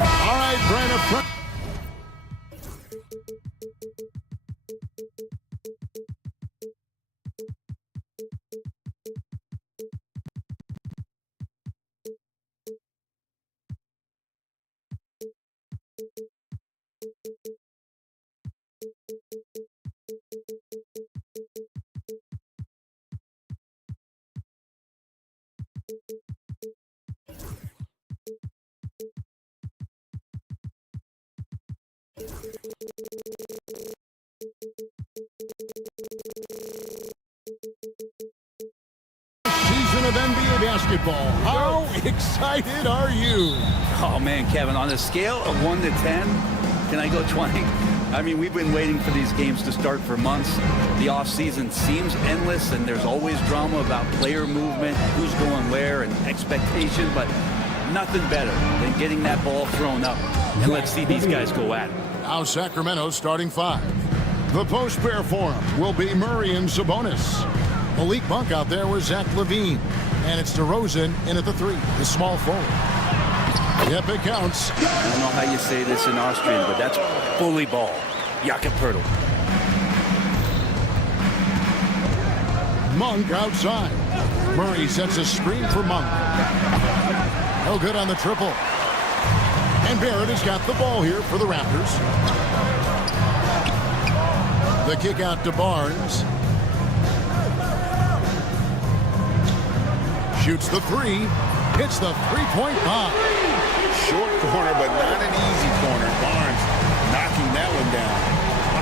All right, Brent up front. Season of NBA basketball. How excited are you? Oh, man, Kevin, on a scale of 1 to 10, can I go 20? I mean, we've been waiting for these games to start for months. The offseason seems endless, and there's always drama about player movement, who's going where, and expectation, but nothing better than getting that ball thrown up. And let's see these guys go at it. Now Sacramento starting five. The post pair for him will be Murray and Sabonis. Malik Monk out there with Zach LaVine. And it's DeRozan in at the three, the small forward. Yep, it counts. I don't know how you say this in Austrian, but that's bully ball. Jakapurtle. Monk outside. Murray sets a screen for Monk. No good on the triple. And Barrett has got the ball here for the Raptors. The kick out to Barnes. Shoots the three. Hits the three-point bomb. Short corner, but not an easy corner. Barnes knocking that one down.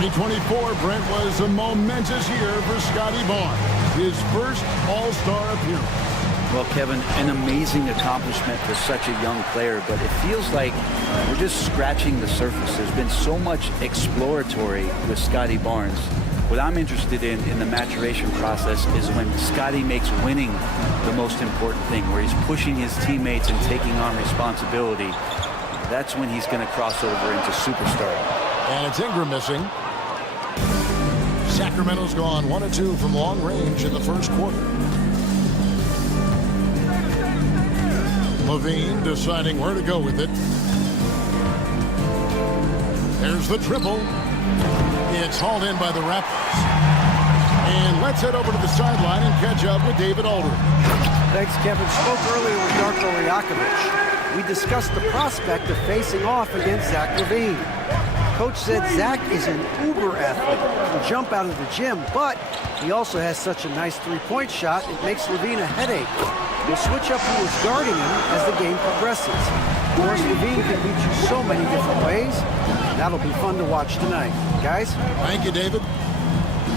2024, Brent, was a momentous year for Scotty Barnes. His first All-Star appearance. Well, Kevin, an amazing accomplishment for such a young player, but it feels like we're just scratching the surface. There's been so much exploratory with Scotty Barnes. What I'm interested in the maturation process is when Scotty makes winning the most important thing, where he's pushing his teammates and taking on responsibility. That's when he's going to cross over into superstar. And it's Ingram missing. Sacramento's gone 1 of 2 from long range in the first quarter. LaVine deciding where to go with it. There's the triple. It's hauled in by the Raptors. And let's head over to the sideline and catch up with David Aldridge. Thanks, Kevin. Spoke earlier with Darko Rajakovic. We discussed the prospect of facing off against Zach LaVine. Coach said Zach is an uber athlete, can jump out of the gym, but he also has such a nice three-point shot, it makes LaVine a headache. We'll switch up who is guarding him as the game progresses. Of course, LaVine can beat you so many different ways. That'll be fun to watch tonight. Guys? Thank you, David.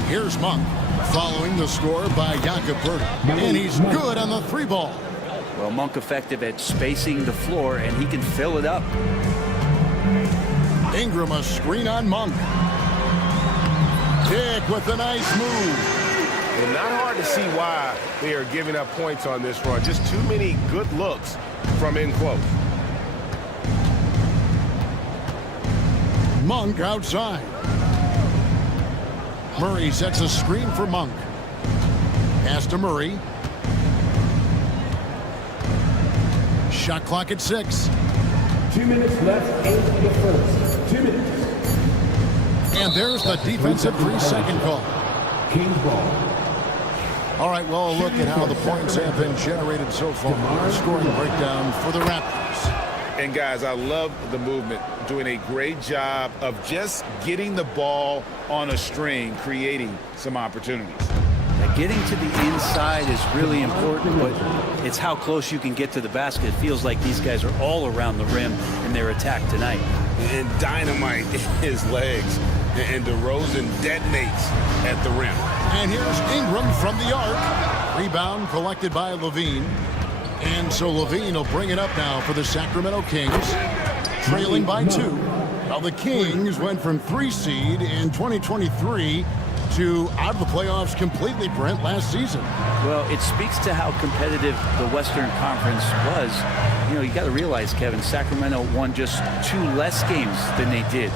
Here's Monk, following the score by Jakapurtle. And he's good on the three ball. Well, Monk effective at spacing the floor, and he can fill it up. Ingram a screen on Monk. Dick with a nice move. And not hard to see why they are giving up points on this run. Just too many good looks from in close. Monk outside. Murray sets a screen for Monk. Pass to Murray. Shot clock at 6. 2 minutes left in the first. 2 minutes. And there's the defensive 3-second call. Kings ball. All right, well, look at how the points have been generated so far. Scoring breakdown for the Raptors. And guys, I love the movement. Doing a great job of just getting the ball on a string, creating some opportunities. Yeah, Getting to the inside is really important, but it's how close you can get to the basket. It feels like these guys are all around the rim in their attack tonight. And dynamite in his legs. And DeRozan detonates at the rim. And here's Ingram from the arc. Rebound collected by Levine. And so Levine will bring it up now for the Sacramento Kings, trailing by 2. Now the Kings went from 3 seed in 2023 to out of the playoffs completely, Brent, last season. Well, it speaks to how competitive the Western Conference was. You know, you got to realize, Kevin, Sacramento won just 2 less games than they did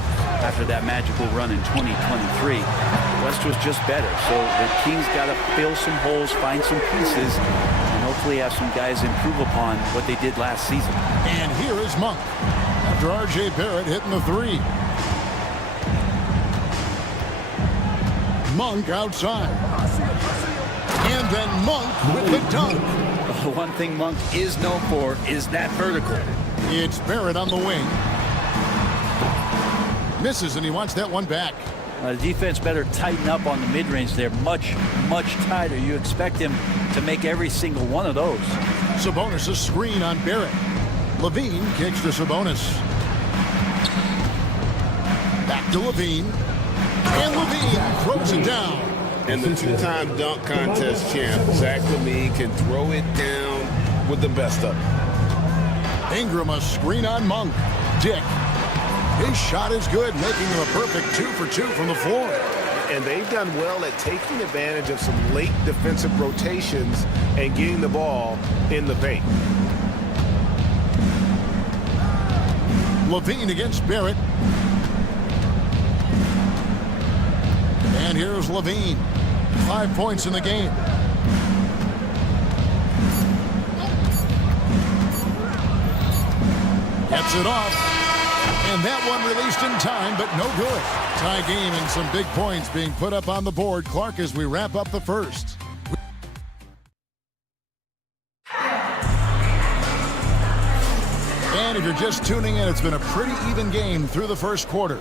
after that magical run in 2023. West was just better. So the Kings got to fill some holes, find some pieces, and hopefully have some guys improve upon what they did last season. And here is Monk after R.J. Barrett hitting the 3. Monk outside. And then Monk with the dunk. The one thing Monk is known for is that vertical. It's Barrett on the wing. Misses, and he wants that one back. The defense better tighten up on the mid-range there. Much, much tighter. You expect him to make every single one of those. Sabonis a screen on Barrett. Levine kicks to Sabonis. Back to Levine. And Levine throws it down. And the 2-time dunk contest champ, Zach LaVine, can throw it down with the best of them. Ingram a screen on Monk. Dick. His shot is good, making him a perfect 2 for 2 from the floor. And they've done well at taking advantage of some late defensive rotations and getting the ball in the paint. Levine against Barrett. And here's Levine. 5 points in the game. Gets it off. And that one released in time, but no good. Tie game and some big points being put up on the board. Clark, as we wrap up the first. And if you're just tuning in, it's been a pretty even game through the first quarter.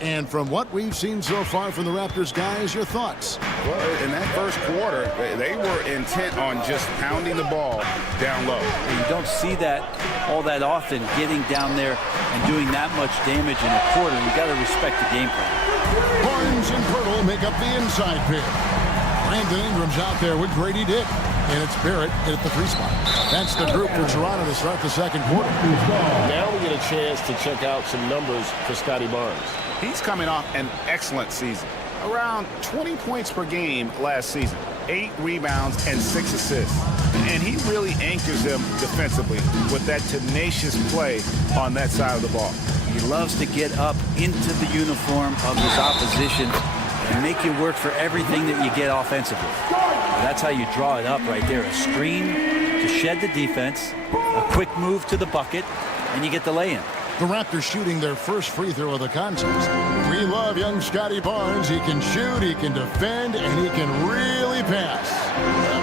And from what we've seen so far from the Raptors, guys, your thoughts? Well, in that first quarter, they were intent on just pounding the ball down low. And you don't see that all that often, getting down there and doing that much damage in a quarter. You got to respect the game plan. Barnes and Pirtle make up the inside pair. Brandon Ingram's out there with Grady Dick. And it's Barrett at the 3 spot. That's the group for Toronto to start the second quarter. Now we get a chance to check out some numbers for Scotty Barnes. He's coming off an excellent season. Around 20 points per game last season. 8 rebounds and 6 assists. And he really anchors them defensively with that tenacious play on that side of the ball. He loves to get up into the uniform of his opposition and make you work for everything that you get offensively. That's how you draw it up right there. A screen to shed the defense, a quick move to the bucket, and you get the lay-in. The Raptors shooting their first free throw of the contest. We love young Scotty Barnes. He can shoot, he can defend, and he can really pass.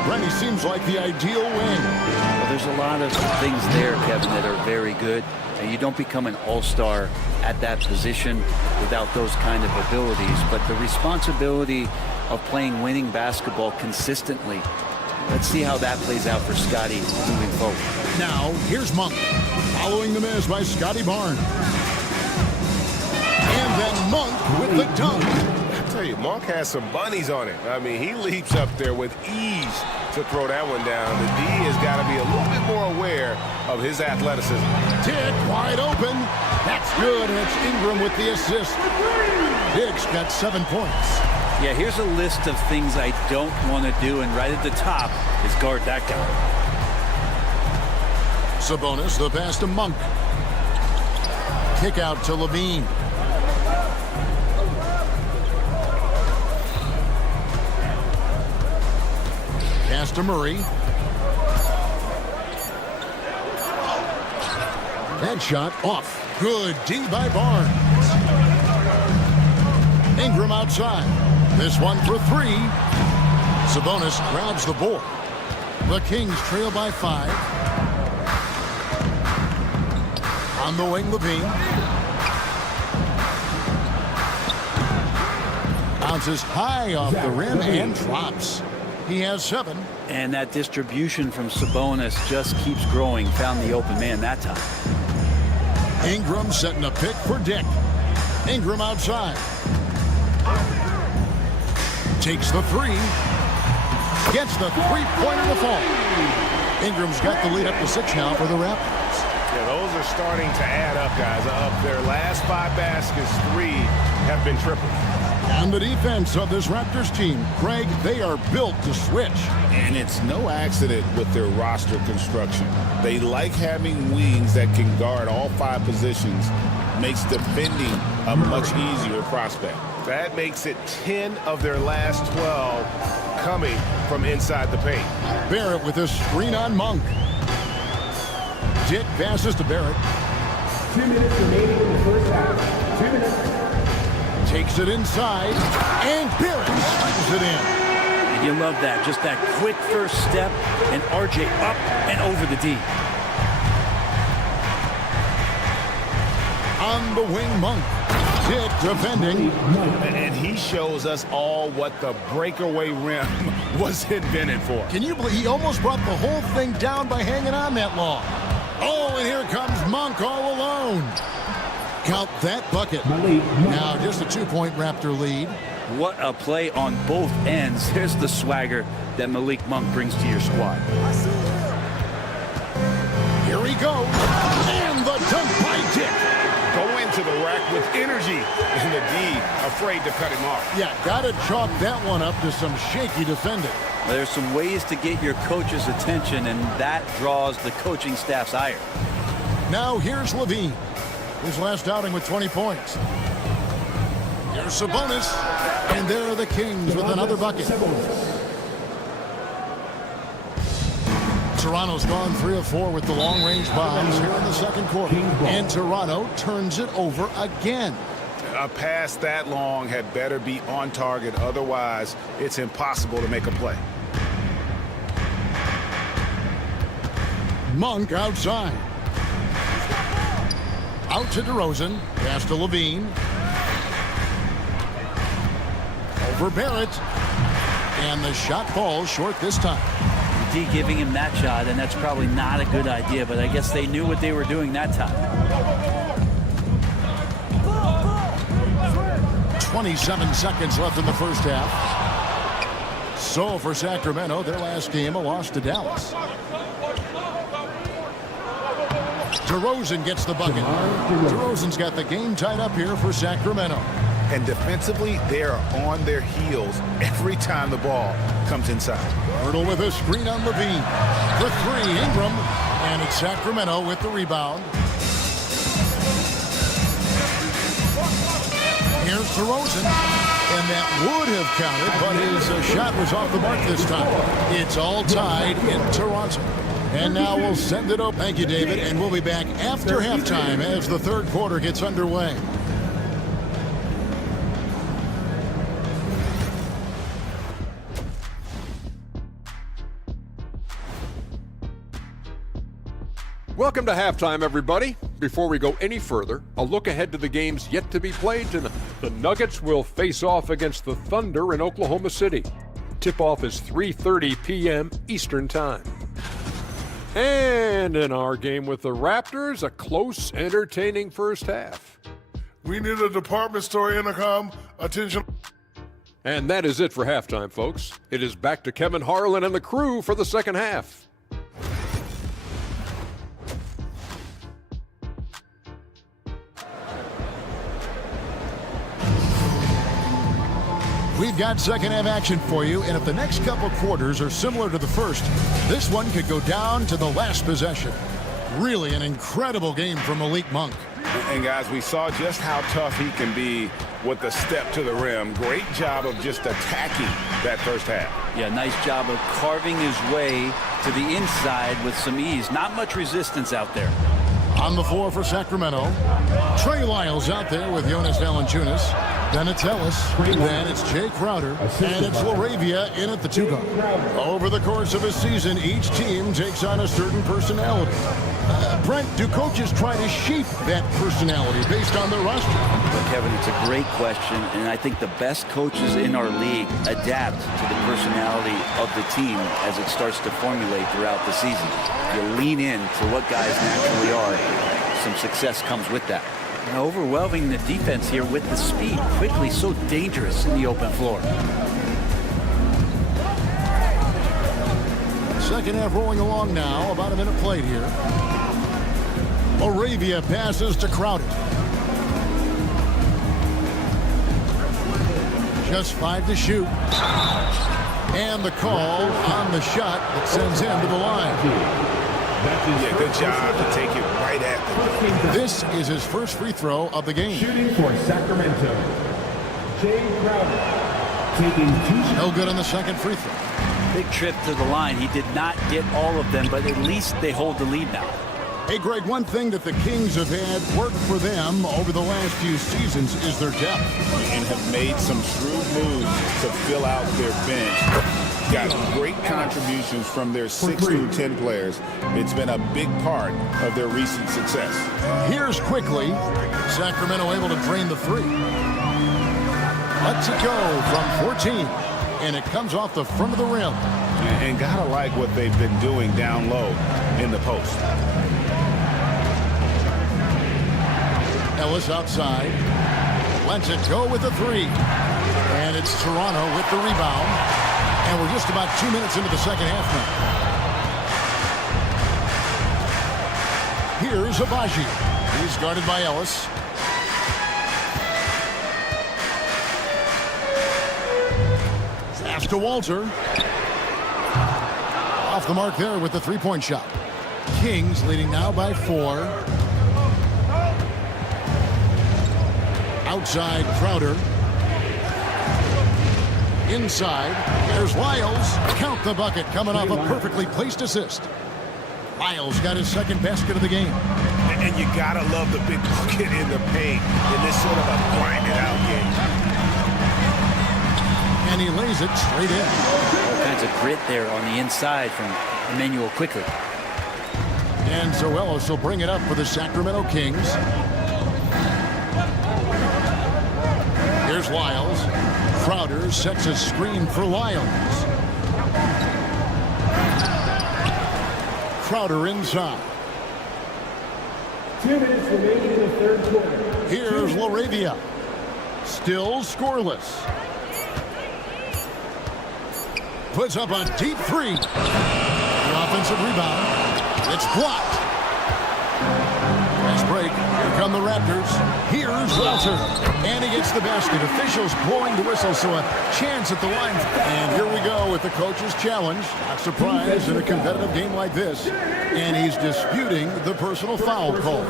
Brent, he seems like the ideal wing. Well, there's a lot of things there, Kevin, that are very good. And you don't become an all-star at that position without those kind of abilities. But the responsibility of playing winning basketball consistently, let's see how that plays out for Scotty moving forward. Now, here's Monk, following the miss by Scotty Barnes. And then Monk with the dunk. I tell you, Monk has some bunnies on it. I mean, he leaps up there with ease to throw that one down. The D has got to be a little bit more aware of his athleticism. Dick wide open. That's good, and it's Ingram with the assist. Dick's got 7 points. Yeah, here's a list of things I don't want to do, and right at the top is guard that guy. Sabonis, the pass to Monk. Kick out to Levine. Pass to Murray. That shot off. Good D by Barnes. Ingram outside. This one for 3. Sabonis grabs the board. The Kings trail by 5. On the wing, Levine. Bounces high off the rim and drops. He has 7. And that distribution from Sabonis just keeps growing. Found the open man that time. Ingram setting a pick for Dick. Ingram outside. Takes the 3. Gets the three-pointer to fall. Ingram's got the lead up to 6 now for the Raptors. Yeah, those are starting to add up, guys. Up their last 5 baskets, 3 have been tripled. And the defense of this Raptors team, Greg, they are built to switch. And it's no accident with their roster construction. They like having wings that can guard all 5 positions. Makes defending a much easier prospect. That makes it 10 of their last 12 coming from inside the paint. Barrett with a screen on Monk. Dick passes to Barrett. 2 minutes remaining in the first half. 2 minutes. Takes it inside, and Barrett slides it in. And you love that. Just that quick first step, and RJ up and over the D. On the wing, Monk. Dick defending. And he shows us all what the breakaway rim was invented for. Can you believe he almost brought the whole thing down by hanging on that long? Oh, and here comes Monk all alone. Count that bucket. Now just a 2-point Raptor lead. What a play on both ends. There's the swagger that Malik Monk brings to your squad. Here he goes. And the dunk by Dick. Go into the rack with energy, and the D afraid to cut him off. Yeah, got to chalk that one up to some shaky defending. There's some ways to get your coach's attention, and that draws the coaching staff's ire. Now here's Levine. His last outing with 20 points. Here's Sabonis. And there are the Kings with another bucket. Toronto's gone 3 of 4 with the long-range bombs here in the second quarter. And Toronto turns it over again. A pass that long had better be on target. Otherwise, it's impossible to make a play. Monk outside. Out to DeRozan. Pass to Levine. Over Barrett. And the shot falls short this time. D giving him that shot, and that's probably not a good idea, but I guess they knew what they were doing that time. 27 seconds left in the first half. So for Sacramento, their last game, a loss to Dallas. DeRozan gets the bucket. DeRozan's got the game tied up here for Sacramento. And defensively, they are on their heels every time the ball comes inside. Hurdle with a screen on Levine. For 3, Ingram. And it's Sacramento with the rebound. Here's DeRozan. And that would have counted, but his shot was off the mark this time. It's all tied in Toronto. And now we'll send it up. Thank you, David. And we'll be back after halftime as the third quarter gets underway. Welcome to halftime, everybody. Before we go any further, a look ahead to the games yet to be played tonight. The Nuggets will face off against the Thunder in Oklahoma City. Tip-off is 3:30 p.m. Eastern Time. And in our game with the Raptors, a close, entertaining first half. We need a department store intercom. Attention. And that is it for halftime, folks. It is back to Kevin Harlan and the crew for the second half. We've got second half action for you, and if the next couple quarters are similar to the first, this one could go down to the last possession. Really an incredible game from Malik Monk. And guys, we saw just how tough he can be with the step to the rim. Great job of just attacking that first half. Yeah, nice job of carving his way to the inside with some ease. Not much resistance out there. On the floor for Sacramento, Trey Lyles out there with Jonas Valanciunas. Then it's Ellis. Then it's Jay Crowder. And it's LaRavia in at the 2 guard. Over the course of a season, each team takes on a certain personality. Brent, do coaches try to shape that personality based on their roster? Well, Kevin, it's a great question, and I think the best coaches in our league adapt to the personality of the team as it starts to formulate throughout the season. You lean in to what guys naturally are. Some success comes with that. And overwhelming the defense here with the speed, quickly, so dangerous in the open floor. Second half rolling along now. About a minute played here. LaRavia passes to Crowder. Just 5 to shoot. And the call on the shot that sends him to the line. Yeah, good job to take it right at the This is his first free throw of the game. Shooting for Sacramento, Jay Crowder, taking 2 shots. No good on the second free throw. Big trip to the line. He did not get all of them, but at least they hold the lead now. Hey, Greg, one thing that the Kings have had work for them over the last few seasons is their depth. and have made some shrewd moves to fill out their bench. Got great contributions from their 6 through 10 players. It's been a big part of their recent success. Here's quickly. Sacramento able to drain the 3. Lets it go from 14. And it comes off the front of the rim. And gotta like what they've been doing down low in the post. Ellis outside. Lets it go with the 3. And it's Toronto with the rebound. And we're just about 2 minutes into the second half now. Here's Abaji. He's guarded by Ellis. Pass to Walter. Off the mark there with the three-point shot. Kings leading now by 4. Outside Crowder. Inside, there's Lyles. Count the bucket coming off a perfectly placed assist. Lyles got his second basket of the game. And you gotta love the big bucket in the paint in this sort of a grinded out game. And he lays it straight in. All kinds of grit there on the inside from Emmanuel quickly. And so Ellis will bring it up for the Sacramento Kings. Here's Lyles. Crowder sets a screen for Lyles. Crowder inside. 2 minutes remaining in the third quarter. Here's LaRavia. Still scoreless. Puts up a deep 3. The offensive rebound. It's blocked. Nice break. Here come the Raptors. Here's Walter. And he gets the basket. Officials blowing the whistle, so a chance at the line. And here we go with the coach's challenge. Not surprised in a competitive game like this. And he's disputing the personal foul call.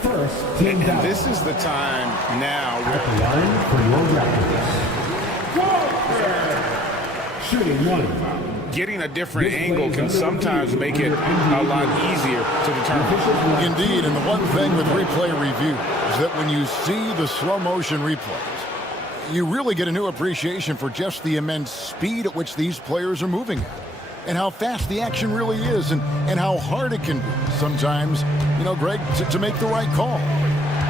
First, team And down. this is the time now. At the line for your Raptors. Shooting 1. Getting a different angle can sometimes make it a lot easier to determine. Indeed, and the one thing with replay review is that when you see the slow motion replays, you really get a new appreciation for just the immense speed at which these players are moving at, and how fast the action really is, and how hard it can be sometimes, you know, Greg, to make the right call.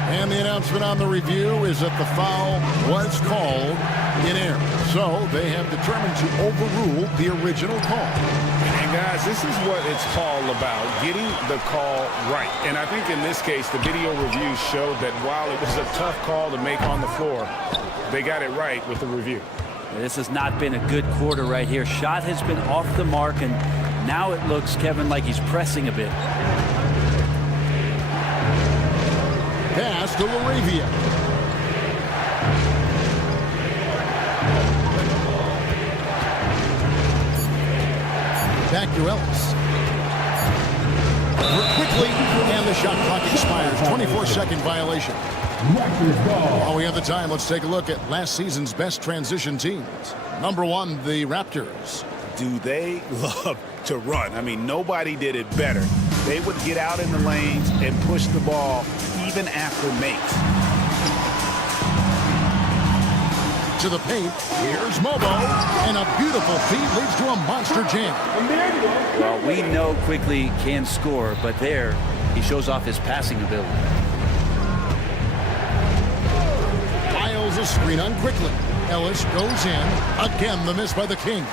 And the announcement on the review is that the foul was called in error. So they have determined to overrule the original call. And guys, this is what it's all about, getting the call right. And I think in this case, the video review showed that while it was a tough call to make on the floor, they got it right with the review. This has not been a good quarter right here. Shot has been off the mark, and now it looks, Kevin, like he's pressing a bit. Pass to LaRavia. Back to Ellis. Quickly, and the shot clock expires. 24-second violation. Raptors ball. While we have the time, let's take a look at last season's best transition teams. Number 1, the Raptors. Do they love to run? I mean, nobody did it better. They would get out in the lanes and push the ball even after makes. To the paint, here's Mobo, and a beautiful feed leads to a monster jam. Well, we know Quickly can score, but there he shows off his passing ability. Files a screen on Quickly. Ellis goes in. Again, the miss by the Kings.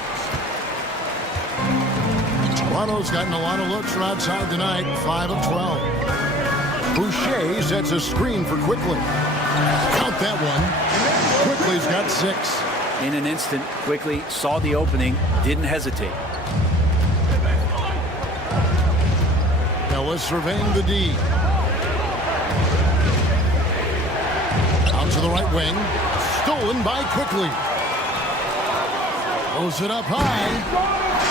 Toronto's gotten a lot of looks from outside tonight, 5 of 12. Boucher sets a screen for Quickly. Count that one. Quickly's got 6. In an instant, Quickly saw the opening, didn't hesitate. Ellis surveying the D. Out to the right wing. Stolen by Quickly. Throws it up high.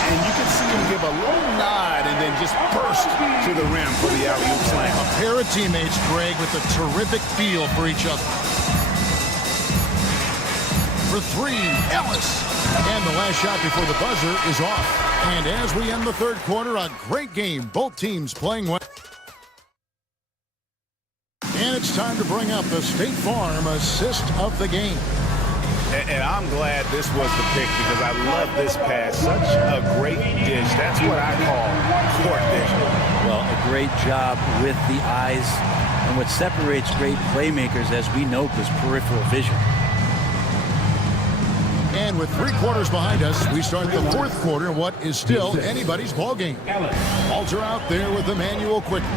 And you can see him give a little nod and then just burst to the rim for the alley-oop slam. A pair of teammates, Greg, with a terrific feel for each other. For 3, Ellis. And the last shot before the buzzer is off. And as we end the third quarter, a great game. Both teams playing well. And it's time to bring up the State Farm assist of the game. And I'm glad this was the pick because I love this pass. Such a great dish. That's what I call court vision. Well, a great job with the eyes. And what separates great playmakers, as we note, is peripheral vision. And with 3 quarters behind us, we start the fourth quarter in what is still anybody's ball game. Walter out there with Emmanuel Quickly.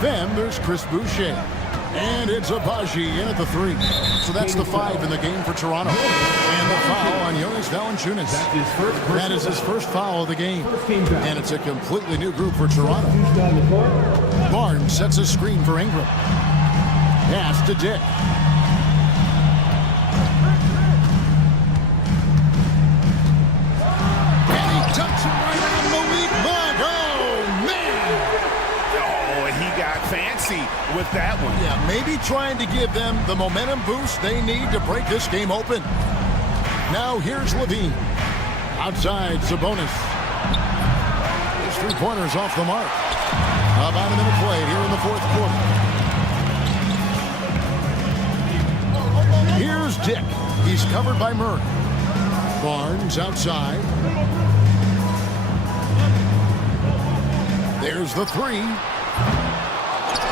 Then there's Chris Boucher. And it's Abaji in at the 3. So that's the 5 in the game for Toronto. And the foul on Jonas Valanciunas. That is his first foul of the game. And it's a completely new group for Toronto. Barnes sets a screen for Ingram. Pass to Dick. And he dumps it right on Malik Monk. Oh, man! Oh, he got fancy with that one. Yeah, maybe trying to give them the momentum boost they need to break this game open. Now here's Levine. Outside, Sabonis. His 3-pointers off the mark. About a minute played here in the fourth quarter. Here's Dick. He's covered by Murray. Barnes outside. There's the 3.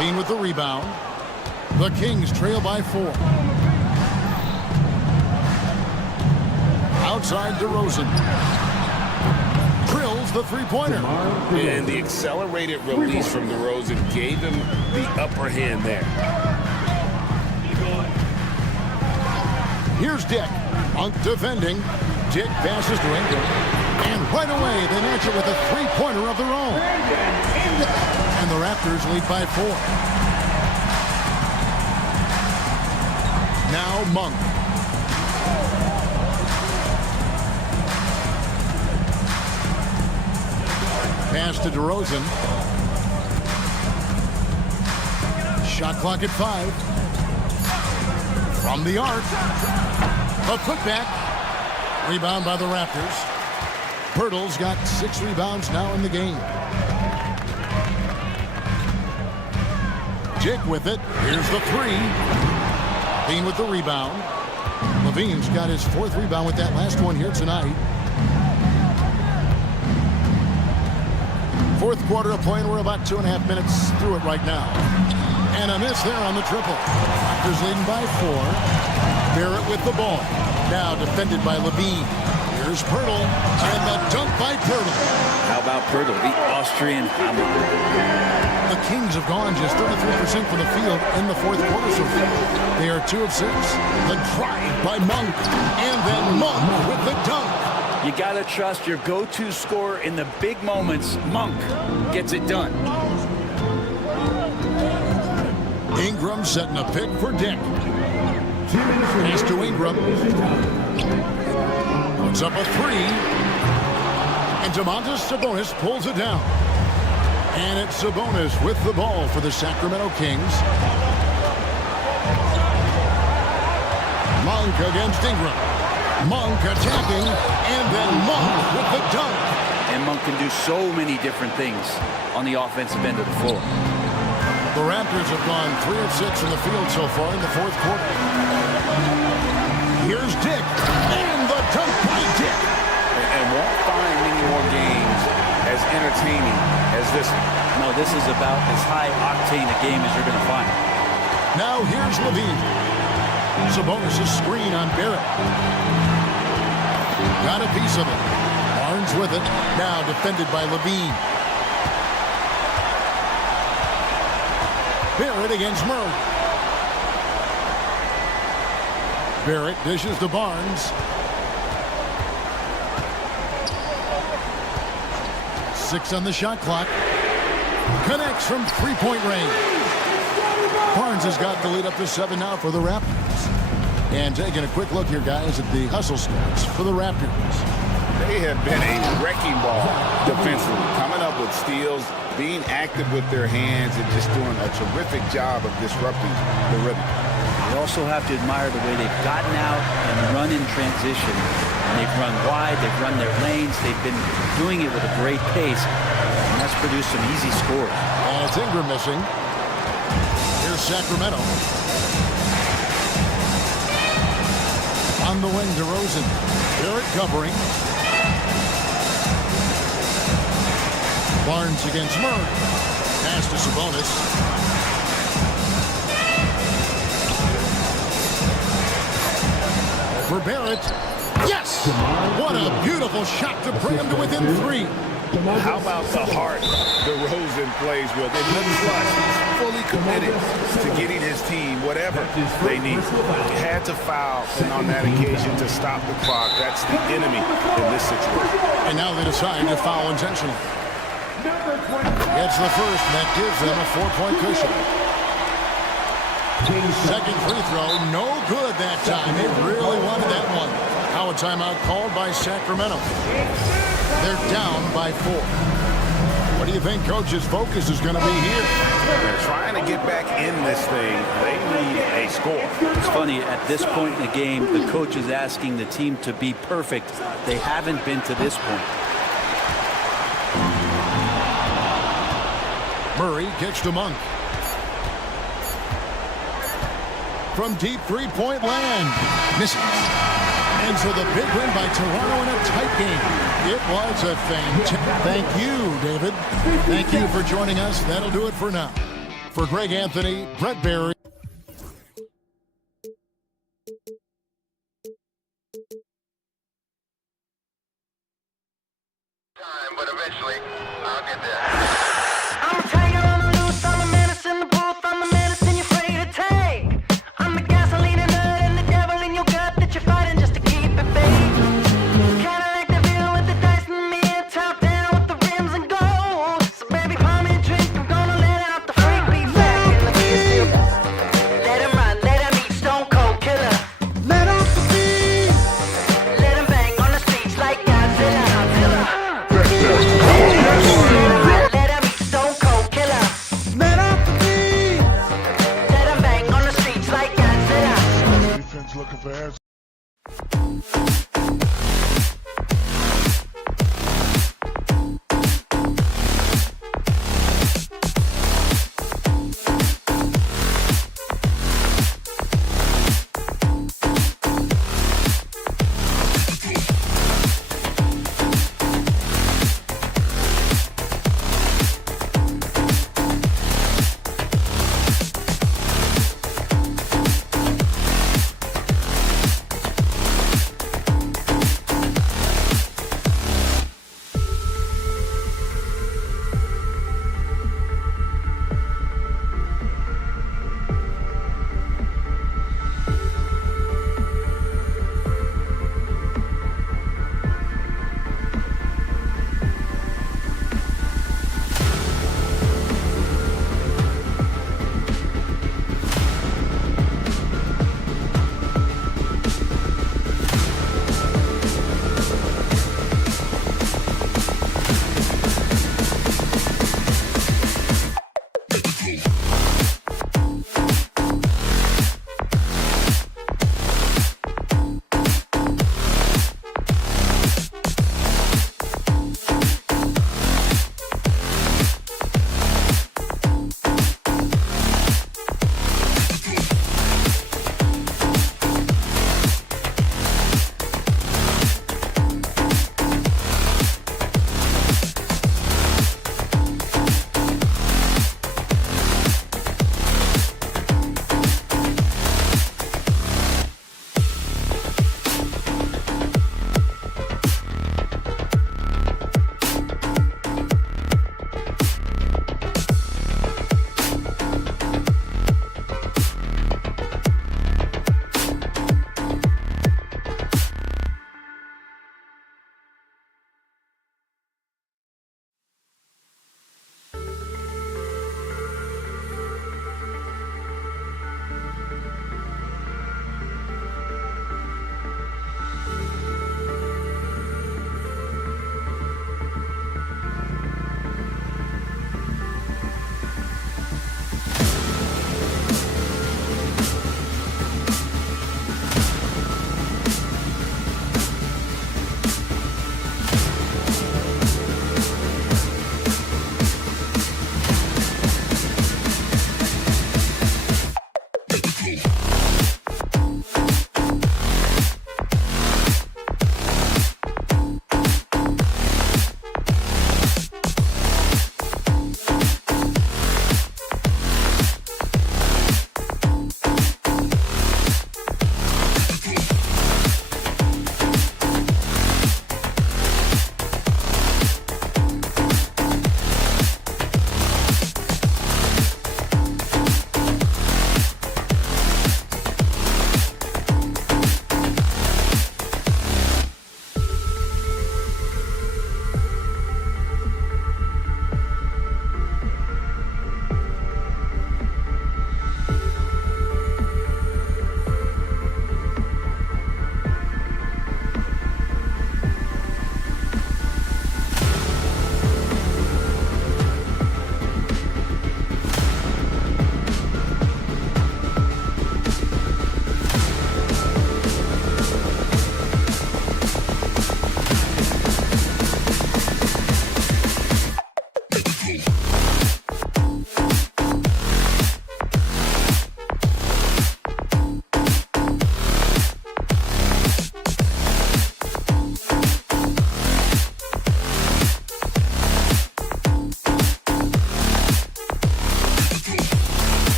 Bean with the rebound. The Kings trail by 4. Outside DeRozan. Drills the 3-pointer. And the accelerated release from DeRozan gave him the upper hand there. Here's Dick. Monk defending. Dick passes to Ingram. And right away, they match it with a 3-pointer of their own. And the Raptors lead by 4. Now Monk. Pass to DeRozan. Shot clock at 5. From the arc. A putback. Rebound by the Raptors. Pirtle's got 6 rebounds now in the game. Dick with it. Here's the 3. Bean with the rebound. Levine's got his 4th rebound with that last one here tonight. Fourth quarter of play, and we're about 2.5 minutes through it right now. And a miss there on the triple. Raptors leading by 4. Barrett with the ball. Now defended by Levine. Here's Pirtle, and the dunk by Pirtle. How about Pirtle, the Austrian hammer? The Kings have gone just 33% from the field in the fourth quarter so far. They are 2 of 6. The drive by Monk, and then Monk with the dunk. You got to trust your go-to scorer in the big moments. Monk gets it done. Ingram setting a pick for Dick. Pass to Ingram. Puts up a 3. And Domantas Sabonis pulls it down. And it's Sabonis with the ball for the Sacramento Kings. Monk against Ingram. Monk attacking, and then Monk with the dunk. And Monk can do so many different things on the offensive end of the floor. The Raptors have gone 3 of 6 in the field so far in the fourth quarter. Here's Dick. And the dunk by Dick. And won't find many more games as entertaining as this one. No, this is about as high-octane a game as you're going to find. Now here's Levine. Sabonis' screen on Barrett. Got a piece of it. Barnes with it. Now defended by Levine. Barrett against Murray. Barrett dishes to Barnes. 6 on the shot clock. Connects from three-point range. Barnes has got the lead up to 7 now for the Raptors. And taking a quick look here, guys, at the hustle stats for the Raptors. They have been a wrecking ball defensively, coming up with steals, being active with their hands, and just doing a terrific job of disrupting the rhythm. You also have to admire the way they've gotten out and run in transition. And they've run wide, they've run their lanes, they've been doing it with a great pace, and that's produced some easy scores. And it's Ingram missing. Here's Sacramento. On the wing, DeRozan. Barrett covering. Barnes against Murray. Pass to Sabonis. For Barrett. Yes! What a beautiful shot to bring him to within 3. How about the heart DeRozan plays with? And look, he's fully committed to getting his team whatever they need. He had to foul on that occasion to stop the clock. That's the enemy in this situation. And now they decide to foul intentionally. Gets the first, and that gives them a 4-point cushion. Second free throw, no good that time. They really wanted that one. Now a timeout called by Sacramento. They're down by 4. What do you think Coach's focus is going to be here? They're trying to get back in this thing. They need a score. It's funny, at this point in the game, the coach is asking the team to be perfect. They haven't been to this point. Murray kicks to Monk. From deep three-point land. Misses. And so the big win by Toronto in a tight game. It was a fantastic. Thank you, David. Thank you for joining us. That'll do it for now. For Greg Anthony, Brett Barry. But eventually, I'll get there. I'm a tiger on the loose, I'm a menace in the booth, I'm the medicine you're afraid to take. I'm the gasoline and nut and the devil in your gut that you're fighting just to keep it baked. Kinda like the view with the dice in the mid, top down with the rims and gold. So baby, pour me a drink, I'm gonna let out the freak beat back and let you still. Let him run, let him eat, stone cold killer. Let off the beat. Let him bang on the streets like Godzilla.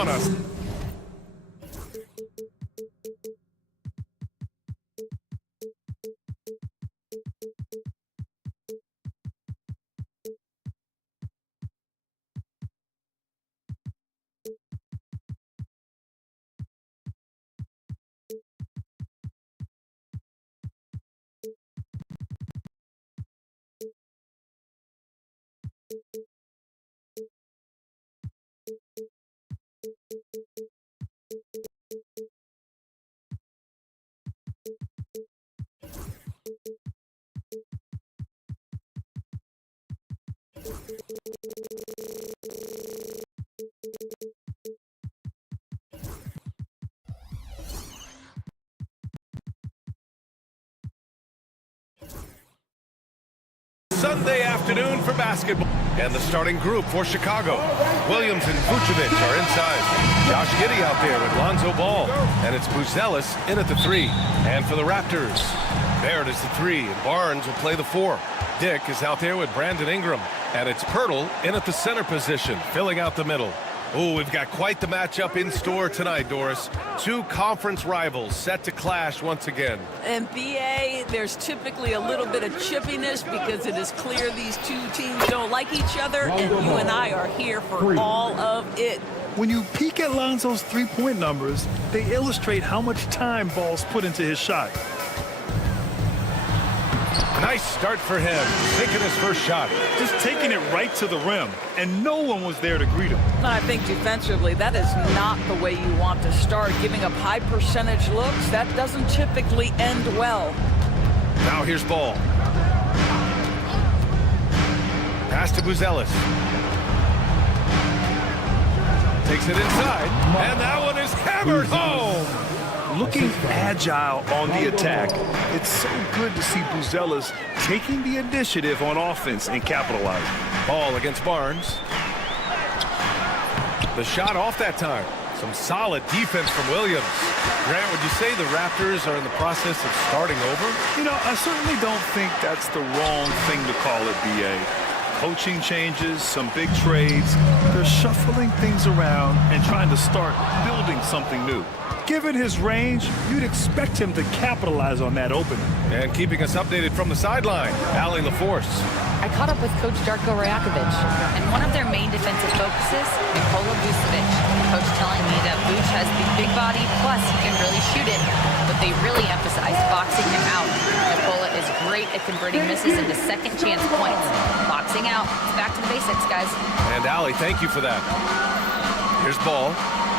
on us. Sunday afternoon for basketball. And the starting group for Chicago. Williams and Vucevic are inside. Josh Giddey out there with Lonzo Ball. And it's Buzelis in at the 3. And for the Raptors, Barrett is the 3, and Barnes will play the 4. Dick is out there with Brandon Ingram. And it's Pirtle in at the center position, filling out the middle. Oh, we've got quite the matchup in store tonight, Doris. Two conference rivals set to clash once again. And BA, there's typically a little bit of chippiness because it is clear these two teams don't like each other, and you and I are here for all of it. When you peek at Lonzo's three-point numbers, they illustrate how much time Ball's put into his shot. Nice start for him, taking his first shot. Just taking it right to the rim, and no one was there to greet him. I think defensively, that is not the way you want to start. Giving up high percentage looks, that doesn't typically end well. Now here's Ball. Pass to Buzelis. Takes it inside, and that one is hammered home. Looking agile on the attack, it's so good to see Buzelis taking the initiative on offense and capitalizing. Ball against Barnes. The shot off that time. Some solid defense from Williams. Grant, would you say the Raptors are in the process of starting over? You know, I certainly don't think that's the wrong thing to call it, BA. Coaching changes, some big trades. They're shuffling things around and trying to start building something new. Given his range, you'd expect him to capitalize on that opening. And keeping us updated from the sideline, Allie LaForce. I caught up with Coach Darko Rajakovic, and one of their main defensive focuses, Nikola Vucevic. Coach telling me that Vuce has the big body, plus he can really shoot it, but they really emphasize boxing him out. Nikola is great at converting misses into second chance points. Boxing out, it's back to the basics, guys. And Allie, thank you for that. Here's Ball.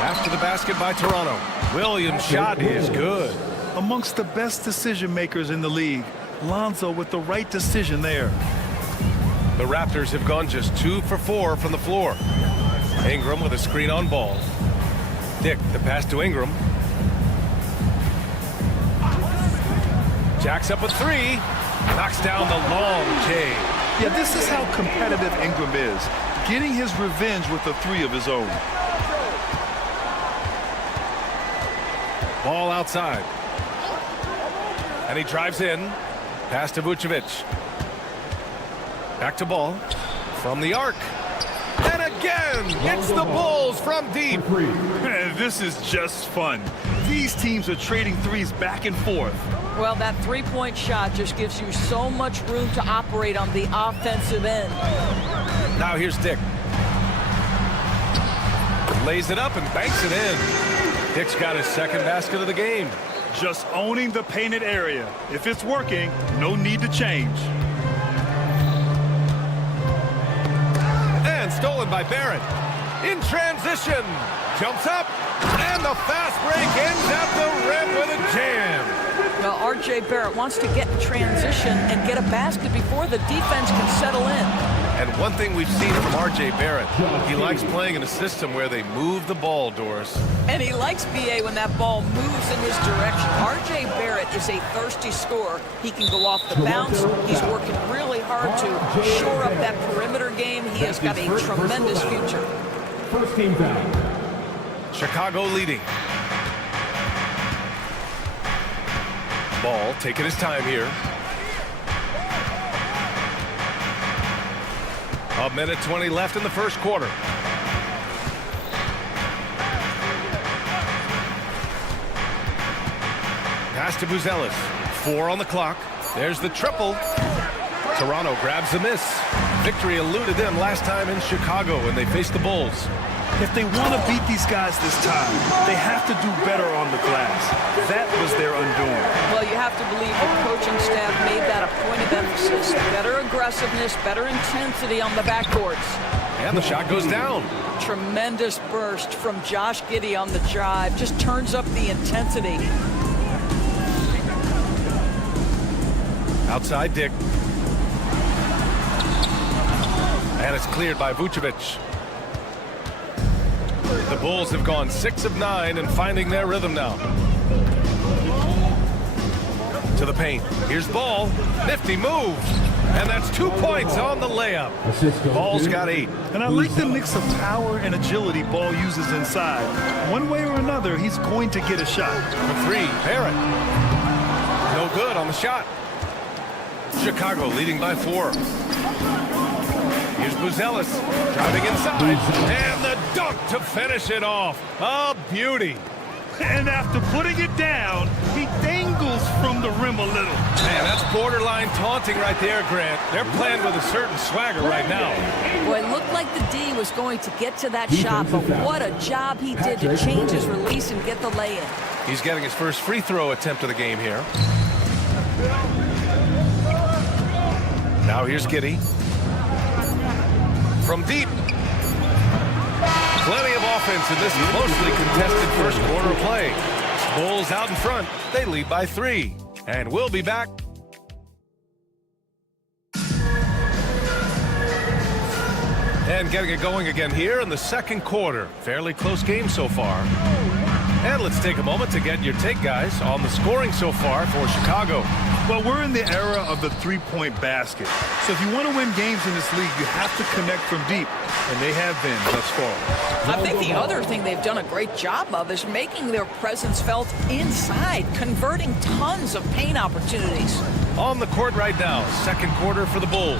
After the basket by Toronto. Williams' shot is good. Amongst the best decision makers in the league, Lonzo with the right decision there. The Raptors have gone just 2 for 4 from the floor. Ingram with a screen on Ball. Dick, the pass to Ingram. Jacks up a 3. Knocks down the long J. Yeah, this is how competitive Ingram is. Getting his revenge with a 3 of his own. Ball outside. And he drives in. Pass to Vucevic. Back to Ball. From the arc. And again, it's the Bulls from deep. This is just fun. These teams are trading threes back and forth. Well, that three-point shot just gives you so much room to operate on the offensive end. Now here's Dick. Lays it up and banks it in. Dick's got his second basket of the game. Just owning the painted area. If it's working, no need to change. And stolen by Barrett. In transition. Jumps up. And the fast break ends at the rim with a jam. Well, R.J. Barrett wants to get in transition and get a basket before the defense can settle in. And one thing we've seen from R.J. Barrett, he likes playing in a system where they move the ball, Doris. And he likes BA when that ball moves in his direction. R.J. Barrett is a thirsty scorer. He can go off the bounce. He's working really hard to shore up that perimeter game. He has got a tremendous future. First team foul. Chicago leading. Ball taking his time here. A minute 20 left in the first quarter. Pass to Buzelis. 4 on the clock. There's the triple. Toronto grabs the miss. Victory eluded them last time in Chicago when they faced the Bulls. If they want to beat these guys this time, they have to do better on the glass. That was their undoing. Well, you have to believe the coaching staff made that a point of emphasis. Better aggressiveness, better intensity on the backboards. And the shot goes down. Tremendous burst from Josh Giddey on the drive. Just turns up the intensity. Outside Dick. And it's cleared by Vucevic. The Bulls have gone 6 of 9 and finding their rhythm now. To the paint. Here's Ball. Nifty move. And that's 2 points on the layup. Ball's got 8. And I like the mix of power and agility Ball uses inside. One way or another, he's going to get a shot. The 3, Barrett. No good on the shot. Chicago leading by 4. Here's Buzelis driving inside. And the dunk to finish it off. A beauty. And after putting it down, he dangles from the rim a little. Man, that's borderline taunting right there, Grant. They're playing with a certain swagger right now. Boy, it looked like the D was going to get to that shot, but what a job he did to change his release and get the lay-in. He's getting his first free throw attempt of the game here. Now here's Giddey. From deep. Plenty of offense in this closely contested first quarter of play. Bulls out in front. They lead by 3. And we'll be back. And getting it going again here in the second quarter. Fairly close game so far. And let's take a moment to get your take, guys, on the scoring so far for Chicago. Well, we're in the era of the three-point basket. So if you want to win games in this league, you have to connect from deep. And they have been thus far. I think the other thing they've done a great job of is making their presence felt inside, converting tons of paint opportunities. On the court right now, second quarter for the Bulls.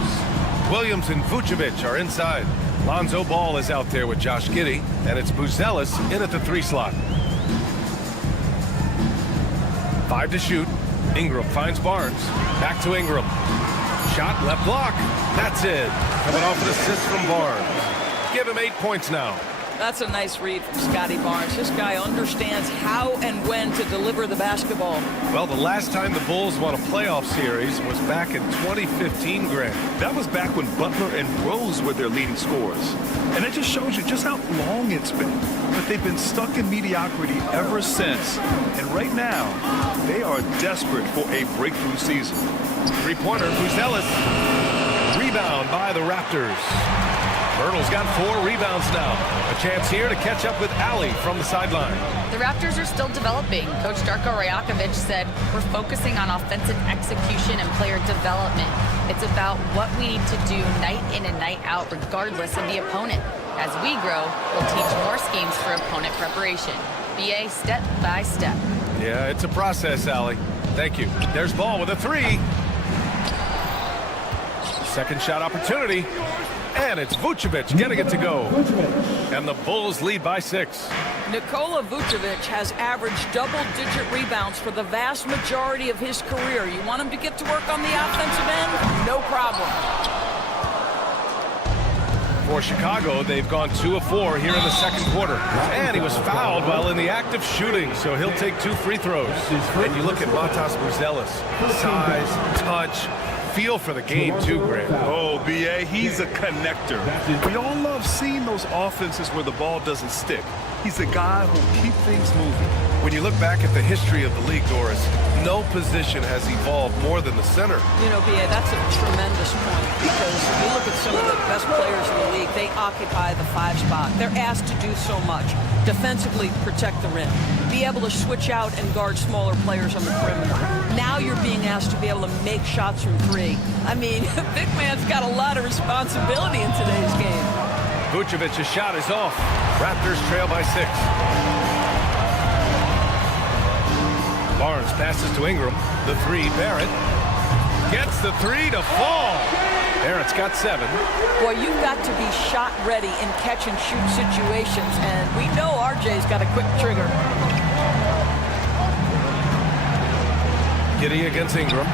Williams and Vucevic are inside. Lonzo Ball is out there with Josh Giddey, and it's Buzelis in at the 3 slot. 5 to shoot. Ingram finds Barnes. Back to Ingram. Shot, left block. That's it. Coming off an assist from Barnes. Give him 8 points now. That's a nice read from Scotty Barnes. This guy understands how and when to deliver the basketball. Well, the last time the Bulls won a playoff series was back in 2015, Grant. That was back when Butler and Rose were their leading scorers. And it just shows you just how long it's been. But they've been stuck in mediocrity ever since. And right now, they are desperate for a breakthrough season. Three-pointer, Buzelis. Rebound by the Raptors. Bertle's got 4 rebounds now. A chance here to catch up with Allie from the sideline. The Raptors are still developing. Coach Darko Rajakovic said, we're focusing on offensive execution and player development. It's about what we need to do night in and night out, regardless of the opponent. As we grow, we'll teach more schemes for opponent preparation. BA step by step. Yeah, it's a process, Allie. Thank you. There's Ball with a 3. Second shot opportunity. And it's Vucevic getting it to go. And the Bulls lead by 6. Nikola Vucevic has averaged double-digit rebounds for the vast majority of his career. You want him to get to work on the offensive end? No problem. For Chicago, they've gone 2 of 4 here in the second quarter. And he was fouled while in the act of shooting, so he'll take 2 free throws. And you look at Matas Buzelis. Size, touch, feel for the game too, Grant. Oh, B.A., he's a connector. We all love seeing those offenses where the ball doesn't stick. He's the guy who'll keep things moving. When you look back at the history of the league, Doris, no position has evolved more than the center. You know, B.A., that's a tremendous point because if you look at some of the best players in the league, they occupy the 5 spot. They're asked to do so much. Defensively, protect the rim. Be able to switch out and guard smaller players on the perimeter. Now you're being asked to be able to make shots from 3. I mean, big man's got a lot of responsibility in today's game. Vucevic's shot is off. Raptors trail by 6. Barnes passes to Ingram. The 3, Barrett. Gets the 3 to fall. Barrett's got 7. Boy, you've got to be shot ready in catch-and-shoot situations, and we know RJ's got a quick trigger. Giddey against Ingram.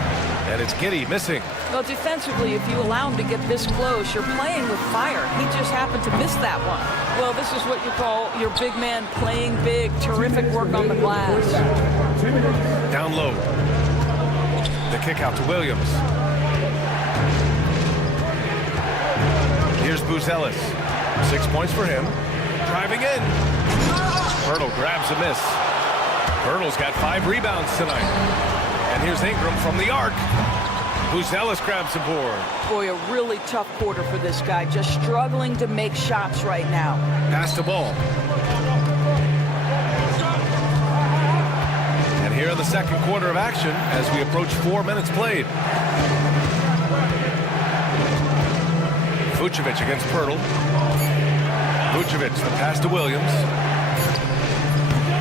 And it's Giddey missing. Well, defensively, if you allow him to get this close, you're playing with fire. He just happened to miss that one. Well, this is what you call your big man playing big. Terrific work on the glass. Down low. The kick out to Williams. Here's Buzelis. 6 points for him. Driving in. Pirtle grabs a miss. Pirtle's got 5 rebounds tonight. And here's Ingram from the arc. Buzelis grabs the board. Boy, a really tough quarter for this guy. Just struggling to make shots right now. Pass the ball. And here in the second quarter of action as we approach 4 minutes played. Vucevic against Pirtle. Vucevic, the pass to Williams.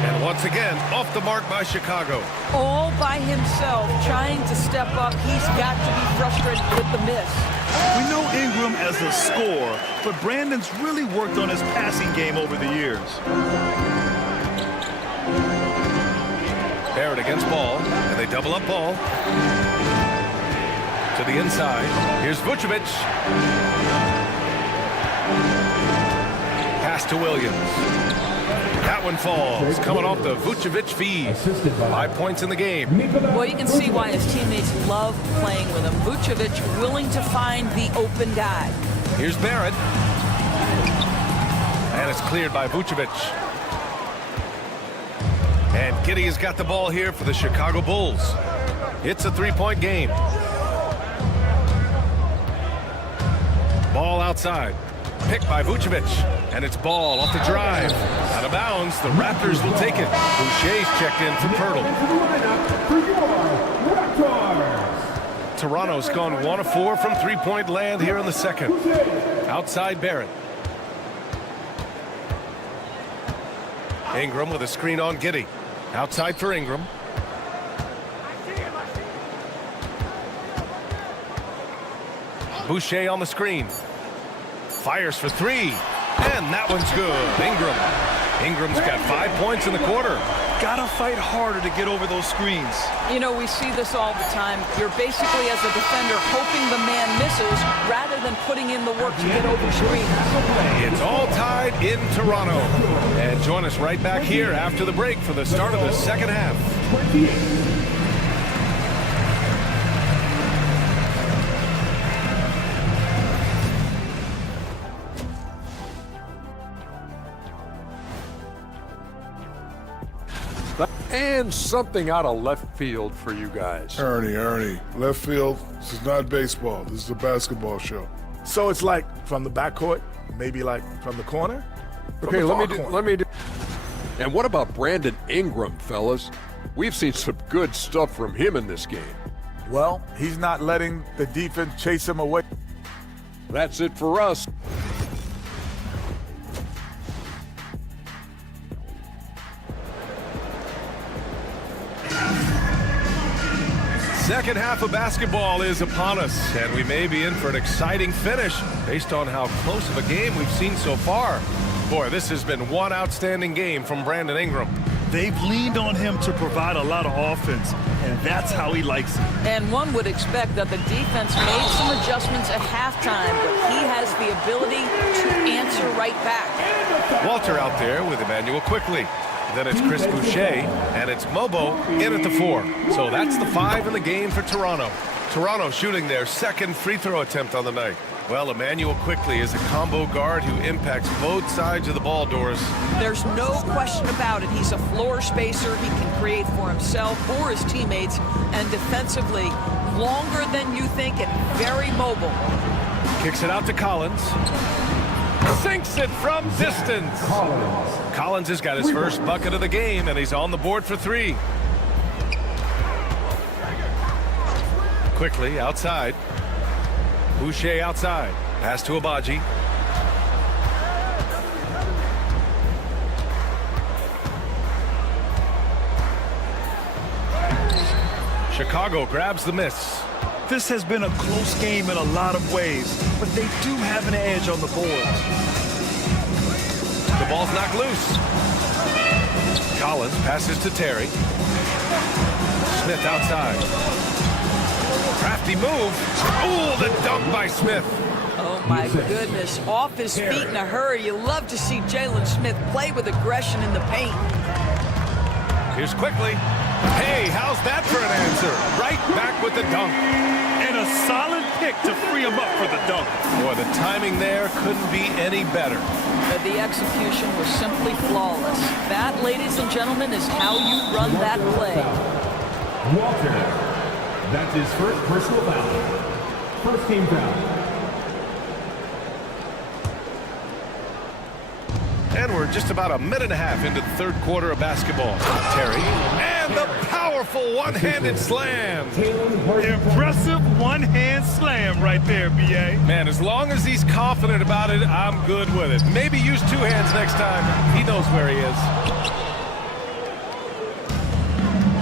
And once again, off the mark by Chicago. All by himself, trying to step up. He's got to be frustrated with the miss. We know Ingram as a scorer, but Brandon's really worked on his passing game over the years. Barrett against Ball, and they double up Ball. To the inside. Here's Vucevic. Pass to Williams. That one falls, coming off the Vucevic feed. 5 points in the game. Well, you can see why his teammates love playing with him. Vucevic willing to find the open guy. Here's Barrett. And it's cleared by Vucevic. And Giddey has got the ball here for the Chicago Bulls. It's a 3-point game. Ball outside. Picked by Vucevic. And it's Ball off the drive. Out of bounds. The Raptors will take it. Boucher's checked in for Pirtle. Toronto's gone 1 of 4 from 3-point land here in the second. Outside Barrett. Ingram with a screen on Giddey. Outside for Ingram. Boucher on the screen. Fires for 3. And that one's good. Ingram's got 5 points in the quarter. Gotta fight harder to get over those screens. You know, we see this all the time. You're basically, as a defender, hoping the man misses rather than putting in the work to get over screens. It's all tied in Toronto. And join us right back here after the break for the start of the second half. And something out of left field for you guys. Ernie, left field, this is not baseball. This is a basketball show. So it's like from the backcourt, maybe like from the corner? Okay, let me do. And what about Brandon Ingram, fellas? We've seen some good stuff from him in this game. Well, he's not letting the defense chase him away. That's it for us. Second half of basketball is upon us, and we may be in for an exciting finish based on how close of a game we've seen so far. Boy, this has been one outstanding game from Brandon Ingram. They've leaned on him to provide a lot of offense, and that's how he likes it. And one would expect that the defense made some adjustments at halftime, but he has the ability to answer right back. Walter out there with Emmanuel quickly. Then it's Chris Boucher, and it's Mobo in at the 4. So that's the 5 in the game for Toronto. Toronto shooting their second free throw attempt on the night. Well, Emmanuel quickly is a combo guard who impacts both sides of the ball, Doris. There's no question about it. He's a floor spacer. He can create for himself or his teammates. And defensively, longer than you think and very mobile. Kicks it out to Collins. Sinks it from distance. Collins has got his first bucket of the game, and he's on the board for 3. Quickly outside. Boucher outside. Pass to Abaji. Chicago grabs the miss. This has been a close game in a lot of ways, but they do have an edge on the boards. The ball's knocked loose. Collins passes to Terry. Smith outside. Crafty move. Oh, the dunk by Smith. Oh, my goodness. Off his feet in a hurry. You love to see Jalen Smith play with aggression in the paint. Here's quickly. Hey, how's that for an answer? Right back with the dunk. And a solid pick to free him up for the dunk. Boy, the timing there couldn't be any better. The execution was simply flawless. That, ladies and gentlemen, is how you run that play. Walter. That's his first personal foul. First team foul. And we're just about a minute and a half into the third quarter of basketball. Terry. And the powerful one-handed slam. Impressive one-hand slam right there, B.A. Man, as long as he's confident about it, I'm good with it. Maybe use two hands next time. He knows where he is.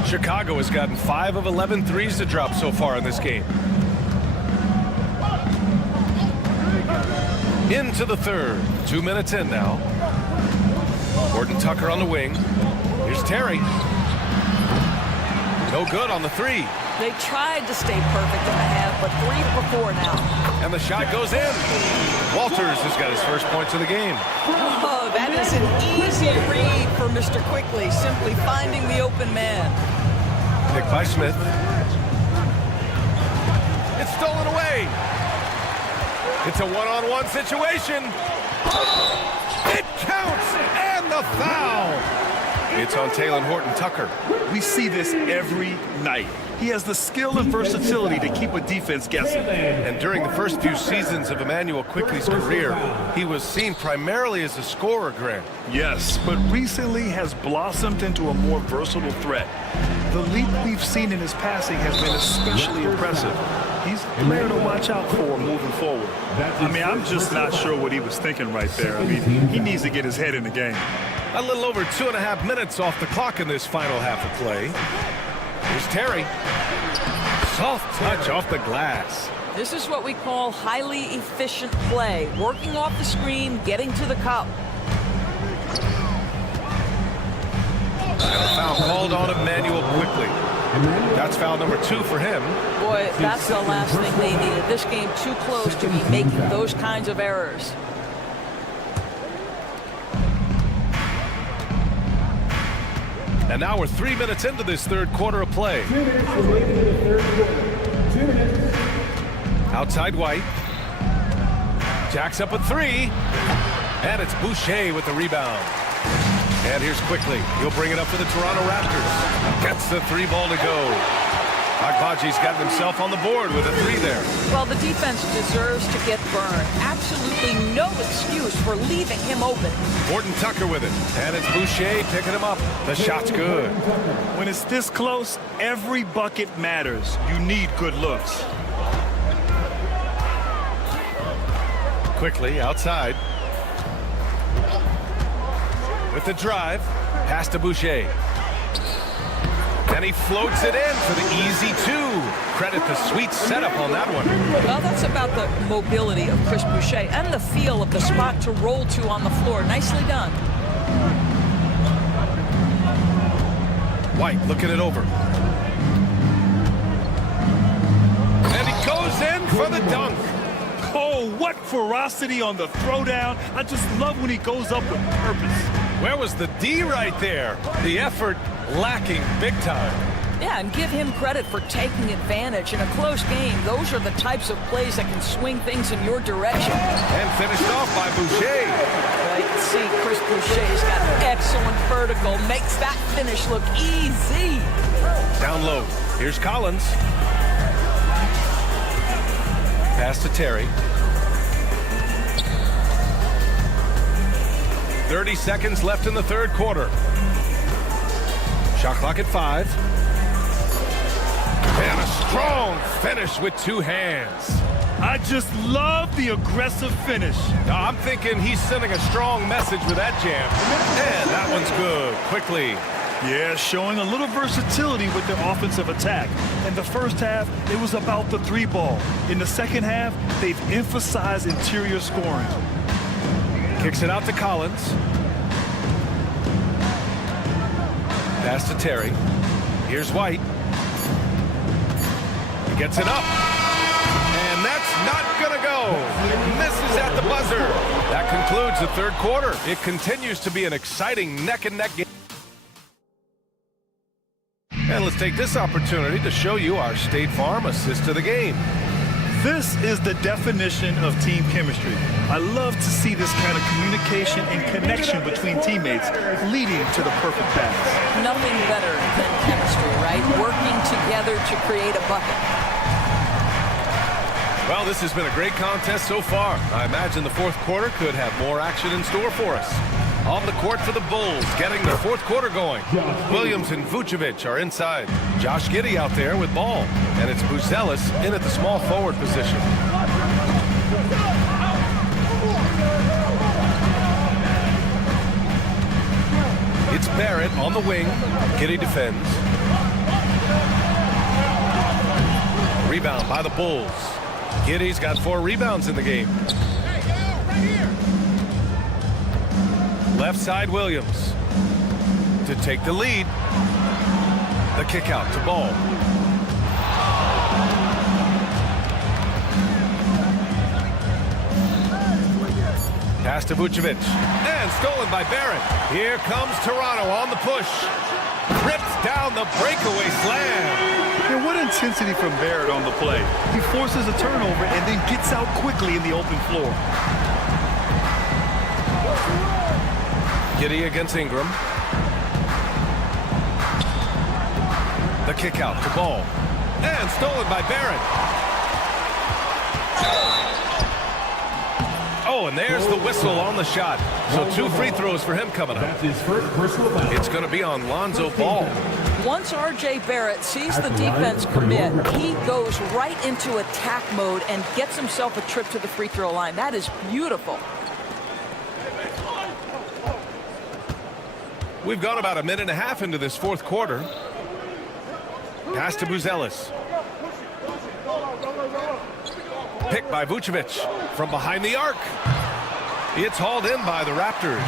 Chicago has gotten 5 of 11 threes to drop so far in this game. Into the third. 2 minutes in now. Horton Tucker on the wing. Here's Terry. No good on the three. They tried to stay perfect in the half, but 3 for 4 now. And the shot goes in. Walters has got his first points of the game. Oh, that is an easy read for Mr. Quickly, simply finding the open man. Picked by Smith. It's stolen away. It's a one-on-one situation. It counts, and the foul. It's on Taylor Horton Tucker. We see this every night. He has the skill and versatility to keep a defense guessing. And during the first few seasons of Emmanuel Quickley's career, he was seen primarily as a scorer, Grant. Yes, but recently has blossomed into a more versatile threat. The leap we've seen in his passing has been especially impressive. He's a player to watch out for moving forward. I mean, I'm just not sure what he was thinking right there. I mean, he needs to get his head in the game. A little over 2.5 minutes off the clock in this final half of play. Here's Terry. Soft touch off the glass. This is what we call highly efficient play. Working off the screen, getting to the cup. And a foul called on Emmanuel Quickley. That's foul number 2 for him. Boy, that's the last thing they needed. This game too close to be making those kinds of errors. And now we're 3 minutes into this third quarter of play. 2 minutes remaining in the third quarter. 2 minutes. Outside White. Jacks up a 3. And it's Boucher with the rebound. And here's Quickly. He'll bring it up for the Toronto Raptors. Gets the 3 ball to go. Agbaji's got himself on the board with a 3 there. Well, the defense deserves to get burned. Absolutely no excuse for leaving him open. Horton Tucker with it. And it's Boucher picking him up. The shot's good. When it's this close, every bucket matters. You need good looks. Quickly outside. With the drive. Pass to Boucher. And he floats it in for the easy 2. Credit the sweet setup on that one. Well, that's about the mobility of Chris Boucher and the feel of the spot to roll to on the floor. Nicely done. White looking it over. And he goes in for the dunk. Oh, what ferocity on the throwdown. I just love when he goes up with purpose. Where was the D right there? The effort lacking big time. Yeah, and give him credit for taking advantage. In a close game, those are the types of plays that can swing things in your direction. And finished off by Boucher. Well, you can see Chris Boucher's got excellent vertical. Makes that finish look easy. Down low. Here's Collins. Pass to Terry. 30 seconds left in the third quarter. Shot clock at 5. And a strong finish with 2 hands. I just love the aggressive finish. I'm thinking he's sending a strong message with that jam. And that one's good. Quickly. Yeah, showing a little versatility with their offensive attack. In the first half, it was about the 3 ball. In the second half, they've emphasized interior scoring. Kicks it out to Collins. Pass to Terry. Here's White. He gets it up. And that's not going to go. Misses at the buzzer. That concludes the third quarter. It continues to be an exciting neck-and-neck game. And let's take this opportunity to show you our State Farm assist to the game. This is the definition of team chemistry. I love to see this kind of communication and connection between teammates leading to the perfect pass. Nothing better than chemistry, right? Working together to create a bucket. Well, this has been a great contest so far. I imagine the fourth quarter could have more action in store for us. On the court for the Bulls, getting the fourth quarter going. Williams and Vucevic are inside. Josh Giddey out there with ball. And it's Buzelis in at the small forward position. It's Barrett on the wing. Giddey defends. Rebound by the Bulls. Giddey's got 4 rebounds in the game. Left side, Williams to take the lead. The kick out to Ball. Pass to Vucevic. And stolen by Barrett. Here comes Toronto on the push. Rips down the breakaway slam. And what intensity from Barrett on the play. He forces a turnover and then gets out quickly in the open floor. Giddey against Ingram. The kick out to Ball. And stolen by Barrett. Oh, and there's the whistle on the shot. So 2 free throws for him coming up. That's his first personal foul. It's going to be on Lonzo Ball. Once R.J. Barrett sees the defense commit, he goes right into attack mode and gets himself a trip to the free throw line. That is beautiful. We've gone about 1.5 minutes into this fourth quarter. Pass to Buzelis. Picked by Vucevic from behind the arc. It's hauled in by the Raptors.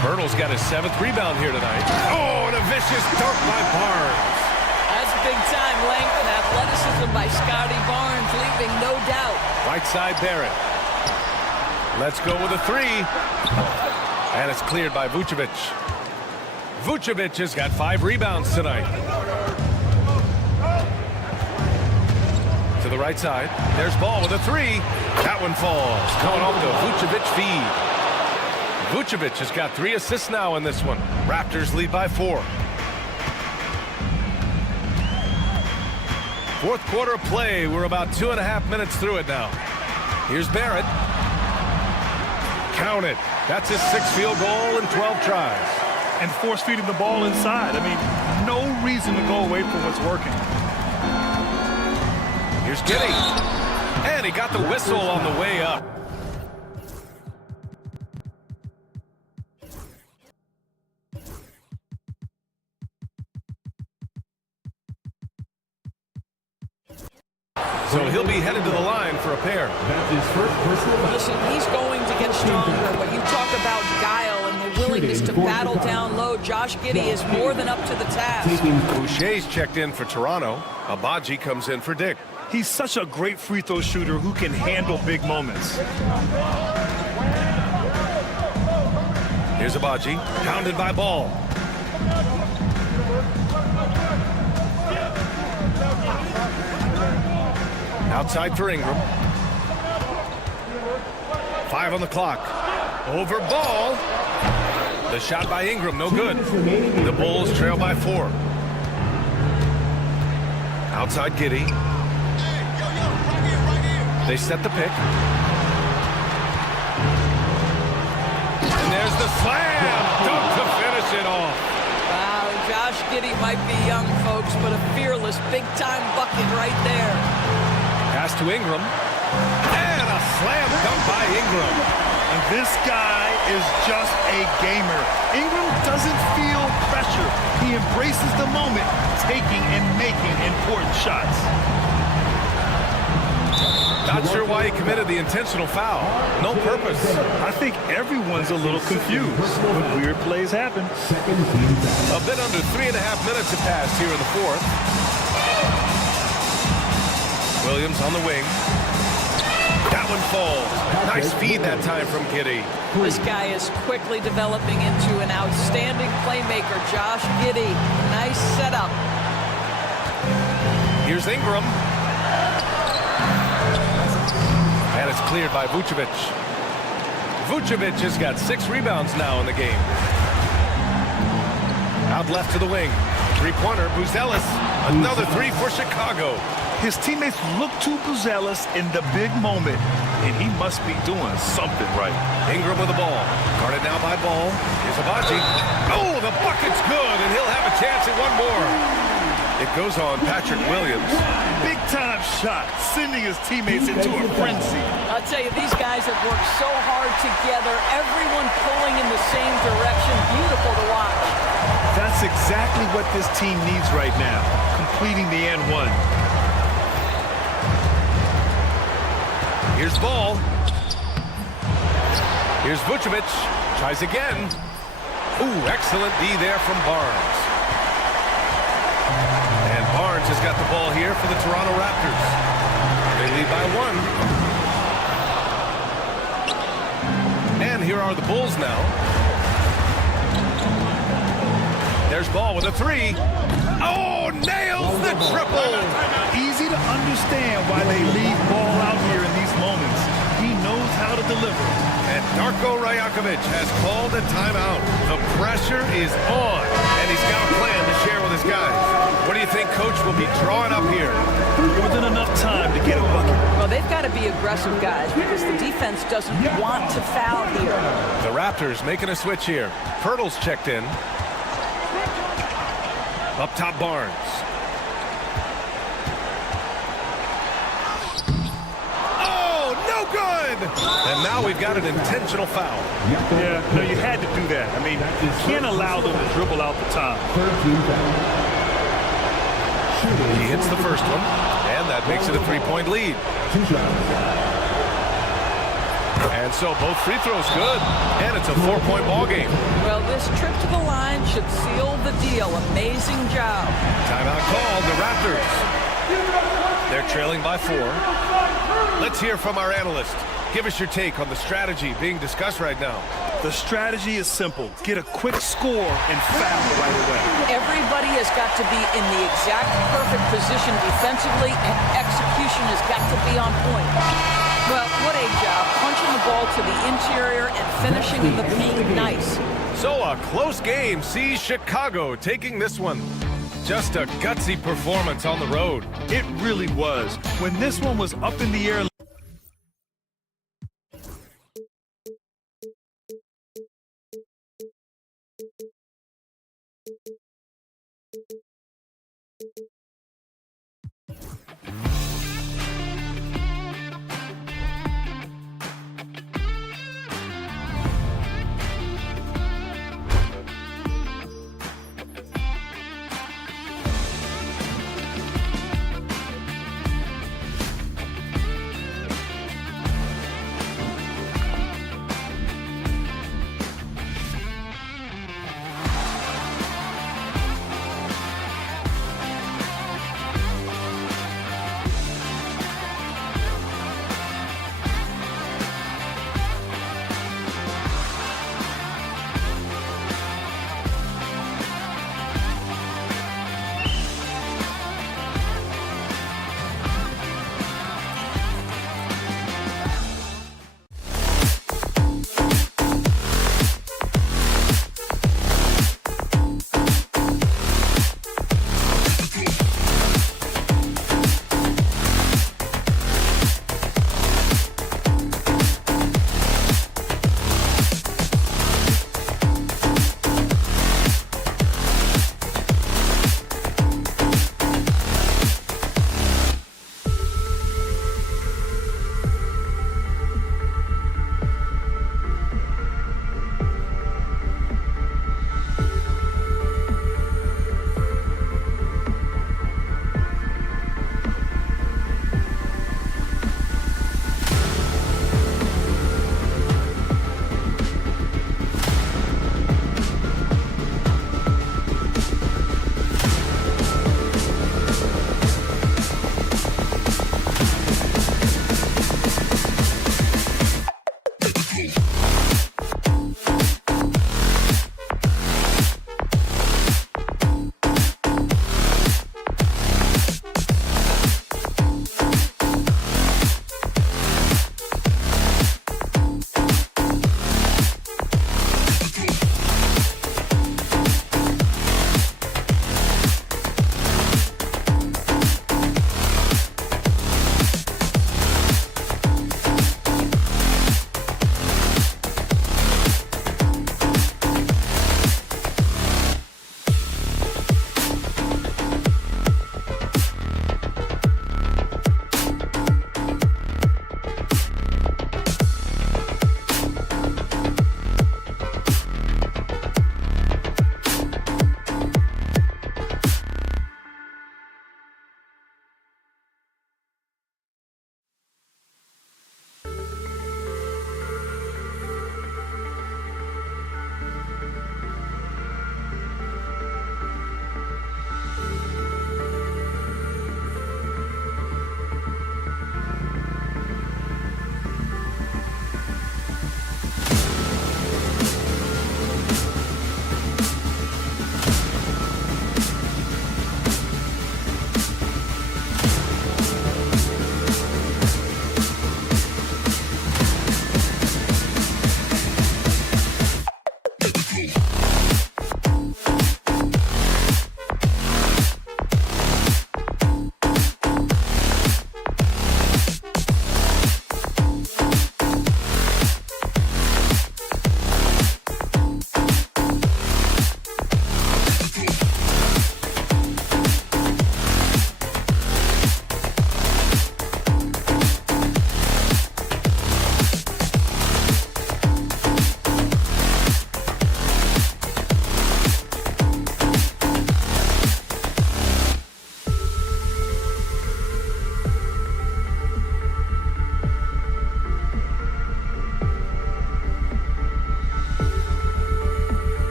Bertle's got his 7th rebound here tonight. Oh, and a vicious dunk by Barnes. That's big-time length and athleticism by Scotty Barnes, leaving no doubt. Right side, Barrett. Let's go with a 3. And it's cleared by Vucevic. Vucevic has got 5 rebounds tonight. To the right side. There's Ball with a 3. That one falls. Coming off the Vucevic feed. Vucevic has got 3 assists now in this one. Raptors lead by 4. Fourth quarter of play. We're about 2.5 minutes through it now. Here's Barrett. Count it. That's his 6th field goal in 12 tries. And force feeding the ball inside. I mean, no reason to go away from what's working. Here's Giddey. And he got the whistle on the way up. So he'll be headed to the line for a pair. That's his first personal foul. Listen, he's going to get stronger, but you talk about guile and the willingness to battle down low. Josh Giddey is more than up to the task. Boucher's checked in for Toronto. Abaji comes in for Dick. He's such a great free throw shooter who can handle big moments. Here's Abaji, pounded by Ball. Outside for Ingram. 5 on the clock. Over Ball. The shot by Ingram, no good. The Bulls trail by 4. Outside Giddey. They set the pick. And there's the slam. Dunk to finish it off. Wow, Josh Giddey might be young, folks, but a fearless big-time bucket right there. Pass to Ingram. And a slam dunk by Ingram. And this guy is just a gamer. Ingram doesn't feel pressure. He embraces the moment, taking and making important shots. Not sure why he committed the intentional foul. No purpose. I think everyone's a little confused, but weird plays happen. A bit under 3.5 minutes have passed here in the fourth. Williams on the wing. That one falls. Nice feed that time from Giddey. This guy is quickly developing into an outstanding playmaker, Josh Giddey. Nice setup. Here's Ingram. And it's cleared by Vucevic. Vucevic has got 6 rebounds now in the game. Out left to the wing. Three-pointer, Buzelis. Another 3 for Chicago. His teammates look too Buzelis in the big moment, and he must be doing something right. Ingram with the ball. Guarded now by Ball. Here's Abaji. Oh, the bucket's good, and he'll have a chance at one more. It goes on Patrick Williams. Big-time shot, sending his teammates into a frenzy. I'll tell you, these guys have worked so hard together, everyone pulling in the same direction. Beautiful to watch. That's exactly what this team needs right now, completing the and one. Here's Ball. Here's Vucevic. Tries again. Ooh, excellent D there from Barnes. And Barnes has got the ball here for the Toronto Raptors. They lead by 1. And here are the Bulls now. There's Ball with a 3. Oh, nails the triple. Easy to understand why they leave Ball out here in these moments. He knows how to deliver. And Darko Rajakovic has called a timeout. The pressure is on, and he's got a plan to share with his guys. What do you think Coach will be drawing up here? More than enough time to get a bucket. Well, they've got to be aggressive, guys, because the defense doesn't want to foul here. The Raptors making a switch here. Pirtle's checked in. Up top, Barnes. Oh, no good! And now we've got an intentional foul. Yeah, no, you had to do that. I mean, you can't allow them to dribble out the time. He hits the first one, and that makes it a 3-point lead. And so both free throws good, and it's a 4-point ball game. Well, this trip to the line should seal the deal. Amazing job. Timeout called, the Raptors. They're trailing by 4. Let's hear from our analyst. Give us your take on the strategy being discussed right now. The strategy is simple. Get a quick score and foul right away. Everybody has got to be in the exact perfect position defensively, and execution has got to be on point. Well, what a job. Punching the ball to the interior and finishing in the paint. Nice. So a close game sees Chicago taking this one. Just a gutsy performance on the road. It really was. When this one was up in the air.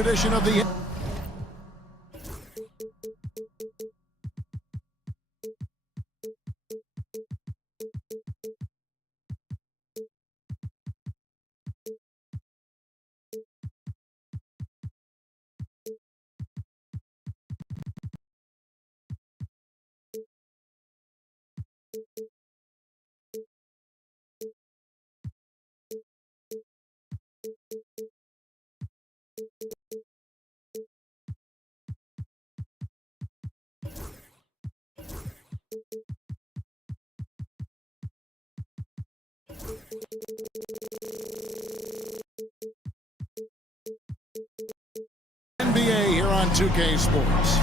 Edition of the on 2K Sports.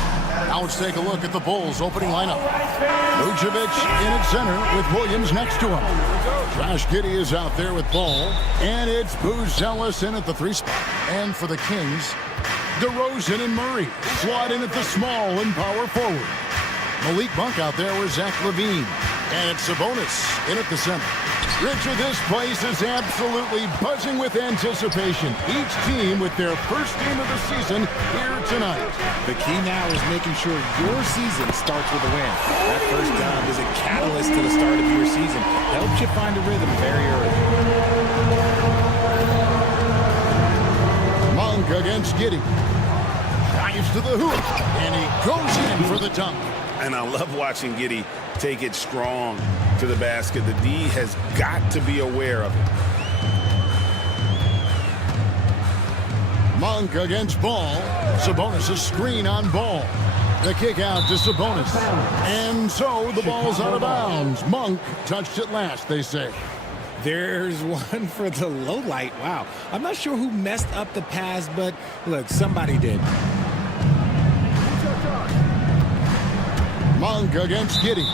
Now let's take a look at the Bulls' opening lineup. Vucevic in at center with Williams next to him. Josh Giddey is out there with Ball. And it's Buzelis in at the 3 spot. And for the Kings, DeRozan and Murray slot in at the small and power forward. Malik Monk out there with Zach LaVine. And it's Sabonis in at the center. Richard, this place is absolutely buzzing with anticipation. Each team with their first game of the season here tonight. The key now is making sure your season starts with a win. That first down is a catalyst to the start of your season. Helps you find a rhythm very early. Monk against Giddey. Drives to the hoop, and he goes in for the dunk. And I love watching Giddey take it strong to the basket. The D has got to be aware of it. Monk against Ball. Sabonis' screen on Ball. The kick out to Sabonis. And so the ball's out of bounds. Monk touched it last, they say. There's one for the low light. Wow. I'm not sure who messed up the pass, but look, somebody did. Monk against Giddey.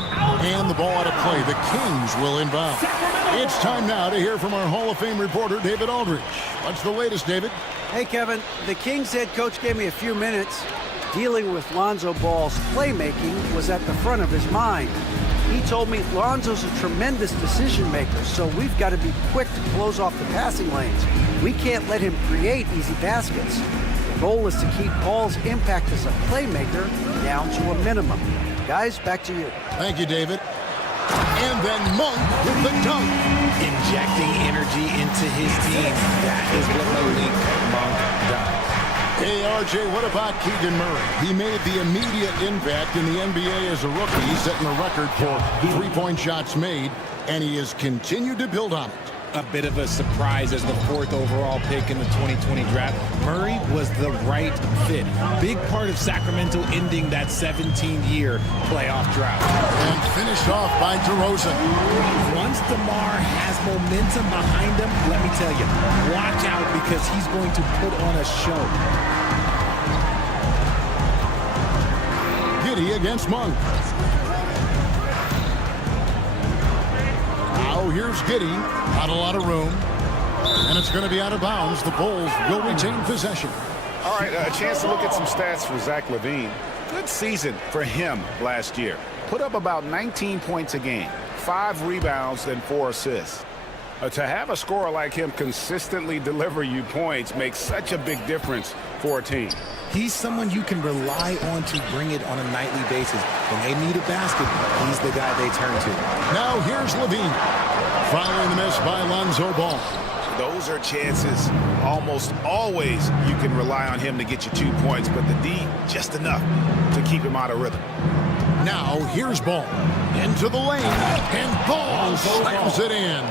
And the ball out of play. The Kings will inbound. It's time now to hear from our Hall of Fame reporter, David Aldridge. What's the latest, David? Hey, Kevin. The Kings head coach gave me a few minutes. Dealing with Lonzo Ball's playmaking was at the front of his mind. He told me Lonzo's a tremendous decision maker, so we've got to be quick to close off the passing lanes. We can't let him create easy baskets. The goal is to keep Ball's impact as a playmaker down to a minimum. Guys, back to you. Thank you, David. And then Monk with the dunk. Injecting energy into his team. That is what Malik Monk does. Hey, RJ, what about Keegan Murray? He made the immediate impact in the NBA as a rookie, setting a record for three-point shots made, and he has continued to build on it. A bit of a surprise as the 4th overall pick in the 2020 draft. Murray was the right fit. Big part of Sacramento ending that 17-year playoff drought. And finished off by DeRozan. Once DeMar has momentum behind him, let me tell you, watch out because he's going to put on a show. Giddey against Monk. Now here's Giddey. Not a lot of room. And it's going to be out of bounds. The Bulls will retain possession. All right, a chance to look at some stats for Zach LaVine. Good season for him last year. Put up about 19 points a game, 5 rebounds, and 4 assists. To have a scorer like him consistently deliver you points makes such a big difference for a team. He's someone you can rely on to bring it on a nightly basis. When they need a basket, he's the guy they turn to. Now here's LaVine. Following the miss by Lonzo Ball. Those are chances almost always you can rely on him to get you 2 points, but the D, just enough to keep him out of rhythm. Now here's Ball. Into the lane, and Ball slams it in.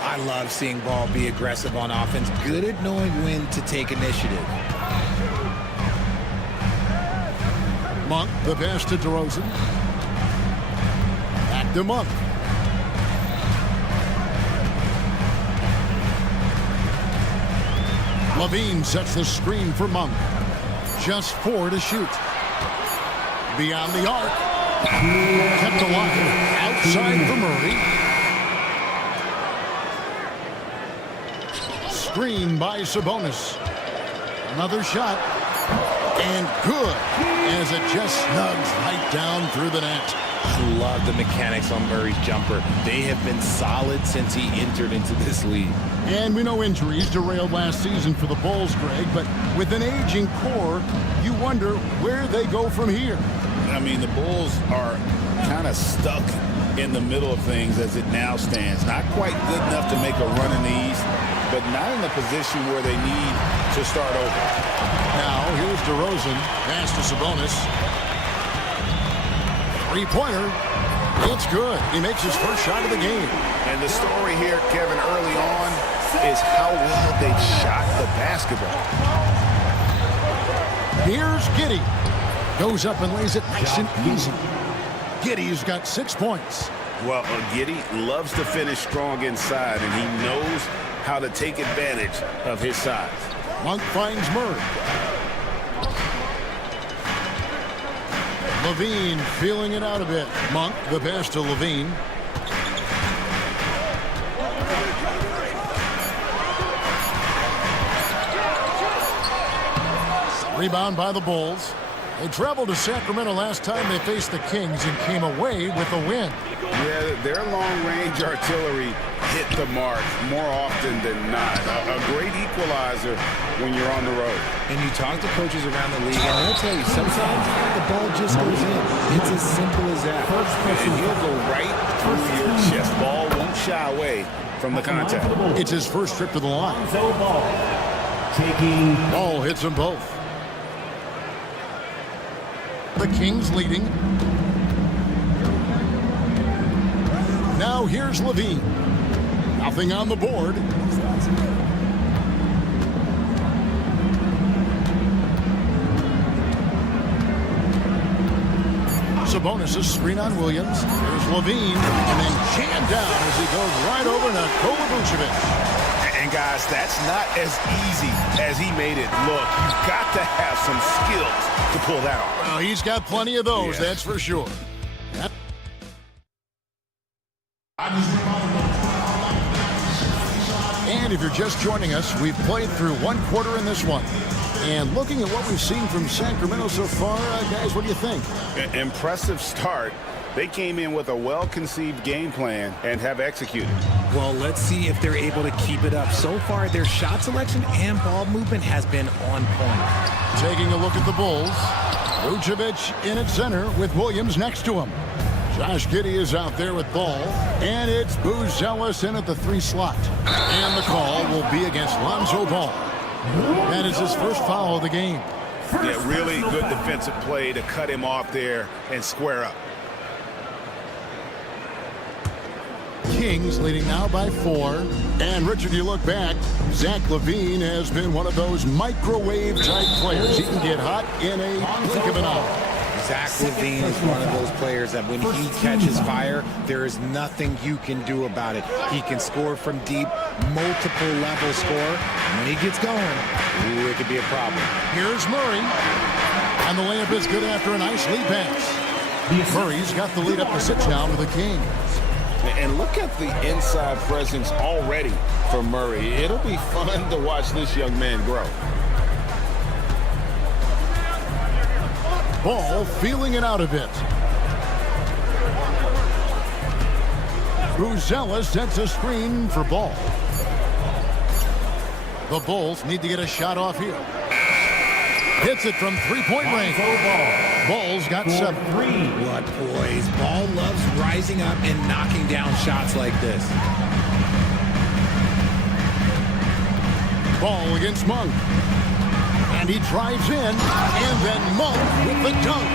I love seeing Ball be aggressive on offense. Good at knowing when to take initiative. Monk, the pass to DeRozan. Back to Monk. LaVine sets the screen for Monk. Just 4 to shoot. Beyond the arc. Kept alive. Outside for Murray. Screen by Sabonis. Another shot. And good, as it just snugs right down through the net. I love the mechanics on Murray's jumper. They have been solid since he entered into this league. And we know injuries derailed last season for the Bulls, Greg, but with an aging core, you wonder where they go from here. I mean, the Bulls are kind of stuck in the middle of things as it now stands. Not quite good enough to make a run in the East, but not in a position where they need to start over. Now, here's DeRozan. Pass to Sabonis. Three-pointer. It's good. He makes his first shot of the game. And the story here, Kevin, early on is how well they shot the basketball. Here's Giddey. Goes up and lays it nice and easy. Giddey's got 6 points. Well, Giddey loves to finish strong inside, and he knows how to take advantage of his size. Monk finds Murray. Levine feeling it out a bit. Monk, the pass to Levine. Rebound by the Bulls. They traveled to Sacramento last time they faced the Kings and came away with a win. Yeah, their long-range artillery hit the mark more often than not. A great equalizer when you're on the road. And you talk to coaches around the league, and they'll tell you sometimes the ball just goes in. It's as simple as that. And he'll go right through your chest. Ball won't shy away from the contact. It's his first trip to the line. Ball hits them both. The Kings leading. Now here's Levine. Nothing on the board. Sabonis' screen on Williams. Here's Levine, and then jammed down as he goes right over Nikola Vucevic. And guys, that's not as easy as he made it look. You've got to have some skills to pull that off. Well, he's got plenty of those, that's for sure. And if you're just joining us, we've played through one quarter in this one. And looking at what we've seen from Sacramento so far, guys, what do you think? Impressive start. They came in with a well-conceived game plan and have executed. Well, let's see if they're able to keep it up. So far, their shot selection and ball movement has been on point. Taking a look at the Bulls. Vucevic in at center with Williams next to him. Josh Giddey is out there with ball. And it's Buzelis in at the 3 slot. And the call will be against Lonzo Ball. That is his first foul of the game. Yeah, really good defensive play to cut him off there and square up. Kings leading now by 4. And Richard, you look back, Zach LaVine has been one of those microwave-type players. He can get hot in a blink of an eye. Zach LaVine is one of those players that when he catches fire, there is nothing you can do about it. He can score from deep, multiple level score. When he gets going, ooh, it could be a problem. Here's Murray. And the layup is good after a nice lead pass. Murray's got the lead up to 6 now to the Kings. And look at the inside presence already for Murray. It'll be fun to watch this young man grow. Ball feeling it out a bit. Buzelis sets a screen for Ball. The Bulls need to get a shot off here. Hits it from 3-point range. Ball's got 7. What poise. Ball loves rising up and knocking down shots like this. Ball against Monk. And he drives in, and then Monk with the dunk.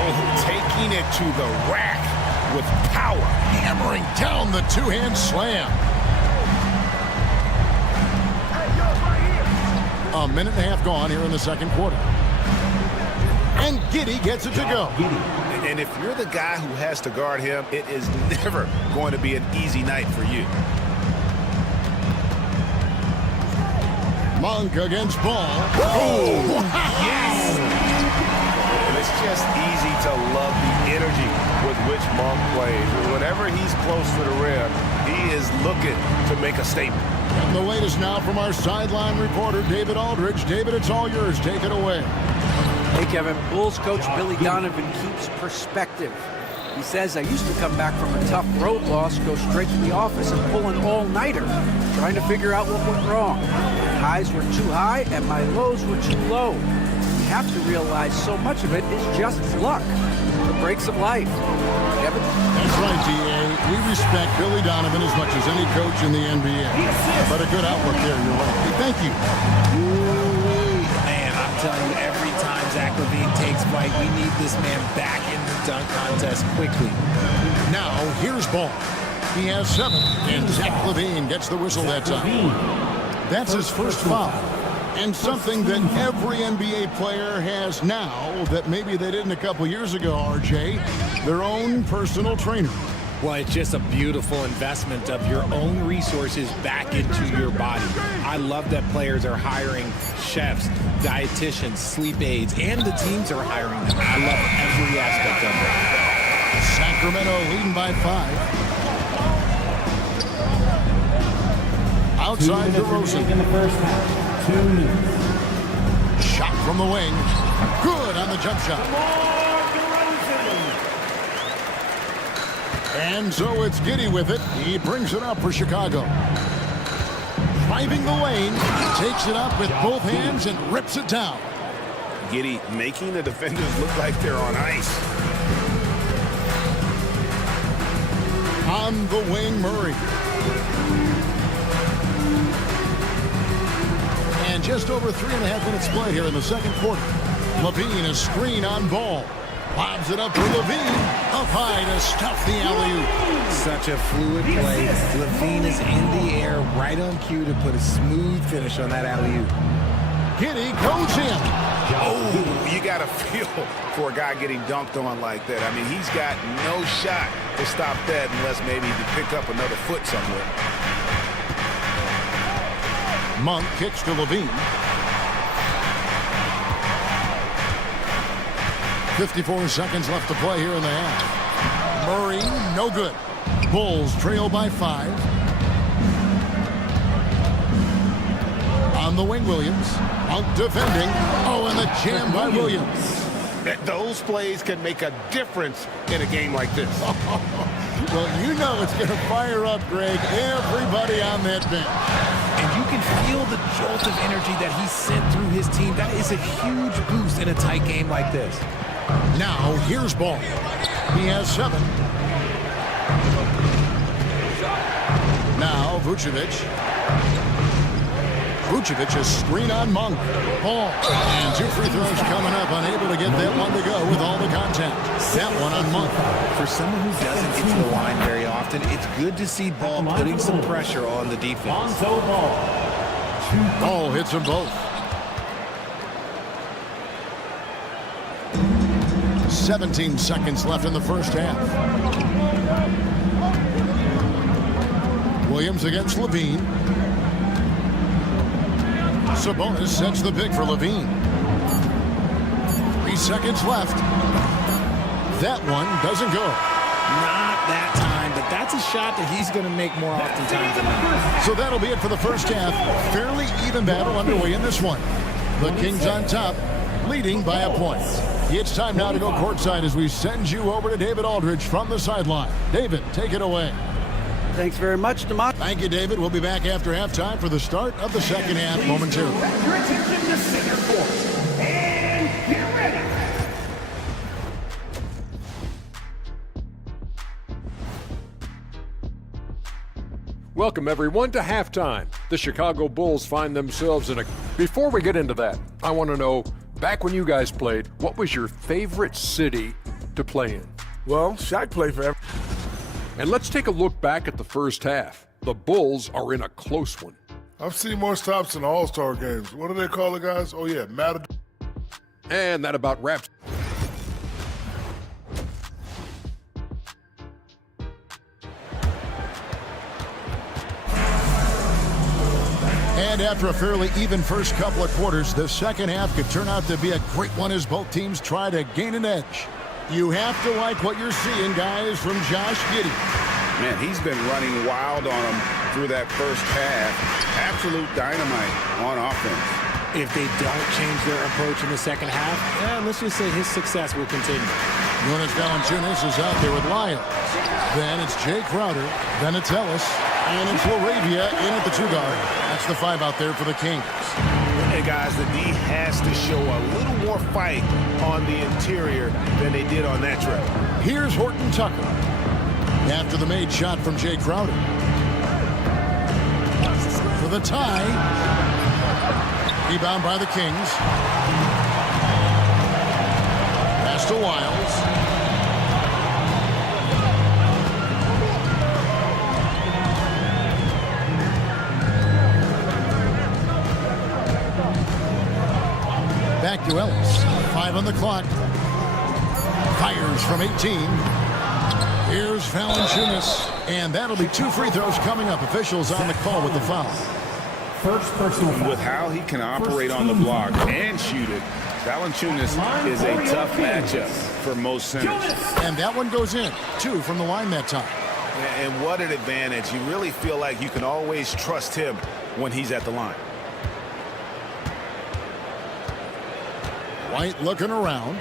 Oh, taking it to the rack with power. Hammering down the 2-hand slam. A minute and a half gone here in the second quarter. And Giddey gets it to go. And if you're the guy who has to guard him, it is never going to be an easy night for you. Monk against Ball. Oh, yes! And it's just easy to love the energy with which Monk plays. Whenever he's close to the rim, he is looking to make a statement. And the latest now from our sideline reporter, David Aldridge. David, it's all yours. Take it away. Hey, Kevin. Bulls coach Billy Donovan keeps perspective. He says, I used to come back from a tough road loss, go straight to the office and pull an all-nighter, trying to figure out what went wrong. My highs were too high and my lows were too low. You have to realize so much of it is just luck. The breaks of life. Kevin? That's right, D.A. We respect Billy Donovan as much as any coach in the NBA. But a good outlook there, you're right. Thank you. Man, I'm telling you, every time Zach LaVine takes flight, we need this man back in the dunk contest quickly. Now, here's Ball. He has 7, and Zach LaVine gets the whistle that time. That's his first foul. And something that every NBA player has now that maybe they didn't a couple years ago, RJ, their own personal trainer. Well, it's just a beautiful investment of your own resources back into your body. I love that players are hiring chefs, dietitians, sleep aides, and the teams are hiring them. I love every aspect of it. Sacramento leading by 5. Outside DeRozan. In the first half, 2 minutes. Shot from the wing. Good on the jump shot. And so it's Giddey with it. He brings it up for Chicago. Driving the lane. Takes it up with both hands and rips it down. Giddey making the defenders look like they're on ice. On the wing, Murray. And just over 3.5 minutes play here in the second quarter. Levine, a screen on Ball. Lobs it up for Levine. Up high to stuff the alley-oop. Such a fluid play. Levine is in the air right on cue to put a smooth finish on that alley-oop. Giddey goes in. Oh, you got to feel for a guy getting dunked on like that. I mean, he's got no shot to stop that unless maybe he can pick up another foot somewhere. Monk kicks to Levine. 54 seconds left to play here in the half. Murray, no good. Bulls trail by 5. On the wing, Williams. Monk defending. Oh, and the jam by Williams. Those plays can make a difference in a game like this. Well, you know it's going to fire up, Greg. Everybody on that bench. And you can feel the jolt of energy that he sent through his team. That is a huge boost in a tight game like this. Now, here's Ball. He has 7. Now, Vucevic. Vucevic, a screen on Monk. Ball. And 2 free throws coming up. Unable to get that one to go with all the contact. That one on Monk. For someone who doesn't get to the line very often, it's good to see Ball putting some pressure on the defense. Ball hits them both. 17 seconds left in the first half. Williams against Levine. Sabonis sets the pick for Levine. 3 seconds left. That one doesn't go. Not that time, but that's a shot that he's going to make more oftentimes than not. So that'll be it for the first half. Fairly even battle underway in this one. The Kings on top, leading by a point. It's time now to go courtside as we send you over to David Aldridge from the sideline. David, take it away. Thanks very much, DeMont. Thank you, David. We'll be back after halftime for the start of the second half momentarily. Your attention to center court. And get ready. Welcome, everyone, to halftime. The Chicago Bulls find themselves in a... Before we get into that, I want to know, back when you guys played, what was your favorite city to play in? Well, Shaq played for every... And let's take a look back at the first half. The Bulls are in a close one. I've seen more stops in All-Star games. What do they call it, guys? Oh, yeah, Matador. And that about wraps. And after a fairly even first couple of quarters, the second half could turn out to be a great one as both teams try to gain an edge. You have to like what you're seeing, guys, from Josh Giddey. Man, he's been running wild on them through that first half. Absolute dynamite on offense. If they don't change their approach in the second half, let's just say his success will continue. Jonas Valanciunas is out there with Lyons. Then it's Jay Crowder. Then it's Ellis. And it's LaRavia in at the 2-guard. That's the 5 out there for the Kings. Hey, guys, the D has to show a little more fight on the interior than they did on that trip. Here's Horton Tucker. After the made shot from Jay Crowder. For the tie. Rebound by the Kings. Pass to Wiles. Back to Ellis. 5 on the clock. Fires from 18. Here's Valanciunas, and that'll be 2 free throws coming up. Officials on the call with the foul. First personal foul. With how he can operate on the block and shoot it, Valanciunas is a tough matchup for most centers. And that one goes in. 2 from the line that time. And what an advantage. You really feel like you can always trust him when he's at the line. White looking around.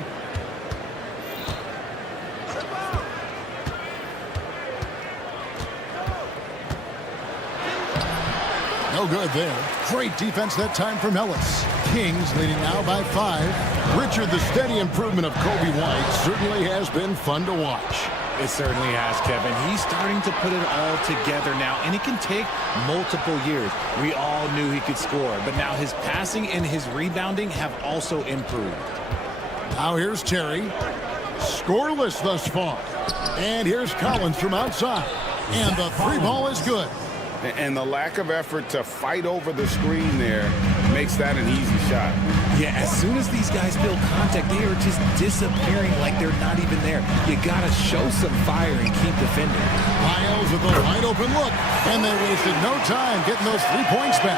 No good there. Great defense that time from Ellis. Kings leading now by 5. Richard, the steady improvement of Kobe White certainly has been fun to watch. It certainly has, Kevin. He's starting to put it all together now, and it can take multiple years. We all knew he could score, but now his passing and his rebounding have also improved. Now here's Terry. Scoreless thus far. And here's Collins from outside. And the 3 ball is good. And the lack of effort to fight over the screen there makes that an easy shot. Yeah, as soon as these guys feel contact, they are just disappearing like they're not even there. You got to show some fire and keep defending. Miles with a wide open look. And they wasted no time getting those 3 points back.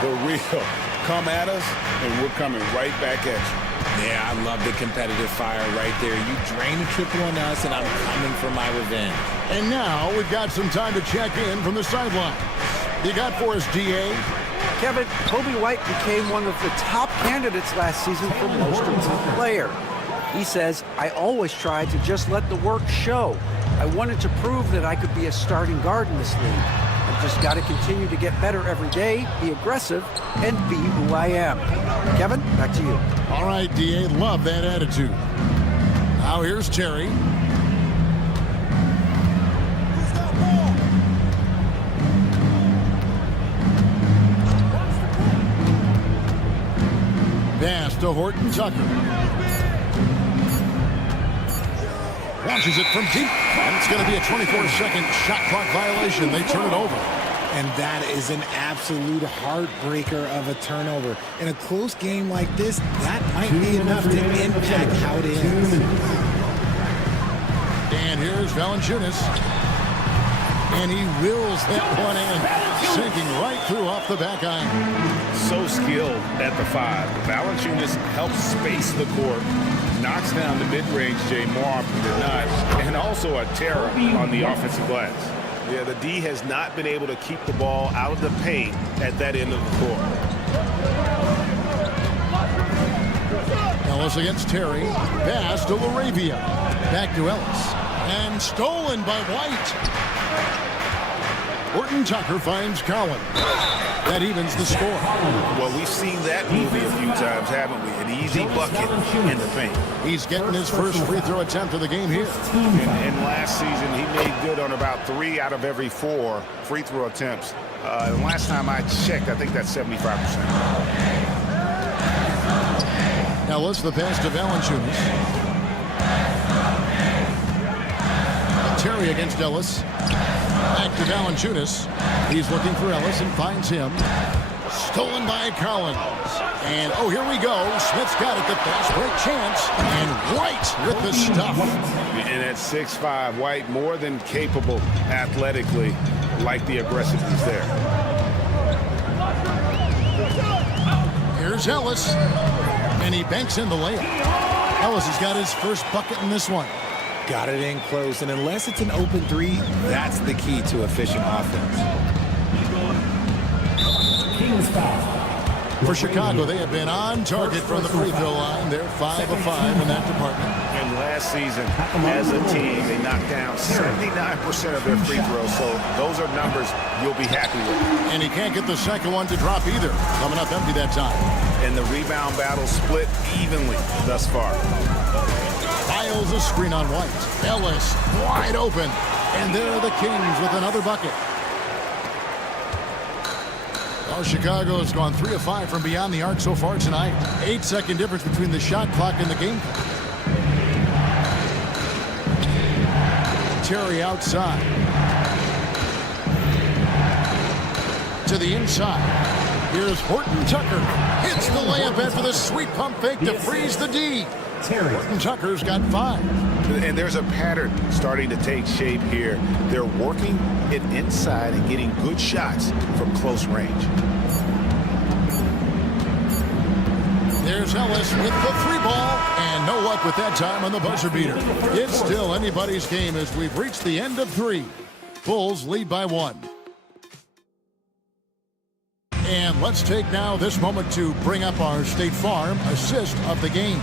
The real come at us, and we're coming right back at you. Yeah, I love the competitive fire right there. You drain a triple on us, and I'm coming for my revenge. And now we've got some time to check in from the sideline. You got for us, DA? Kevin, Kobe White became one of the top candidates last season for most improved player. He says, I always tried to just let the work show. I wanted to prove that I could be a starting guard in this league. I've just got to continue to get better every day, be aggressive, and be who I am. Kevin, back to you. All right, DA, love that attitude. Now here's Terry. Pass to Horton Tucker. Launches it from deep. And it's going to be a 24-second shot clock violation. They turn it over. And that is an absolute heartbreaker of a turnover. In a close game like this, that might be enough to impact how it ends. And here's Valanciunas. And he wills that one in, sinking right through off the back iron. So skilled at the 5. Valanciunas helps space the court, knocks down the mid-range Jay more often than not, and also a terror on the offensive glass. Yeah, the D has not been able to keep the ball out of the paint at that end of the court. Ellis against Terry. Pass to Laravia. Back to Ellis. And stolen by White. Horton Tucker finds Collins. That evens the score. Well, we've seen that movie a few times, haven't we? An easy bucket in the paint. He's getting his first free throw attempt of the game here. And last season, he made good on about 3 out of every 4 free throw attempts. And last time I checked, I think that's 75%. Now let's the pass to Valanciunas. Terry against Ellis. Back to Valanciunas. He's looking for Ellis and finds him. Stolen by Collins. And, oh, here we go. Smith's got it. The fast break chance. And White with the stuff. And at 6'5", White more than capable athletically, like the aggressiveness there. Here's Ellis. And he banks in the layup. Ellis has got his first bucket in this one. Got it in close, and unless it's an open 3, that's the key to efficient offense. For Chicago, they have been on target from the free throw line. They're 5 of 5 in that department. And last season, as a team, they knocked down 79% of their free throws, so those are numbers you'll be happy with. And he can't get the second one to drop either. Coming up empty that time. And the rebound battle split evenly thus far. Files a screen on White. Ellis wide open. And there are the Kings with another bucket. Well, Chicago has gone 3 of 5 from beyond the arc so far tonight. 8-second difference between the shot clock and the game clock. Terry outside. To the inside. Here's Horton Tucker. Hits the layup after the sweet pump fake to freeze the D. Horton Tucker's got 5. And there's a pattern starting to take shape here. They're working it inside and getting good shots from close range. There's Ellis with the 3 ball, and no luck with that time on the buzzer beater. It's still anybody's game as we've reached the end of 3. Bulls lead by 1. And let's take now this moment to bring up our State Farm assist of the game.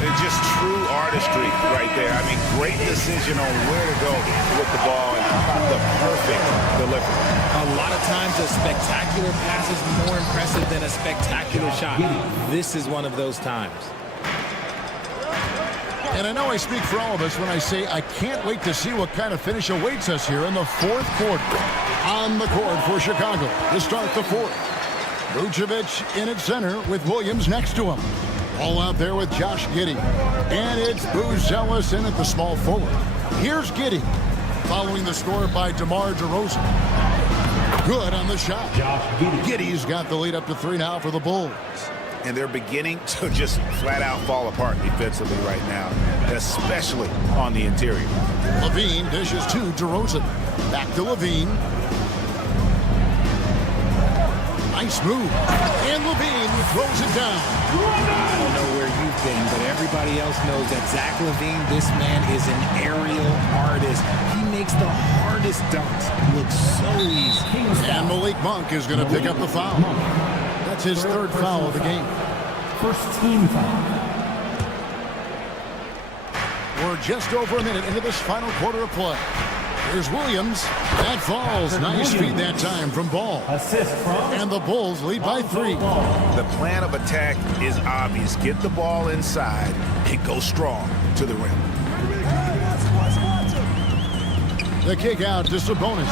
It's just true artistry right there. I mean, great decision on where to go with the ball, and how about the perfect delivery. A lot of times a spectacular pass is more impressive than a spectacular shot. This is one of those times. And I know I speak for all of us when I say I can't wait to see what kind of finish awaits us here in the 4th quarter. On the court for Chicago to start the 4th. Vucevic in at center with Williams next to him. All out there with Josh Giddey. And it's Buzelis in at the small forward. Here's Giddey, following the score by DeMar DeRozan. Good on the shot. Giddey's got the lead up to 3 now for the Bulls. And they're beginning to just flat out fall apart defensively right now, especially on the interior. Levine dishes to DeRozan. Back to Levine. Nice move. And Levine throws it down. I don't know where you've been, but everybody else knows that Zach Levine, this man is an aerial artist. He makes the hardest dunks look so easy. And Malik Monk is going to pick up the foul. That's his 3rd foul of the game. First team foul. We're just over a minute into this final quarter of play. Here's Williams. That falls. Nice feed that time from Ball. Assist from. And the Bulls lead by 3. The plan of attack is obvious. Get the ball inside and go strong to the rim. The kick out to Sabonis.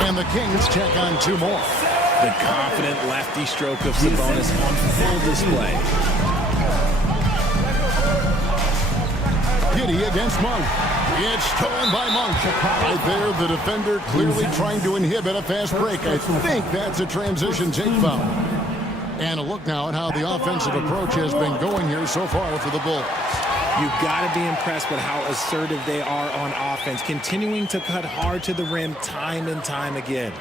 And the Kings check on 2 more. The confident lefty stroke of Sabonis on full display. Giddey against Monk. It's stolen by Monk. Right there, the defender clearly trying to inhibit a fast break. I think that's a transition take foul. And a look now at how the offensive approach has been going here so far for the Bulls. You've got to be impressed with how assertive they are on offense, continuing to cut hard to the rim time and time again.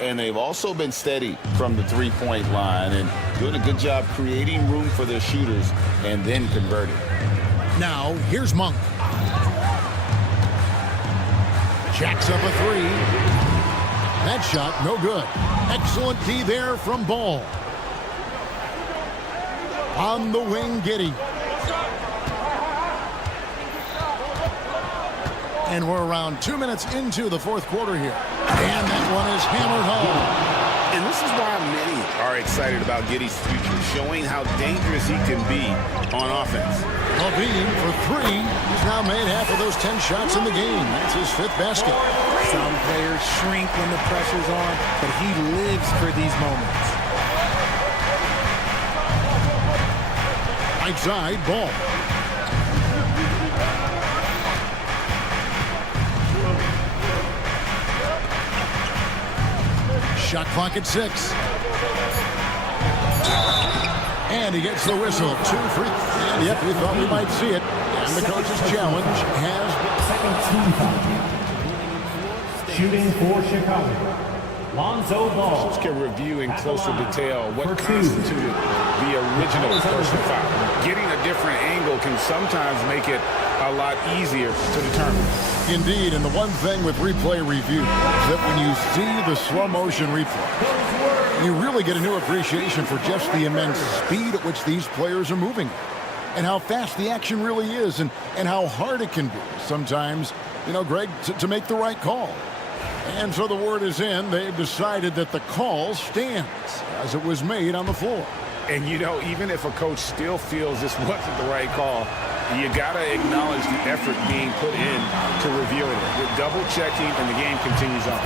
And they've also been steady from the 3-point line and doing a good job creating room for their shooters and then converting. Now, here's Monk. Jacks up a 3. That shot, no good. Excellent D there from Ball. On the wing, Giddey. And we're around 2 minutes into the 4th quarter here. And that one is hammered home. And this is why many are excited about Giddey's future, showing how dangerous he can be on offense. Levine for 3. He's now made half of those 10 shots in the game. That's his 5th basket. Some players shrink when the pressure's on, but he lives for these moments. Right side, Ball. Shot clock at 6. And he gets the whistle. 2 free. And yep, we thought we might see it. And the coach's challenge has Second team foul. Shooting for Chicago. Lonzo Ball. Coach can review in closer detail what constituted the original personal foul. Getting a different angle can sometimes make it a lot easier to determine. Indeed, and the one thing with replay review is that when you see the slow motion replay, you really get a new appreciation for just the immense speed at which these players are moving and how fast the action really is and how hard it can be sometimes, you know, Greg, to make the right call. And so the word is in. They've decided that the call stands as it was made on the floor. And, you know, even if a coach still feels this wasn't the right call, you got to acknowledge the effort being put in to reviewing it. With double checking, and the game continues on.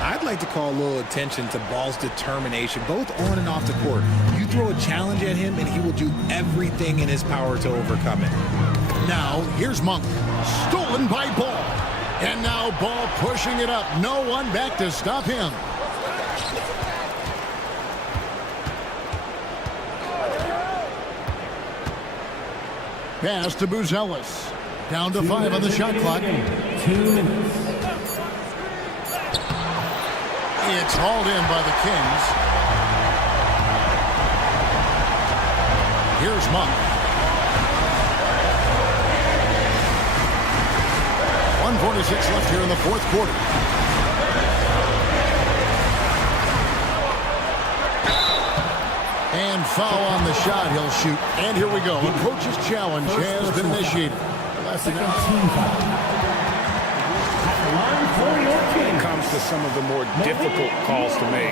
I'd like to call a little attention to Ball's determination, both on and off the court. You throw a challenge at him, and he will do everything in his power to overcome it. Now, here's Monk. Stolen by Ball. And now Ball pushing it up. No one back to stop him. Pass to Buzelis. Down to 5 on the shot clock. 2 minutes. It's hauled in by the Kings. Here's Monk. 1:46 left here in the fourth quarter. And foul on the shot. He'll shoot. And here we go. The coach's challenge has been initiated. When it comes to some of the more difficult calls to make,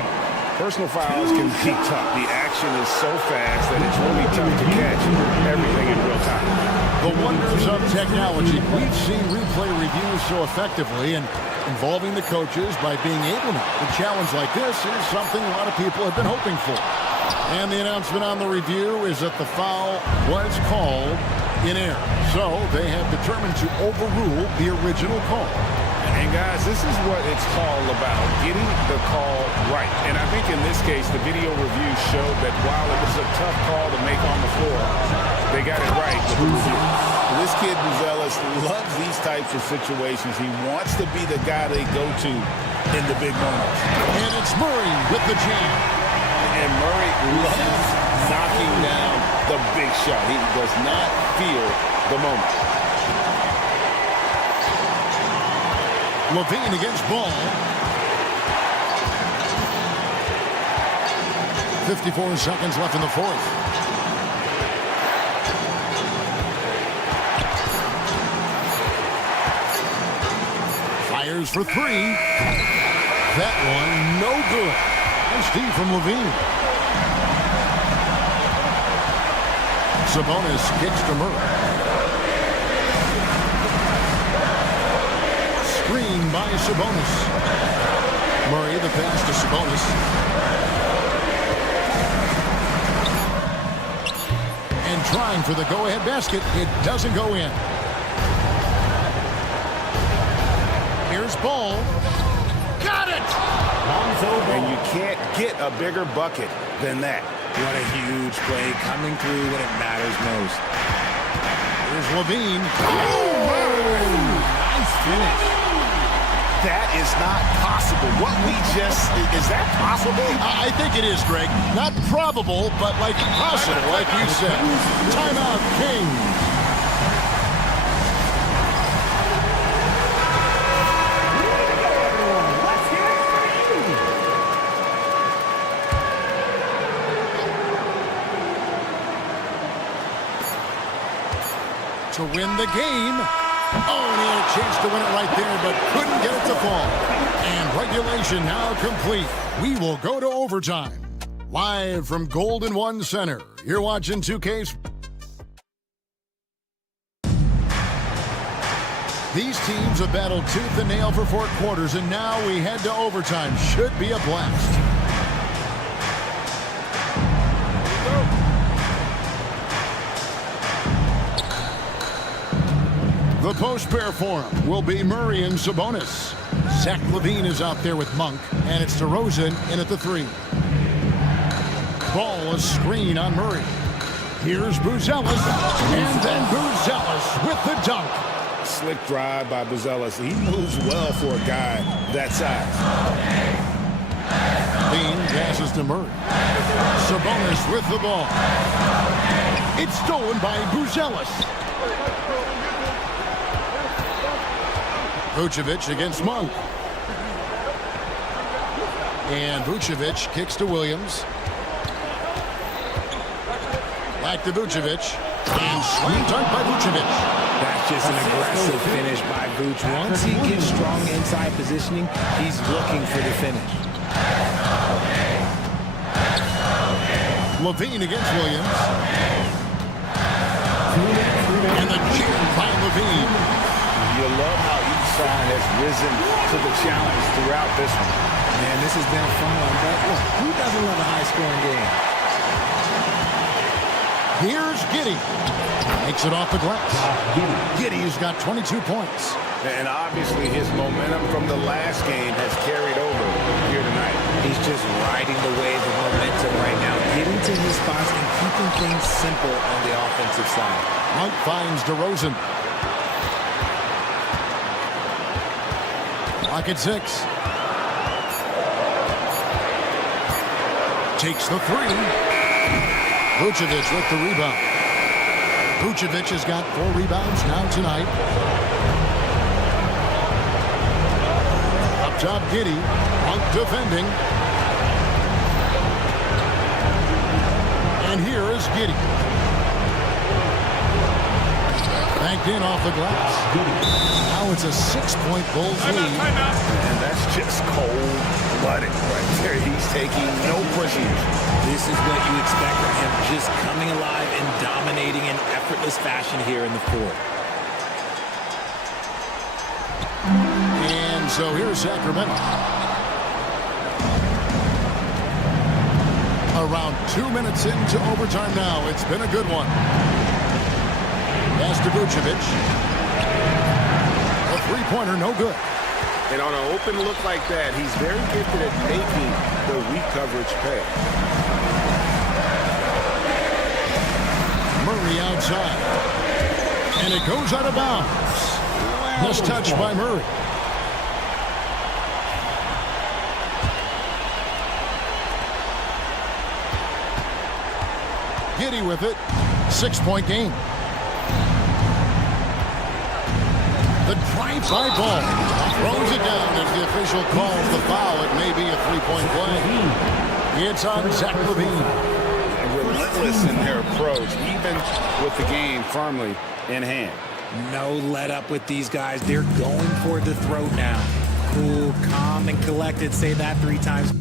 personal fouls can be tough. The action is so fast that it's really tough to catch everything in real time. The wonders of technology. We've seen replay reviews so effectively and involving the coaches by being able to. A challenge like this is something a lot of people have been hoping for. And the announcement on the review is that the foul was called in error. So they have determined to overrule the original call. And guys, this is what it's all about, getting the call right. And I think in this case, the video review showed that while it was a tough call to make on the floor, they got it right with the review. This kid, Buzelis, loves these types of situations. He wants to be the guy they go to in the big moments. And it's Murray with the jam. And Murray loves knocking down the big shot. He does not fear the moment. Levine against Ball. 54 seconds left in the fourth. Fires for 3. That one, no good. And Steve from Levine. Sabonis kicks to Murray. Screen by Sabonis. Murray, the pass to Sabonis. And trying for the go-ahead basket. It doesn't go in. Here's Ball. Got it! And you can't get a bigger bucket than that. What a huge play coming through when it matters most. Here's Levine. Nice finish. That is not possible. What we just, is that possible? I think it is, Greg. Not probable, but like possible, like you said. Timeout, Kings. To win the game. Oh, and he had a chance to win it right there, but couldn't get it to fall. And regulation now complete. We will go to overtime. Live from Golden One Center, you're watching 2K's. These teams have battled tooth and nail for 4 quarters, and now we head to overtime. Should be a blast. The post pair for him will be Murray and Sabonis. Zach LaVine is out there with Monk, and it's DeRozan in at the 3. Ball a screen on Murray. Here's Buzelis, and then Buzelis with the dunk. Slick drive by Buzelis. He moves well for a guy that size. LaVine passes to Murray. Sabonis with the ball. It's stolen by Buzelis. Vucevic against Monk. And Vucevic kicks to Williams. Back to Vucevic. And slam dunk by Vucevic. That's just an aggressive finish by Vuce. Once he gets strong inside positioning, he's looking for the finish. LaVine against Williams. And the jam by LaVine. You love how each side has risen to the challenge throughout this one. Man, this has been a fun one, but look, who doesn't love a high-scoring game? Here's Giddey. Makes it off the glass. Giddey's got 22 points. And obviously his momentum from the last game has carried over here tonight. He's just riding the wave of momentum right now, getting to his spots and keeping things simple on the offensive side. Monk finds DeRozan. Clock at 6. Takes the 3. Vucevic with the rebound. Vucevic has got 4 rebounds now tonight. Up top, Giddey. Monk defending. And here is Giddey. Banked in off the glass. Now it's a 6-point Bulls lead. And that's just cold-blooded right there. He's taking no prisoners. This is what you expect from him, just coming alive and dominating in effortless fashion here in the fourth. And so here's Sacramento. Around 2 minutes into overtime now. It's been a good one. Pass to Vucevic. A three-pointer, no good. And on an open look like that, he's very gifted at making the weak coverage pay. Murray outside. And it goes out of bounds. Nice touch by Murray. Giddey with it. 6-point game. The drive-by ball. Throws it down as the official calls the foul. It may be a 3-point play. It's on Zach LaVine. Relentless in their approach, even with the game firmly in hand. No let up with these guys. They're going for the throat now. Cool, calm, and collected. Say that 3 times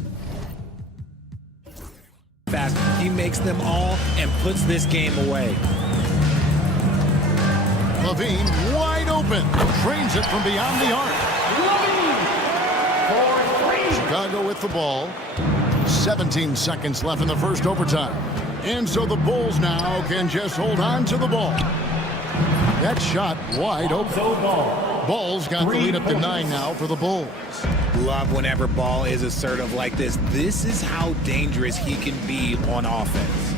fast. He makes them all and puts this game away. LaVine wide open. Trains it from beyond the arc. Chicago with the ball. 17 seconds left in the first overtime. And so the Bulls now can just hold on to the ball. That shot wide open. Bulls got the lead up to 9 now for the Bulls. Love whenever Ball is assertive like this. This is how dangerous he can be on offense.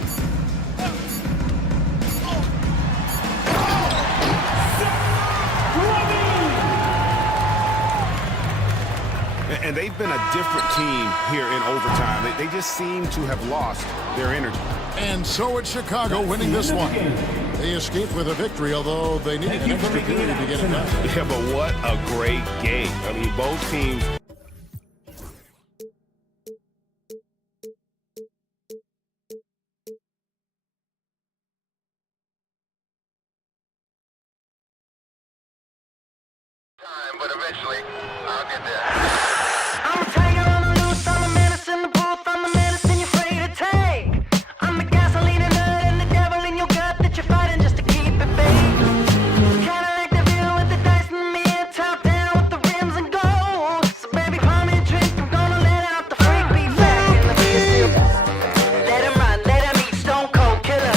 And they've been a different team here in overtime. They just seem to have lost their energy. And so it's Chicago winning this one. They escaped with a victory, although they needed an extra period to get it done. Yeah, but what a great game. I mean, both teams. But eventually, I'll get there. I'm a tiger on the loose, I'm a menace in the booth, I'm the medicine you're afraid to take. I'm the gasoline and nut and the devil in your gut that you're fighting just to keep it baked. Kinda like the view with the dice and me, top down with the rims and gold. So baby, pour me a drink, I'm gonna let out the freak beat back in the beer. Let him run, let him eat, stone cold killer.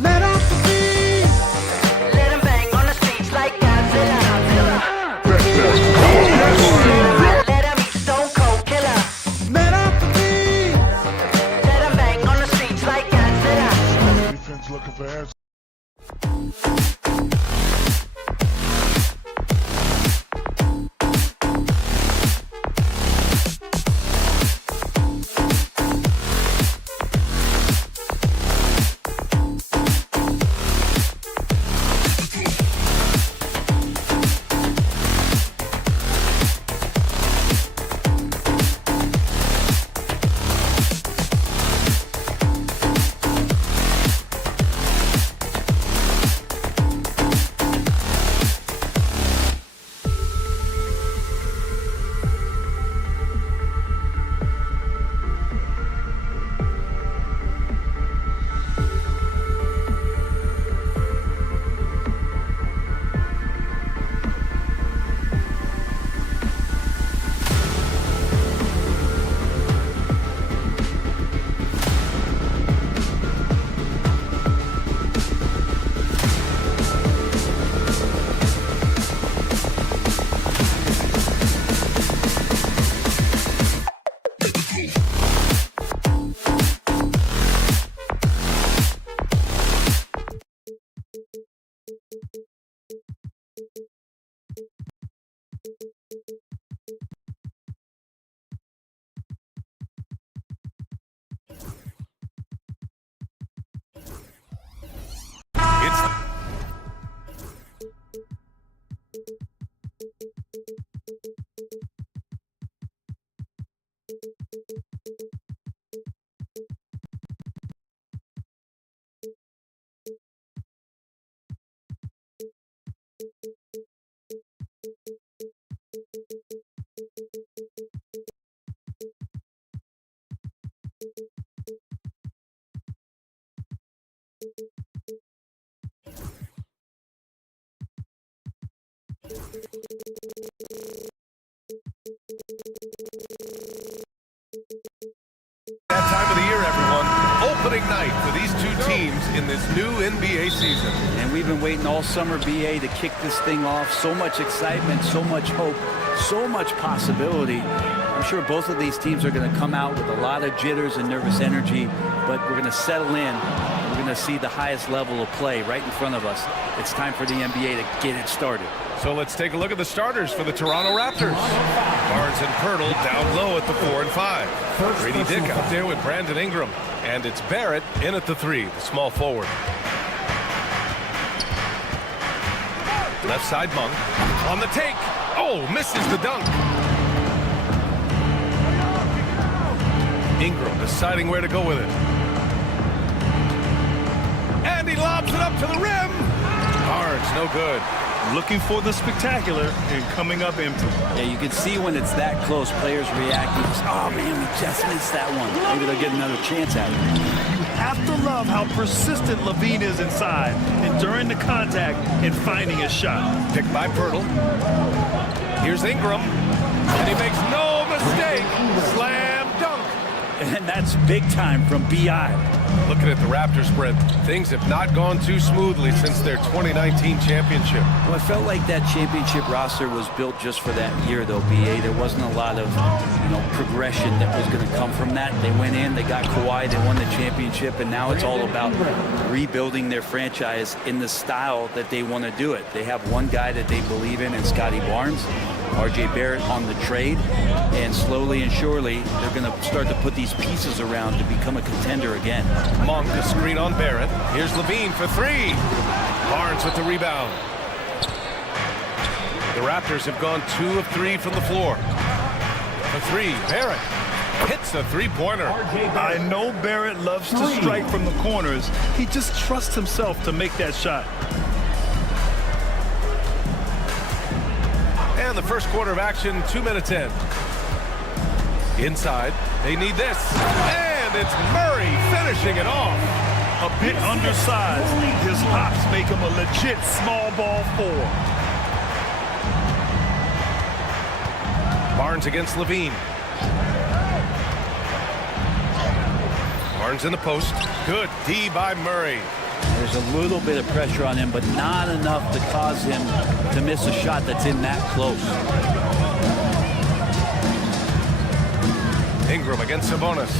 Let off the beat. Let him bang on the streets like Godzilla. Let him eat, stone cold killer. Let off the beat. Let him bang on the streets like Godzilla. Defense looking for answers. That time of the year, everyone. Opening night for these two teams in this new NBA season. And we've been waiting all summer, BA, to kick this thing off. So much excitement, so much hope, so much possibility. I'm sure both of these teams are going to come out with a lot of jitters and nervous energy, but we're going to settle in. We're going to see the highest level of play right in front of us. It's time for the NBA to get it started. So let's take a look at the starters for the Toronto Raptors. Barnes and Pirtle down low at the 4 and 5. Grady Dick out there with Brandon Ingram. And it's Barrett in at the 3, the small forward. Left side Monk on the take. Oh, misses the dunk. Ingram deciding where to go with it. And he lobs it up to the rim. Barnes, no good. Looking for the spectacular and coming up empty. Yeah, you can see when it's that close, players reacting. Oh, man, we just missed that one. Maybe they'll get another chance at it. You have to love how persistent Levine is inside and during the contact and finding a shot. Picked by Pirtle. Here's Ingram. And he makes no mistake. Slam dunk. And that's big time from B.I. Looking at the Raptors, Brent, things have not gone too smoothly since their 2019 championship. Well, it felt like that championship roster was built just for that year, though, B.A. There wasn't a lot of, progression that was going to come from that. They went in, they got Kawhi, they won the championship, and now it's all about rebuilding their franchise in the style that they want to do it. They have one guy that they believe in Scotty Barnes. RJ Barrett on the trade, and slowly and surely they're going to start to put these pieces around to become a contender again. Monk, a screen on Barrett. Here's Levine for 3. Barnes with the rebound. The Raptors have gone 2 of 3 from the floor. For 3, Barrett hits a three-pointer. I know Barrett loves to strike from the corners. He just trusts himself to make that shot. And the first quarter of action, 2 minutes in. Inside, they need this. And it's Murray finishing it off. A bit undersized. His hops make him a legit small ball 4. Barnes against Levine. Barnes in the post. Good D by Murray. There's a little bit of pressure on him, but not enough to cause him to miss a shot that's in that close. Ingram against Sabonis.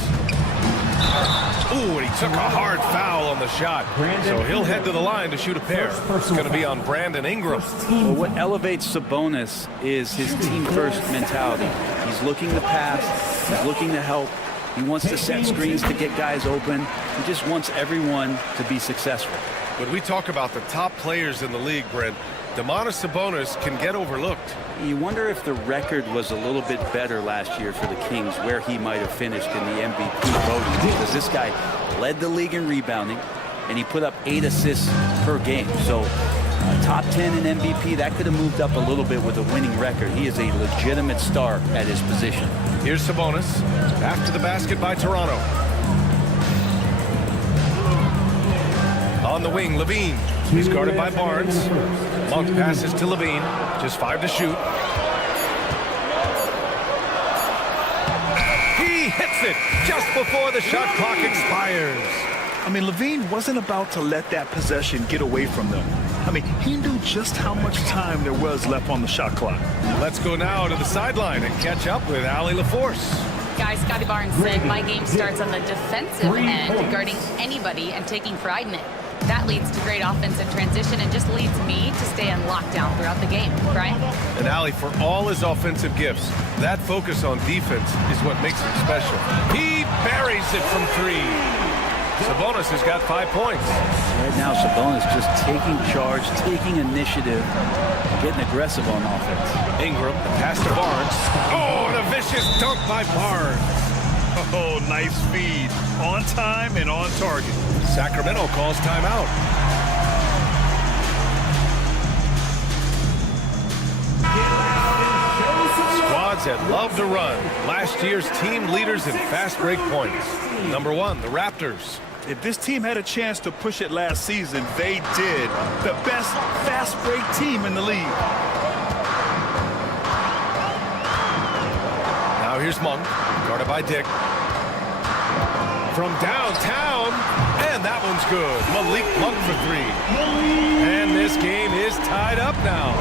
Ooh, and he took a hard foul on the shot. So he'll head to the line to shoot a pair. It's going to be on Brandon Ingram. Well, what elevates Sabonis is his team-first mentality. He's looking to pass. He's looking to help. He wants to set screens to get guys open. He just wants everyone to be successful. When we talk about the top players in the league, Brent, Domantas Sabonis can get overlooked. You wonder if the record was a little bit better last year for the Kings, where he might have finished in the MVP voting, because this guy led the league in rebounding, and he put up 8 assists per game. So top 10 in MVP, that could have moved up a little bit with a winning record. He is a legitimate star at his position. Here's Sabonis. After the basket by Toronto. On the wing, Levine. He's guarded by Barnes. Monk passes to Levine. Just 5 to shoot. He hits it just before the shot clock expires. I mean, Levine wasn't about to let that possession get away from them. I mean, he knew just how much time there was left on the shot clock. Let's go now to the sideline and catch up with Allie LaForce. Guys, Scotty Barnes said, my game starts on the defensive end, guarding anybody and taking pride in it. That leads to great offensive transition and just leads me to stay in lockdown throughout the game. Brian? And Allie, for all his offensive gifts, that focus on defense is what makes him special. He buries it from 3. Sabonis has got 5 points. Right now, Sabonis just taking charge, taking initiative, getting aggressive on offense. Ingram, the pass to Barnes. Oh, and a vicious dunk by Barnes. Oh, nice feed. On time and on target. Sacramento calls timeout. Squads that love to run. Last year's team leaders in fast break points. Number 1, the Raptors. If this team had a chance to push it last season, they did. The best fast break team in the league. Now here's Monk, guarded by Dick. From downtown, and that one's good. Malik Monk for three. And this game is tied up now.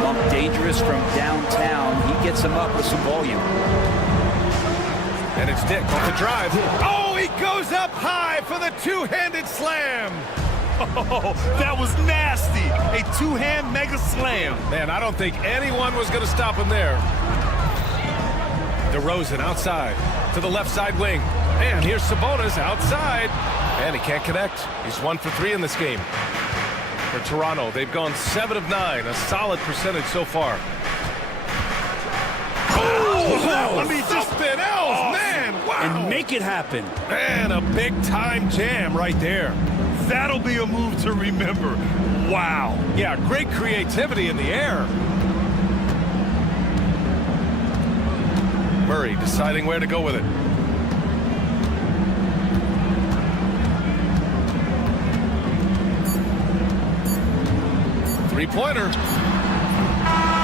Monk dangerous from downtown. He gets him up with some volume. And it's Dick off the drive. Oh, he goes up high for the two-handed slam. Oh, that was nasty. A two-hand mega slam. Man, I don't think anyone was going to stop him there. DeRozan outside to the left side wing. And here's Sabonis outside. And he can't connect. He's 1 for 3 in this game. For Toronto, they've gone 7 of 9, a solid percentage so far. Oh, I mean, just something else, man. Wow. And make it happen. Man, a big-time jam right there. That'll be a move to remember. Wow. Yeah, great creativity in the air. Murray deciding where to go with it. Three-pointer.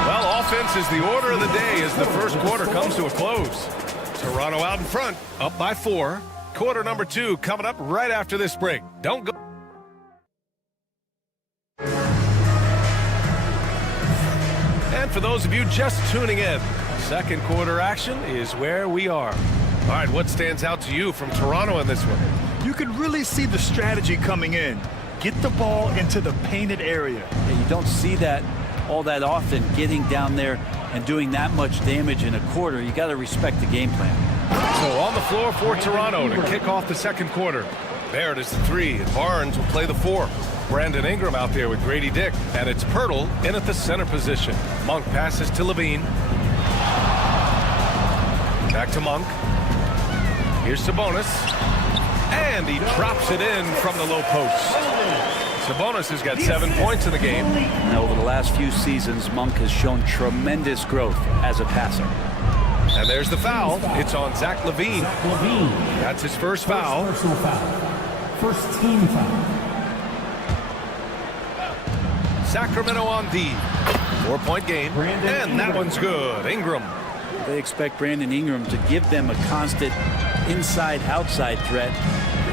Well, offense is the order of the day as the first quarter comes to a close. Toronto out in front, up by 4. Quarter number 2 coming up right after this break. Don't go. And for those of you just tuning in, second quarter action is where we are. All right, what stands out to you from Toronto in this one? You can really see the strategy coming in. Get the ball into the painted area. Yeah, you don't see that all that often, getting down there and doing that much damage in a quarter. You got to respect the game plan. So on the floor for Toronto to kick off the second quarter. Barrett is the 3, and Barnes will play the 4. Brandon Ingram out there with Grady Dick, and it's Pirtle in at the center position. Monk passes to Levine. Back to Monk. Here's Sabonis. And he drops it in from the low post. Sabonis has got 7 points in the game. Now, over the last few seasons, Monk has shown tremendous growth as a passer. And there's the foul. It's on Zach LaVine. That's his first foul. Personal foul. First team foul. Sacramento on D. 4-point game. And that one's good. Ingram. They expect Brandon Ingram to give them a constant inside-outside threat.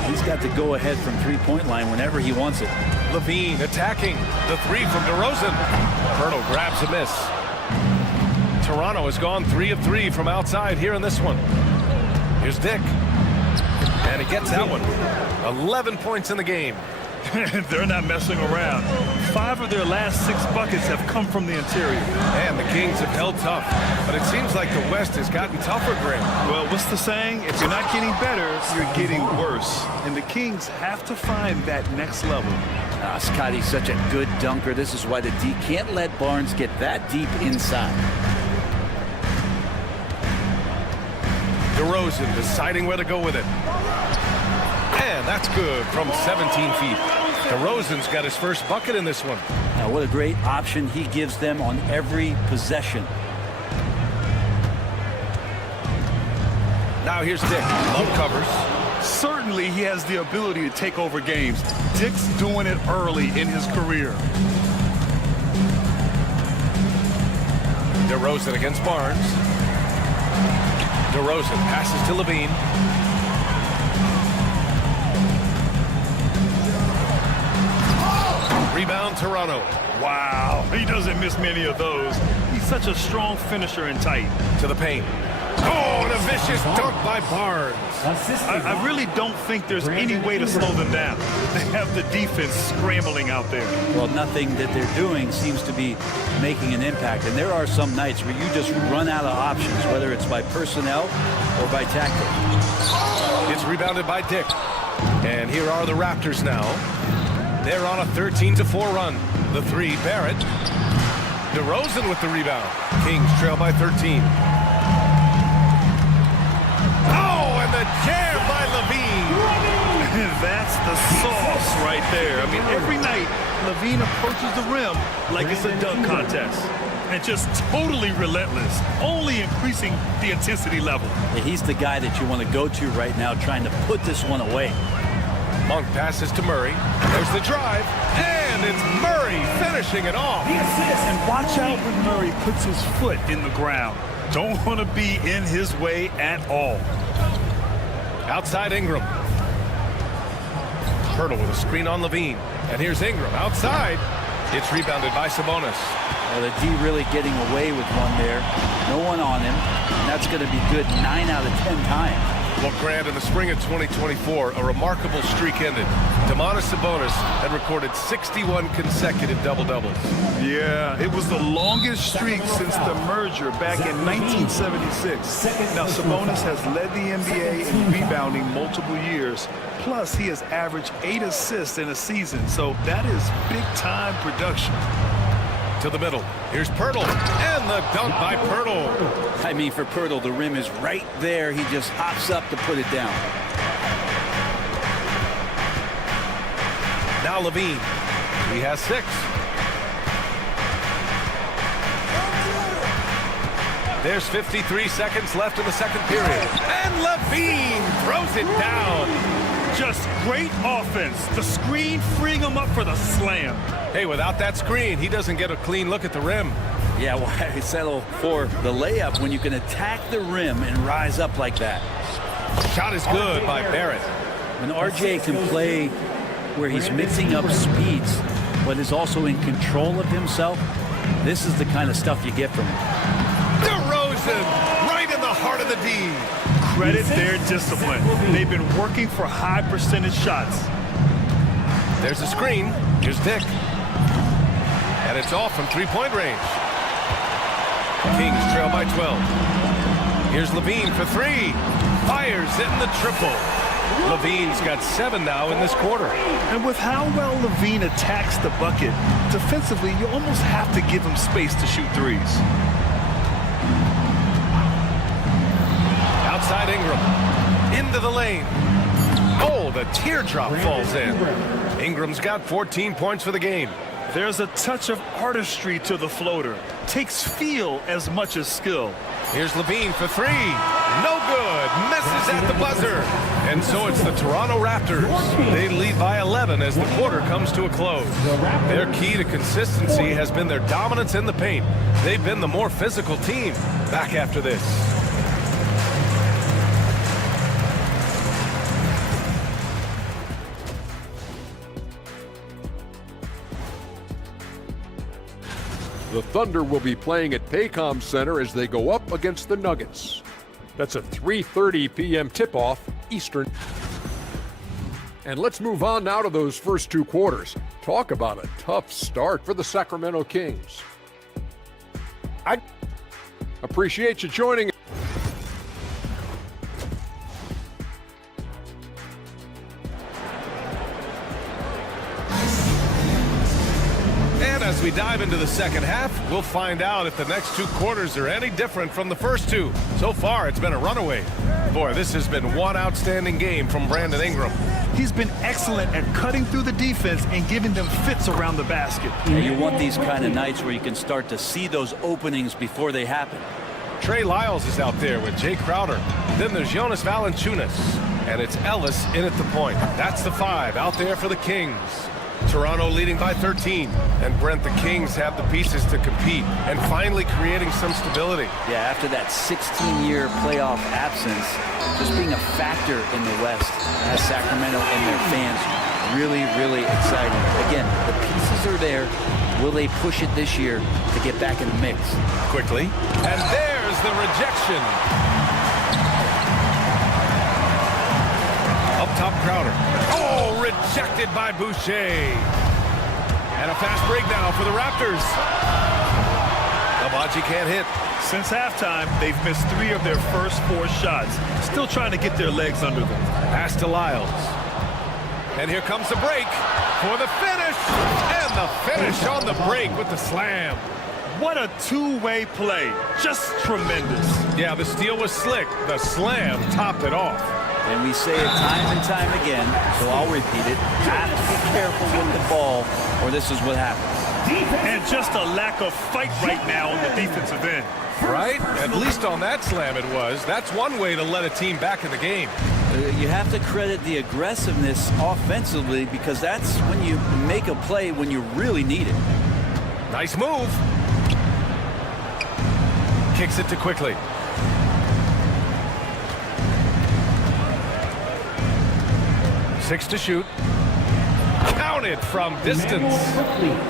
He's got to go ahead from three-point line whenever he wants it. LaVine attacking. The 3 from DeRozan. Pirtle grabs a miss. Toronto has gone 3 of 3 from outside here in this one. Here's Dick. And he gets that one. 11 points in the game. They're not messing around. 5 of their last 6 buckets have come from the interior. And the Kings have held tough. But it seems like the West has gotten tougher, Graham. Well, what's the saying? If you're not getting better, you're getting worse. And the Kings have to find that next level. Scotty's such a good dunker. This is why the D can't let Barnes get that deep inside. DeRozan deciding where to go with it. And that's good from 17 feet. DeRozan's got his first bucket in this one. Now, what a great option he gives them on every possession. Now here's Dick. Love covers. Certainly he has the ability to take over games. Dick's doing it early in his career. DeRozan against Barnes. DeRozan passes to Levine. Rebound Toronto. Wow, he doesn't miss many of those. He's such a strong finisher and tight. To the paint. Oh, and a vicious dunk by Barnes. I really don't think there's any way to slow them down. They have the defense scrambling out there. Well, nothing that they're doing seems to be making an impact. And there are some nights where you just run out of options, whether it's by personnel or by tactic. It's rebounded by Dick. And here are the Raptors now. They're on a 13-4 run. The 3, Barrett. DeRozan with the rebound. Kings trail by 13. Oh, and the jam by LaVine. That's the sauce right there. I mean, every night, LaVine approaches the rim like it's a dunk contest. And just totally relentless, only increasing the intensity level. Yeah, he's the guy that you want to go to right now, trying to put this one away. Monk passes to Murray. There's the drive, and it's Murray finishing it off. And watch out when Murray puts his foot in the ground. Don't want to be in his way at all. Outside Ingram. Hurdle with a screen on Levine. And here's Ingram outside. It's rebounded by Sabonis. Well, the D really getting away with one there. No one on him. And that's going to be good 9 out of 10 times. Well, Grant, in the spring of 2024, a remarkable streak ended. Domantas Sabonis had recorded 61 consecutive double-doubles. Yeah, it was the longest streak since the merger back in 1976. Now, Sabonis has led the NBA in rebounding multiple years. Plus, he has averaged 8 assists in a season, so that is big-time production. To the middle. Here's Pirtle, and the dunk by Pirtle. I mean, for Pirtle, the rim is right there. He just hops up to put it down. Now Levine. He has 6. There's 53 seconds left in the second period. And Levine throws it down. Just great offense. The screen freeing him up for the slam. Hey, without that screen, he doesn't get a clean look at the rim. Yeah, why settle for the layup when you can attack the rim and rise up like that? Shot is good by Barrett. When RJ can play where he's mixing up speeds, but is also in control of himself, this is the kind of stuff you get from him. DeRozan, right in the heart of the D. Credit their discipline. They've been working for high percentage shots. There's a screen. Here's Dick. And it's off from three-point range. Kings trail by 12. Here's Levine for 3. Fires in the triple. Levine's got 7 now in this quarter. And with how well Levine attacks the bucket, defensively, you almost have to give him space to shoot threes. Outside Ingram. Into the lane. Oh, the teardrop falls in. Ingram's got 14 points for the game. There's a touch of artistry to the floater. Takes feel as much as skill. Here's Levine for 3. No good. Misses at the buzzer. And so it's the Toronto Raptors. They lead by 11 as the quarter comes to a close. Their key to consistency has been their dominance in the paint. They've been the more physical team. Back after this. The Thunder will be playing at Paycom Center as they go up against the Nuggets. That's a 3:30 p.m. tip-off Eastern. And let's move on now to those first 2 quarters. Talk about a tough start for the Sacramento Kings. I appreciate you joining. As we dive into the second half, we'll find out if the next 2 quarters are any different from the first 2. So far, it's been a runaway. Boy, this has been one outstanding game from Brandon Ingram. He's been excellent at cutting through the defense and giving them fits around the basket. And you want these kind of nights where you can start to see those openings before they happen. Trey Lyles is out there with Jay Crowder. Then there's Jonas Valanciunas. And it's Ellis in at the point. That's the 5 out there for the Kings. Toronto leading by 13. And Brent, the Kings have the pieces to compete and finally creating some stability. Yeah, after that 16-year playoff absence, just being a factor in the West as Sacramento and their fans, really, really exciting. Again, the pieces are there. Will they push it this year to get back in the mix? Quickly. And there's the rejection. Up top, Crowder. Oh, rejected by Boucher. And a fast break now for the Raptors. Abaji can't hit. Since halftime, they've missed 3 of their first 4 shots. Still trying to get their legs under them. Pass to Lyles. And here comes the break for the finish. And the finish on the break with the slam. What a two-way play. Just tremendous. Yeah, the steal was slick. The slam topped it off. And we say it time and time again, so I'll repeat it. Have to be careful with the ball, or this is what happens. And just a lack of fight right now on the defensive end. Right? At least on that slam it was. That's one way to let a team back in the game. You have to credit the aggressiveness offensively because that's when you make a play when you really need it. Nice move. Kicks it to Quickly. Six to shoot. Counted from distance.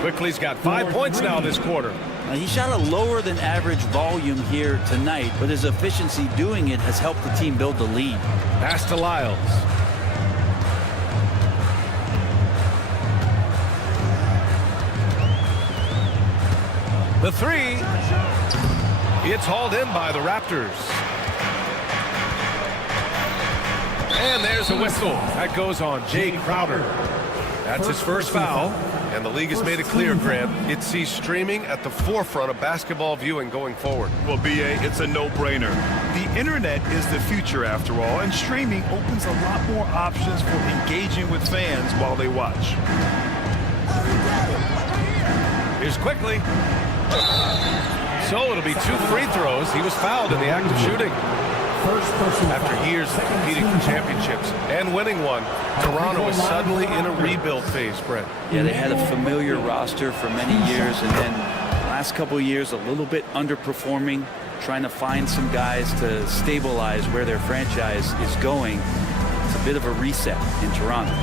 Quickly's got 5 points now this quarter. He shot a lower than average volume here tonight, but his efficiency doing it has helped the team build the lead. Pass to Lyles. The three. It's hauled in by the Raptors. And there's a whistle. That goes on Jay Crowder. That's his first foul. And the league has made it clear, Grant, it sees streaming at the forefront of basketball viewing going forward. Well, BA, it's a no-brainer. The internet is the future, after all, and streaming opens a lot more options for engaging with fans while they watch. Here's Quickly. So it'll be 2 free throws. He was fouled in the act of shooting. After years of competing for championships and winning one, Toronto is suddenly in a rebuild phase, Brent. Yeah, they had a familiar roster for many years, and then last couple of years a little bit underperforming, trying to find some guys to stabilize where their franchise is going. It's a bit of a reset in Toronto.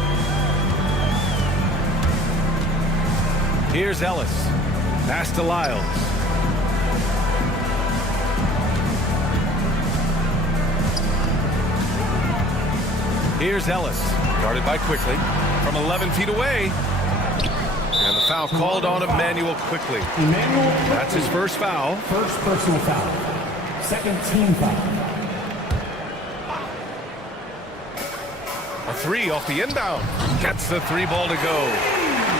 Here's Ellis. Pass to Lyles. Here's Ellis, guarded by Quickly from 11 feet away. And the foul called on Emmanuel Quickly. That's his first foul. First personal foul. Second team foul. A three off the inbound. Gets the 3 ball to go.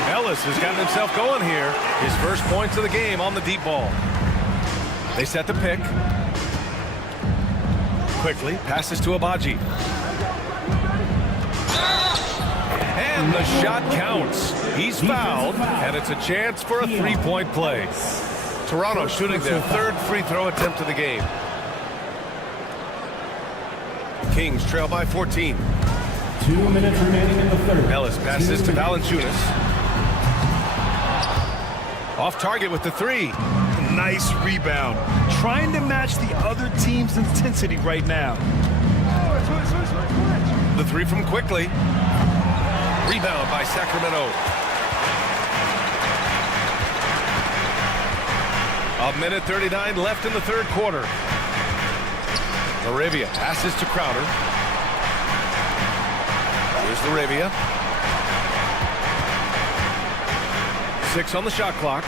Ellis has gotten himself going here. His first points of the game on the deep ball. They set the pick. Quickly passes to Abaji. And the shot counts. He's fouled, and it's a chance for a 3-point play. Toronto shooting their 3rd free throw attempt of the game. Kings trail by 14. 2 minutes remaining in the third. Ellis passes to Valanciunas. Off target with the 3. Nice rebound. Trying to match the other team's intensity right now. The 3 from Quickly. Rebound by Sacramento. A minute 39 left in the 3rd quarter. Arabia passes to Crowder. Here's Arabia. 6 on the shot clock.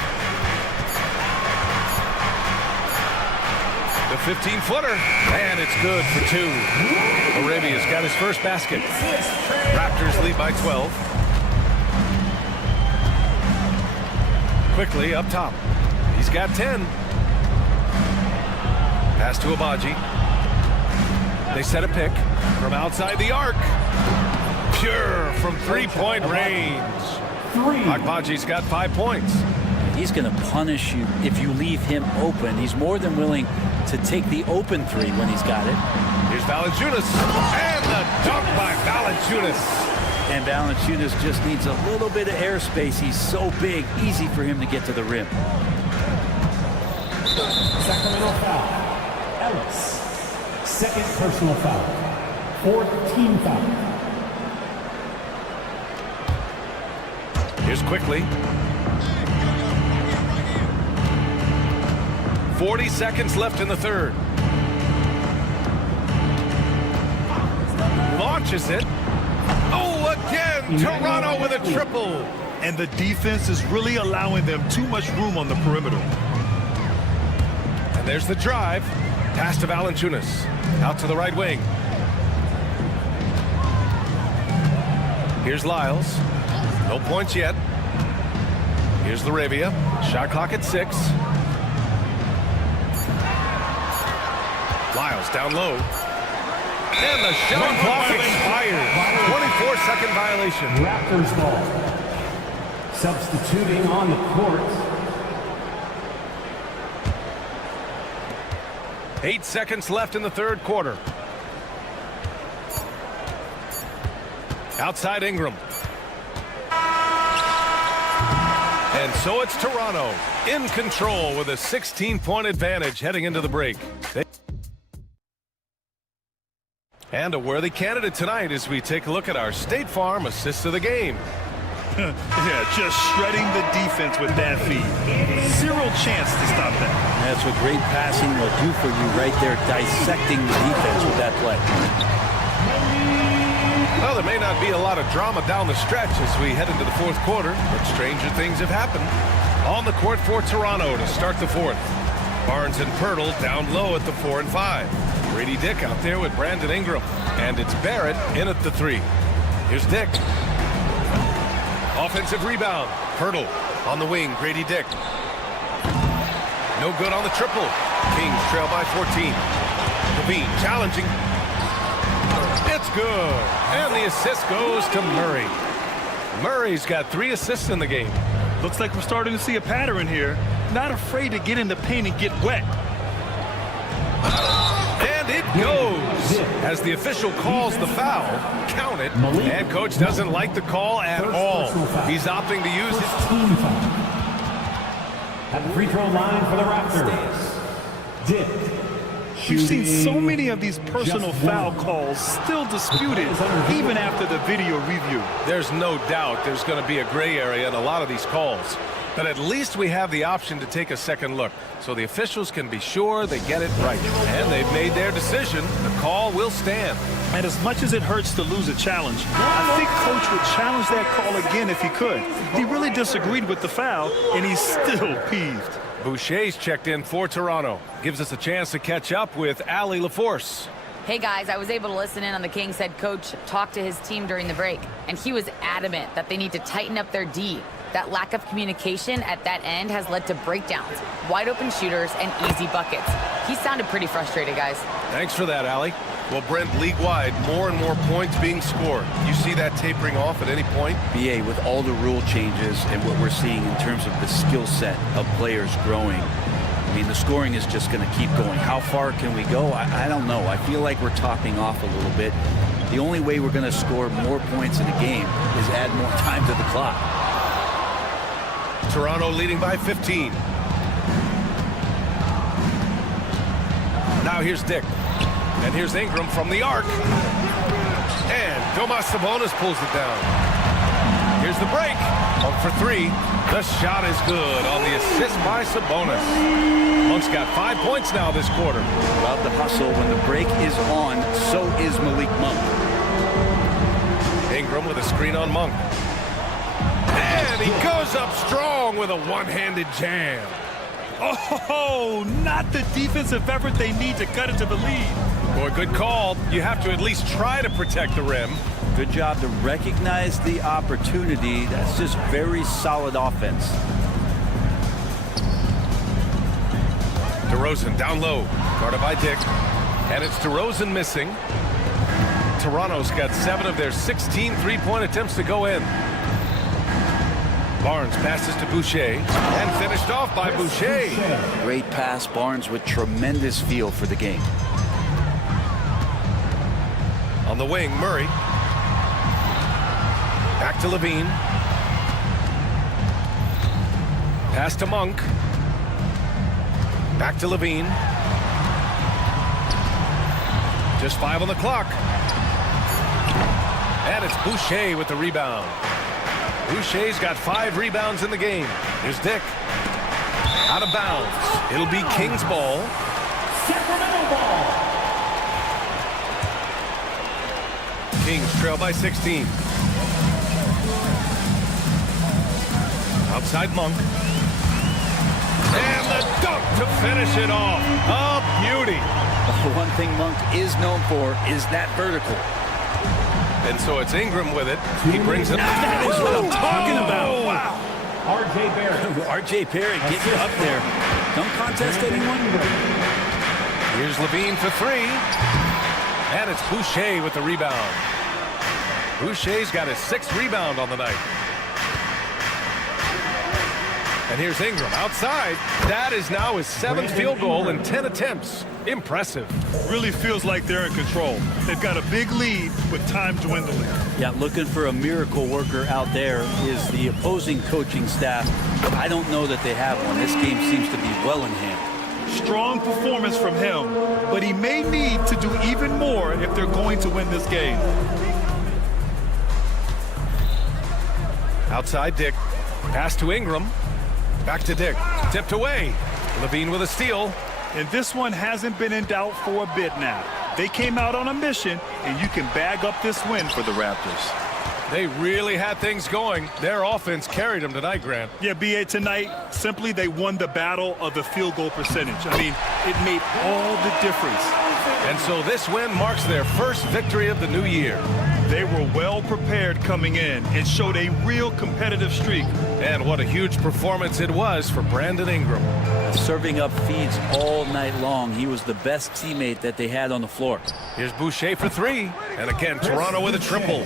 The 15-footer, and it's good for 2. Arabia's got his first basket. Raptors lead by 12. Quickly up top. He's got 10. Pass to Abaji. They set a pick from outside the arc. Pure from 3-point range. Abaji's got 5 points. He's going to punish you if you leave him open. He's more than willing to take the open 3 when he's got it. Here's Valanciunas. And the dunk by Valanciunas. And Valanciunas just needs a little bit of airspace. He's so big, easy for him to get to the rim. Sacramento foul. Ellis. 2nd personal foul. 4th team foul. Here's Quickly. 40 seconds left in the 3rd. Launches it. Oh, again! Toronto with a triple. And the defense is really allowing them too much room on the perimeter. And there's the drive. Pass to Valanciunas. Out to the right wing. Here's Lyles. No points yet. Here's Arabia. Shot clock at 6. Lyles down low. And the shot clock expires. 24-second violation. Raptors ball. Substituting on the court. 8 seconds left in the 3rd quarter. Outside Ingram. And so it's Toronto in control with a 16-point advantage heading into the break. And a worthy candidate tonight as we take a look at our State Farm assist of the game. Yeah, just shredding the defense with that feed. Zero chance to stop that. That's what great passing will do for you right there, dissecting the defense with that play. Well, there may not be a lot of drama down the stretch as we head into the fourth quarter, but stranger things have happened. On the court for Toronto to start the fourth. Barnes and Pirtle down low at the 4 and 5. Grady Dick out there with Brandon Ingram. And it's Barrett in at the 3. Here's Dick. Offensive rebound. Pirtle on the wing. Grady Dick. No good on the triple. Kings trail by 14. Levine challenging. It's good. And the assist goes to Murray. Murray's got 3 assists in the game. Looks like we're starting to see a pattern here. Not afraid to get in the paint and get wet. And it goes. As the official calls the foul, count it. And coach doesn't like the call at all. He's opting to use his team foul. At the free throw line for the Raptors, Dick. We've seen so many of these personal foul calls still disputed, even after the video review. There's no doubt there's going to be a gray area in a lot of these calls. But at least we have the option to take a second look, so the officials can be sure they get it right. And they've made their decision. The call will stand. And as much as it hurts to lose a challenge, I think Coach would challenge that call again if he could. He really disagreed with the foul, and he's still peeved. Boucher's checked in for Toronto. Gives us a chance to catch up with Allie LaForce. Hey guys, I was able to listen in on the Kings head coach talk to his team during the break, and he was adamant that they need to tighten up their D. That lack of communication at that end has led to breakdowns, wide open shooters, and easy buckets. He sounded pretty frustrated, guys. Thanks for that, Allie. Well, Brent, league-wide, more and more points being scored. You see that tapering off at any point? BA, with all the rule changes and what we're seeing in terms of the skill set of players growing, I mean, the scoring is just going to keep going. How far can we go? I don't know. I feel like we're topping off a little bit. The only way we're going to score more points in a game is add more time to the clock. Toronto leading by 15. Now here's Dick. And here's Ingram from the arc. And Domas Sabonis pulls it down. Here's the break. Up for 3. The shot is good on the assist by Sabonis. Monk's got 5 points now this quarter. About the hustle, when the break is on, so is Malik Monk. Ingram with a screen on Monk. And he goes up strong with a one-handed jam. Oh, not the defensive effort they need to cut into the lead. Boy, good call. You have to at least try to protect the rim. Good job to recognize the opportunity. That's just very solid offense. DeRozan down low, guarded by Dick. And it's DeRozan missing. Toronto's got 7 of their 16 three-point attempts to go in. Barnes passes to Boucher and finished off by Boucher. Great pass. Barnes with tremendous feel for the game. On the wing, Murray. Back to Levine. Pass to Monk. Back to Levine. Just 5 on the clock. And it's Boucher with the rebound. Boucher's got 5 rebounds in the game. Here's Dick. Out of bounds. It'll be Kings ball. Sacramento ball. Kings trail by 16. Outside Monk. And the dunk to finish it off. A beauty. The one thing Monk is known for is that vertical. And so it's Ingram with it. He brings it. That is what I'm talking about. Wow. R.J. Barrett. R.J. Barrett getting up there. Don't contest anyone. Here's Levine for 3. And it's Boucher with the rebound. Boucher's got his 6th rebound on the night. And here's Ingram outside. That is now his 7th field goal in 10 attempts. Impressive. Really feels like they're in control. They've got a big lead with time dwindling. Yeah, looking for a miracle worker out there is the opposing coaching staff. I don't know that they have one. This game seems to be well in hand. Strong performance from him, but he may need to do even more if they're going to win this game. Outside Dick. Pass to Ingram. Back to Dick. Tipped away. Levine with a steal. And this one hasn't been in doubt for a bit now. They came out on a mission, and you can bag up this win for the Raptors. They really had things going. Their offense carried them tonight, Grant. Yeah, B.A., tonight, simply they won the battle of the field goal percentage. I mean, it made all the difference. And so this win marks their first victory of the new year. They were well prepared coming in and showed a real competitive streak. And what a huge performance it was for Brandon Ingram. Serving up feeds all night long. He was the best teammate that they had on the floor. Here's Boucher for three. And again, Toronto with a triple.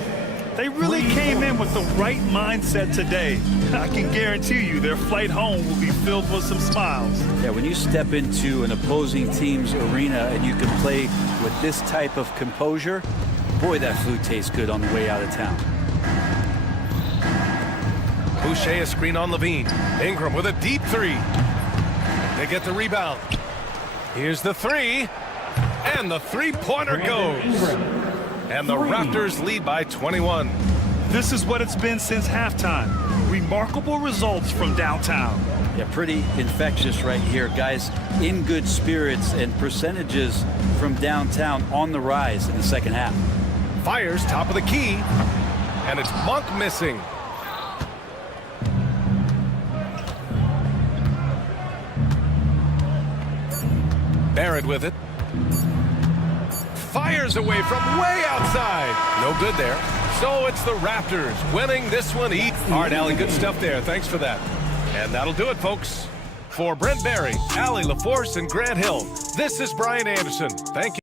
They really came in with the right mindset today. I can guarantee you their flight home will be filled with some smiles. Yeah, when you step into an opposing team's arena and you can play with this type of composure, boy, that food tastes good on the way out of town. Boucher a screen on Levine. Ingram with a deep three. They get the rebound. Here's the three. And the three-pointer goes. And the Raptors lead by 21. This is what it's been since halftime. Remarkable results from downtown. Yeah, pretty infectious right here. Guys in good spirits and percentages from downtown on the rise in the second half. Fires top of the key. And it's Monk missing. Barrett with it. Fires away from way outside. No good there. So it's the Raptors winning this one. All right, Allie, good stuff there. Thanks for that. And that'll do it, folks. For Brent Barry, Allie LaForce, and Grant Hill, this is Brian Anderson. Thank you.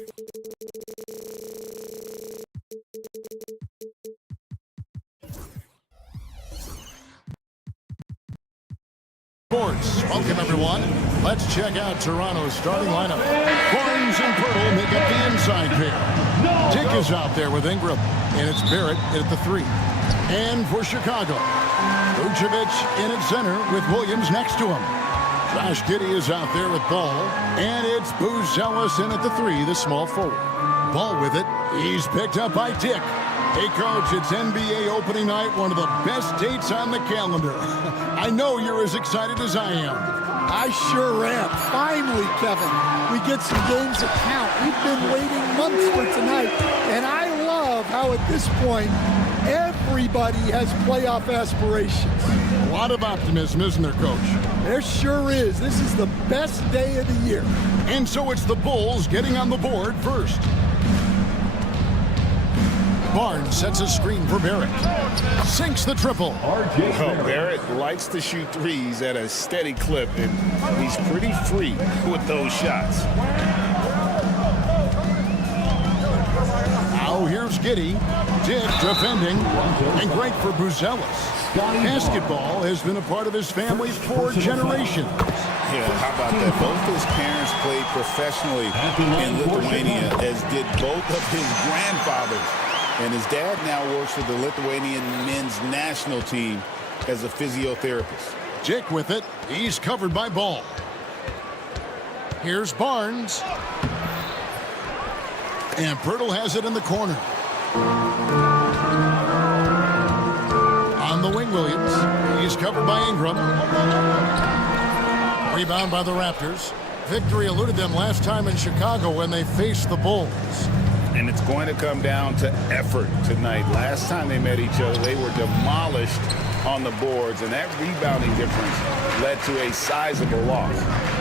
Sports. Welcome, everyone. Let's check out Toronto's starting lineup. Barnes and Pirtle make up the inside pair. Dick is out there with Ingram, and it's Barrett at the 3. And for Chicago, Vucevic in at center with Williams next to him. Josh Giddey is out there with Ball, and it's Buzelis in at the 3, the small forward. Ball with it. He's picked up by Dick. Hey, Coach, it's NBA opening night, one of the best dates on the calendar. I know you're as excited as I am. I sure am. Finally, Kevin, we get some games that count. We've been waiting months for tonight, and I love how at this point, everybody has playoff aspirations. A lot of optimism, isn't there, Coach? There sure is. This is the best day of the year. And so it's the Bulls getting on the board first. Barnes sets a screen for Barrett. Sinks the triple. Barrett likes to shoot threes at a steady clip, and he's pretty free with those shots. Now here's Giddey. Dick defending, and great for Buzelis. Basketball has been a part of his family for generations. Yeah, how about that? Both his parents played professionally in Lithuania, as did both of his grandfathers. And his dad now works for the Lithuanian men's national team as a physiotherapist. Dick with it. He's covered by Ball. Here's Barnes. And Pirtle has it in the corner. On the wing, Williams. He's covered by Ingram. Rebound by the Raptors. Victory eluded them last time in Chicago when they faced the Bulls. And it's going to come down to effort tonight. Last time they met each other, they were demolished on the boards, and that rebounding difference led to a sizable loss.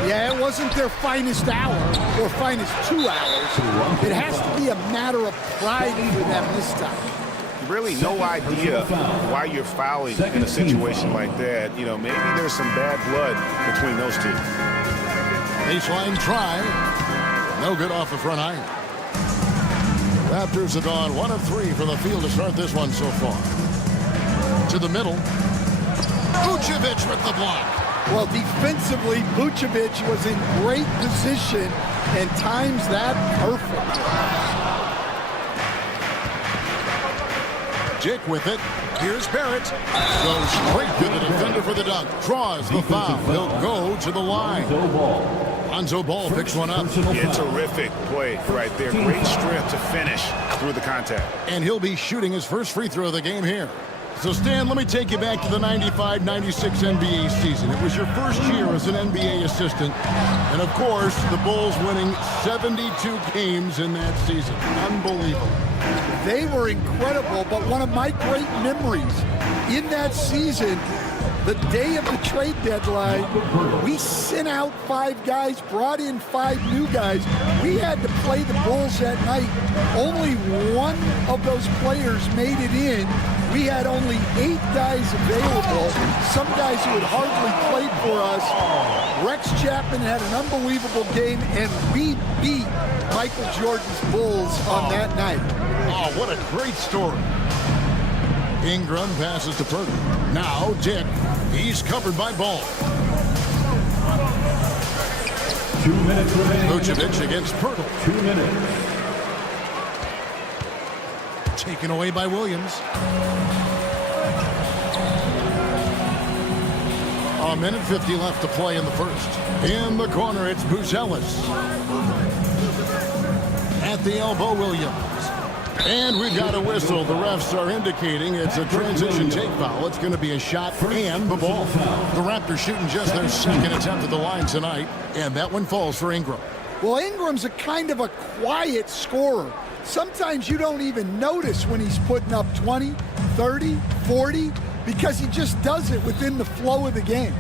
Yeah, it wasn't their finest hour or finest 2 hours. It has to be a matter of pride for them this time. Really no idea why you're fouling in a situation like that. You know, maybe there's some bad blood between those two. Baseline try. No good off the front iron. Raptors have gone 1 of 3 from the field to start this one so far. To the middle. Vucevic with the block. Well, defensively, Vucevic was in great position and times that perfect. Dick with it. Here's Barrett. Goes straight to the defender for the dunk. Draws the foul. He'll go to the line. Lonzo Ball picks one up. Yeah, terrific play right there. Great strength to finish through the contact. And he'll be shooting his first free throw of the game here. So, Stan, let me take you back to the 95-96 NBA season. It was your first year as an NBA assistant. And, of course, the Bulls winning 72 games in that season. Unbelievable. They were incredible, but one of my great memories in that season, the day of the trade deadline, we sent out 5 guys, brought in 5 new guys. We had to play the Bulls that night. Only one of those players made it in. We had only 8 guys available, some guys who had hardly played for us. Rex Chapman had an unbelievable game, and we beat Michael Jordan's Bulls on that night. Oh, what a great story. Ingram passes to Pirtle. Now Dick. He's covered by Ball. 2 minutes remaining. Vucevic against Pirtle. 2 minutes. Taken away by Williams. A minute 50 left to play in the first. In the corner, it's Buzelis. At the elbow, Williams. And we've got a whistle. The refs are indicating it's a transition take foul. It's going to be a shot and the ball. The Raptors shooting just their second attempt at the line tonight, and that one falls for Ingram. Well, Ingram's a kind of a quiet scorer. Sometimes you don't even notice when he's putting up 20, 30, 40, because he just does it within the flow of the game.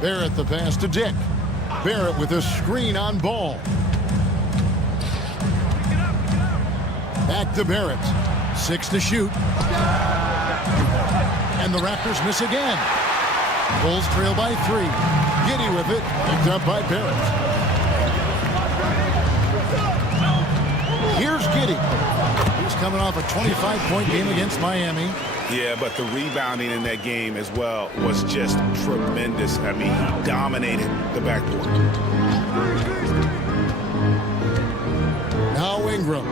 Barrett the pass to Dick. Barrett with a screen on Ball. Back to Barrett. 6 to shoot. And the Raptors miss again. Bulls trail by 3. Giddey with it. Picked up by Barrett. coming off a 25-point game against Miami. Yeah, but the rebounding in that game as well was just tremendous. I mean, he dominated the backcourt. Now Ingram.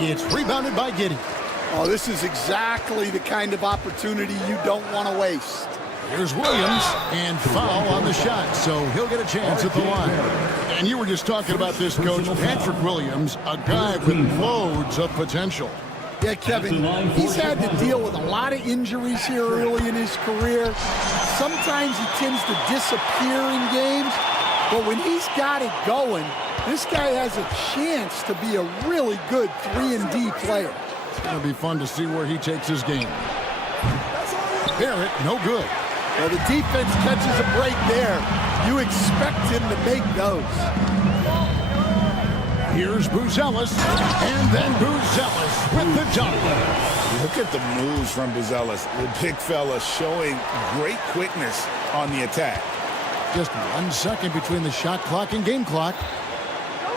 It's rebounded by Giddey. Oh, this is exactly the kind of opportunity you don't want to waste. Here's Williams, and foul on the shot, so he'll get a chance at the line. And you were just talking about this, Coach. Patrick Williams, a guy with loads of potential. Yeah, Kevin, he's had to deal with a lot of injuries here early in his career. Sometimes he tends to disappear in games, but when he's got it going, this guy has a chance to be a really good 3-and-D player. It's going to be fun to see where he takes his game. Barrett, no good. Well, the defense catches a break there. You expect him to make those. Here's Buzelis, and then Buzelis with the dunk. Look at the moves from Buzelis. The big fella showing great quickness on the attack. Just 1 second between the shot clock and game clock.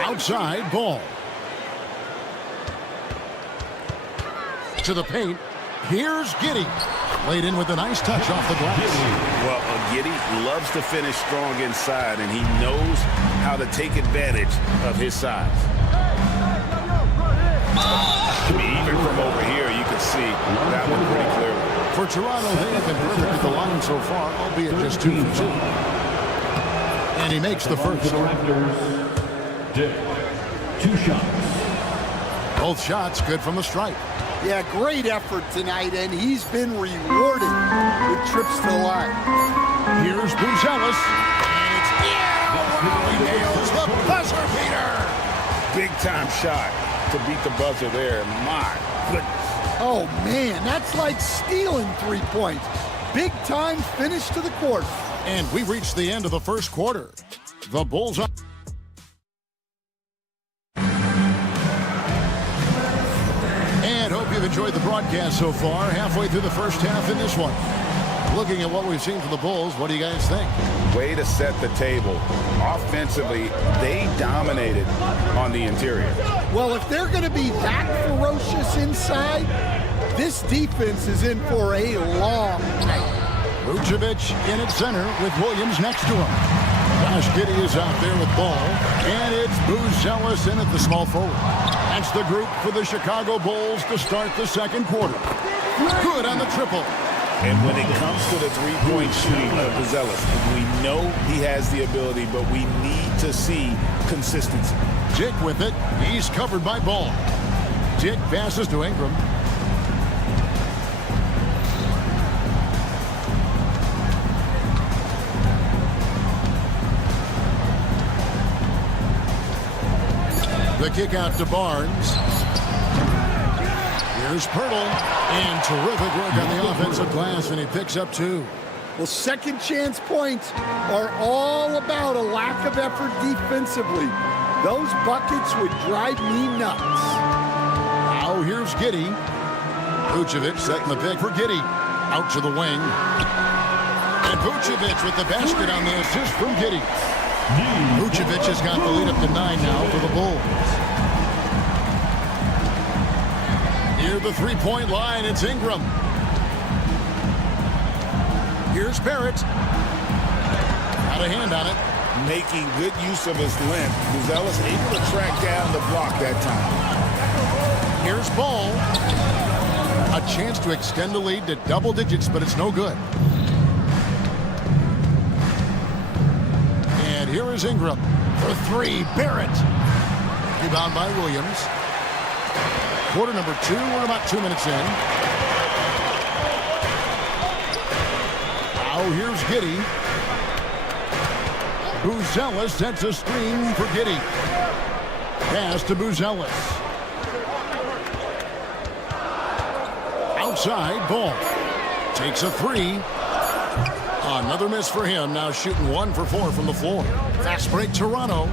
Outside ball. To the paint. Here's Giddey. Laid in with a nice touch off the glass. Well, Giddey loves to finish strong inside, and he knows how to take advantage of his size. I mean, even from over here, you can see that one pretty clearly. For Toronto, they have been perfect at the line so far, albeit just 2 for 2. And he makes the first. The Raptors, Dick. 2 shots. Both shots good from the stripe. Yeah, great effort tonight, and he's been rewarded with trips to the line. Here's Buzelis, and it's he nails the buzzer beater. Big-time shot to beat the buzzer there. My goodness. Oh, man, that's like stealing 3 points. Big-time finish to the quarter. And we reached the end of the first quarter. The Bulls are... And hope you've enjoyed the broadcast so far. Halfway through the first half in this one. Looking at what we've seen from the Bulls, what do you guys think? Way to set the table. Offensively, they dominated on the interior. Well, if they're going to be that ferocious inside, this defense is in for a long night. Vucevic in at center with Williams next to him. Josh Giddey is out there with ball. And it's Buzelis in at the small forward. That's the group for the Chicago Bulls to start the second quarter. Good on the triple. And when it comes to the three-point shooting of Buzelis, we know he has the ability, but we need to see consistency. Dick with it. He's covered by Ball. Dick passes to Ingram. The kick out to Barnes. Here's Pirtle. And terrific work on the offensive glass, and he picks up 2. Well, second chance points are all about a lack of effort defensively. Those buckets would drive me nuts. Now here's Giddey. Vucevic setting the pick for Giddey. Out to the wing. And Vucevic with the basket on the assist from Giddey. Vucevic has got the lead up to 9 now for the Bulls. Near the three-point line, it's Ingram. Here's Barrett. Got a hand on it. Making good use of his length. Buzelis able to track down the block that time. Here's Ball. A chance to extend the lead to double digits, but it's no good. And here is Ingram for 3. Barrett. Rebound by Williams. Quarter number 2. We're about 2 minutes in. Now here's Giddey. Buzelis sets a screen for Giddey. Pass to Buzelis. Outside, Ball. Takes a 3. Another miss for him. Now shooting 1 for 4 from the floor. Fast break, Toronto.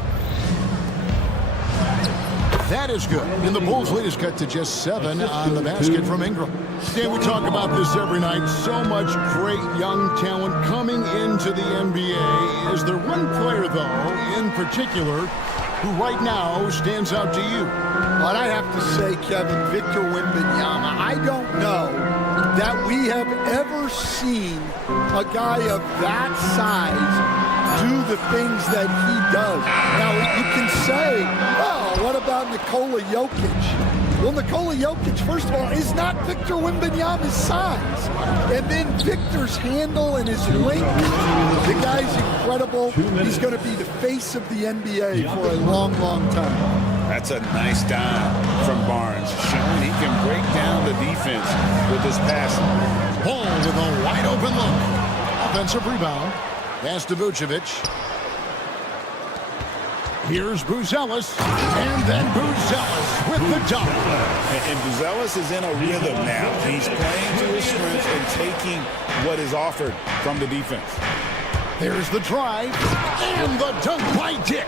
That is good. And the Bulls' lead is cut to just 7 on the basket from Ingram. Dan, we talk about this every night. So much great young talent coming into the NBA. Is there one player, though, in particular, who right now stands out to you? But I have to say, Kevin, Victor Wembanyama, I don't know that we have ever seen a guy of that size do the things that he does. Now, you can say, oh, what about Nikola Jokic? Well, Nikola Jokic, first of all, is not Victor Wembanyama's size. And then Victor's handle and his length, the guy's incredible. He's going to be the face of the NBA for a long, long time. That's a nice dime from Barnes, showing he can break down the defense with his passing. Ball with a wide open look. Offensive rebound. Pass to Vucevic. Here's Buzelis, and then Buzelis with the dunk. And Buzelis is in a rhythm now. He's playing to his strengths and taking what is offered from the defense. There's the drive, and the dunk by Dick.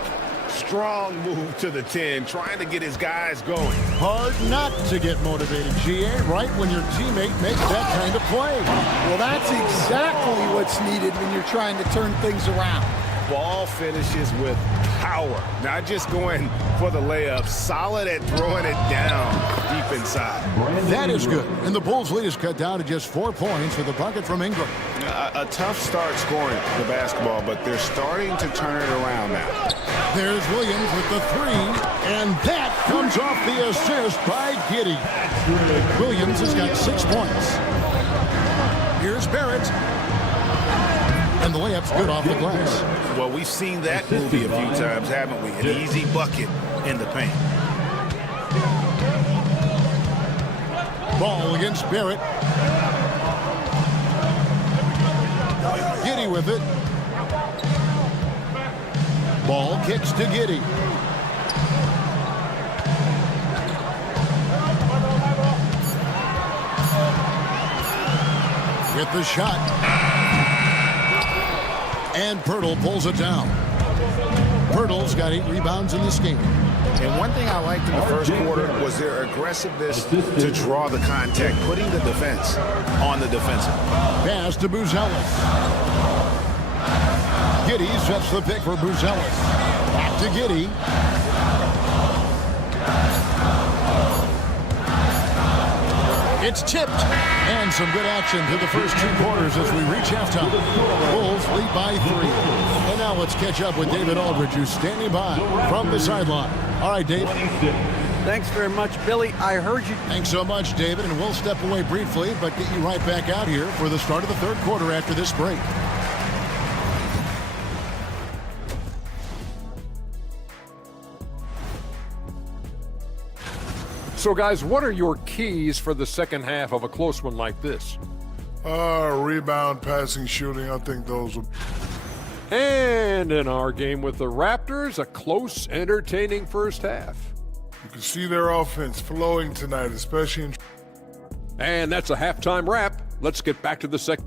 Strong move to the 10, trying to get his guys going. Hard not to get motivated, GA, right when your teammate makes that kind of play. Well, that's exactly what's needed when you're trying to turn things around. Ball finishes with power, not just going for the layup, solid at throwing it down deep inside. That is good. And the Bulls' lead is cut down to just 4 points with a bucket from Ingram. A tough start scoring the basketball, but they're starting to turn it around now. There's Williams with the 3, and that comes off the assist by Giddey. Williams has got 6 points. Here's Barrett. And the layup's good off the glass. Well, we've seen that movie a few times, haven't we? An easy bucket in the paint. Ball against Barrett. Giddey with it. Ball kicks to Giddey. With the shot. And Pirtle pulls it down. Pirtle's got 8 rebounds in this game. And one thing I liked in the first quarter was their aggressiveness to draw the contact, putting the defense on the defensive. Pass to Buzelis. Giddey sets the pick for Buzelis. Back to Giddey. It's tipped. And some good action through the first 2 quarters as we reach halftime. Bulls lead by 3. And now let's catch up with David Aldridge, who's standing by from the sideline. All right, Dave. Thanks very much, Billy. I heard you. Thanks so much, David. And we'll step away briefly, but get you right back out here for the start of the third quarter after this break. So, guys, what are your keys for the second half of a close one like this? Rebound, passing, shooting. I think those will. And in our game with the Raptors, a close, entertaining first half. You can see their offense flowing tonight, especially in. And that's a halftime wrap. Let's get back to the second.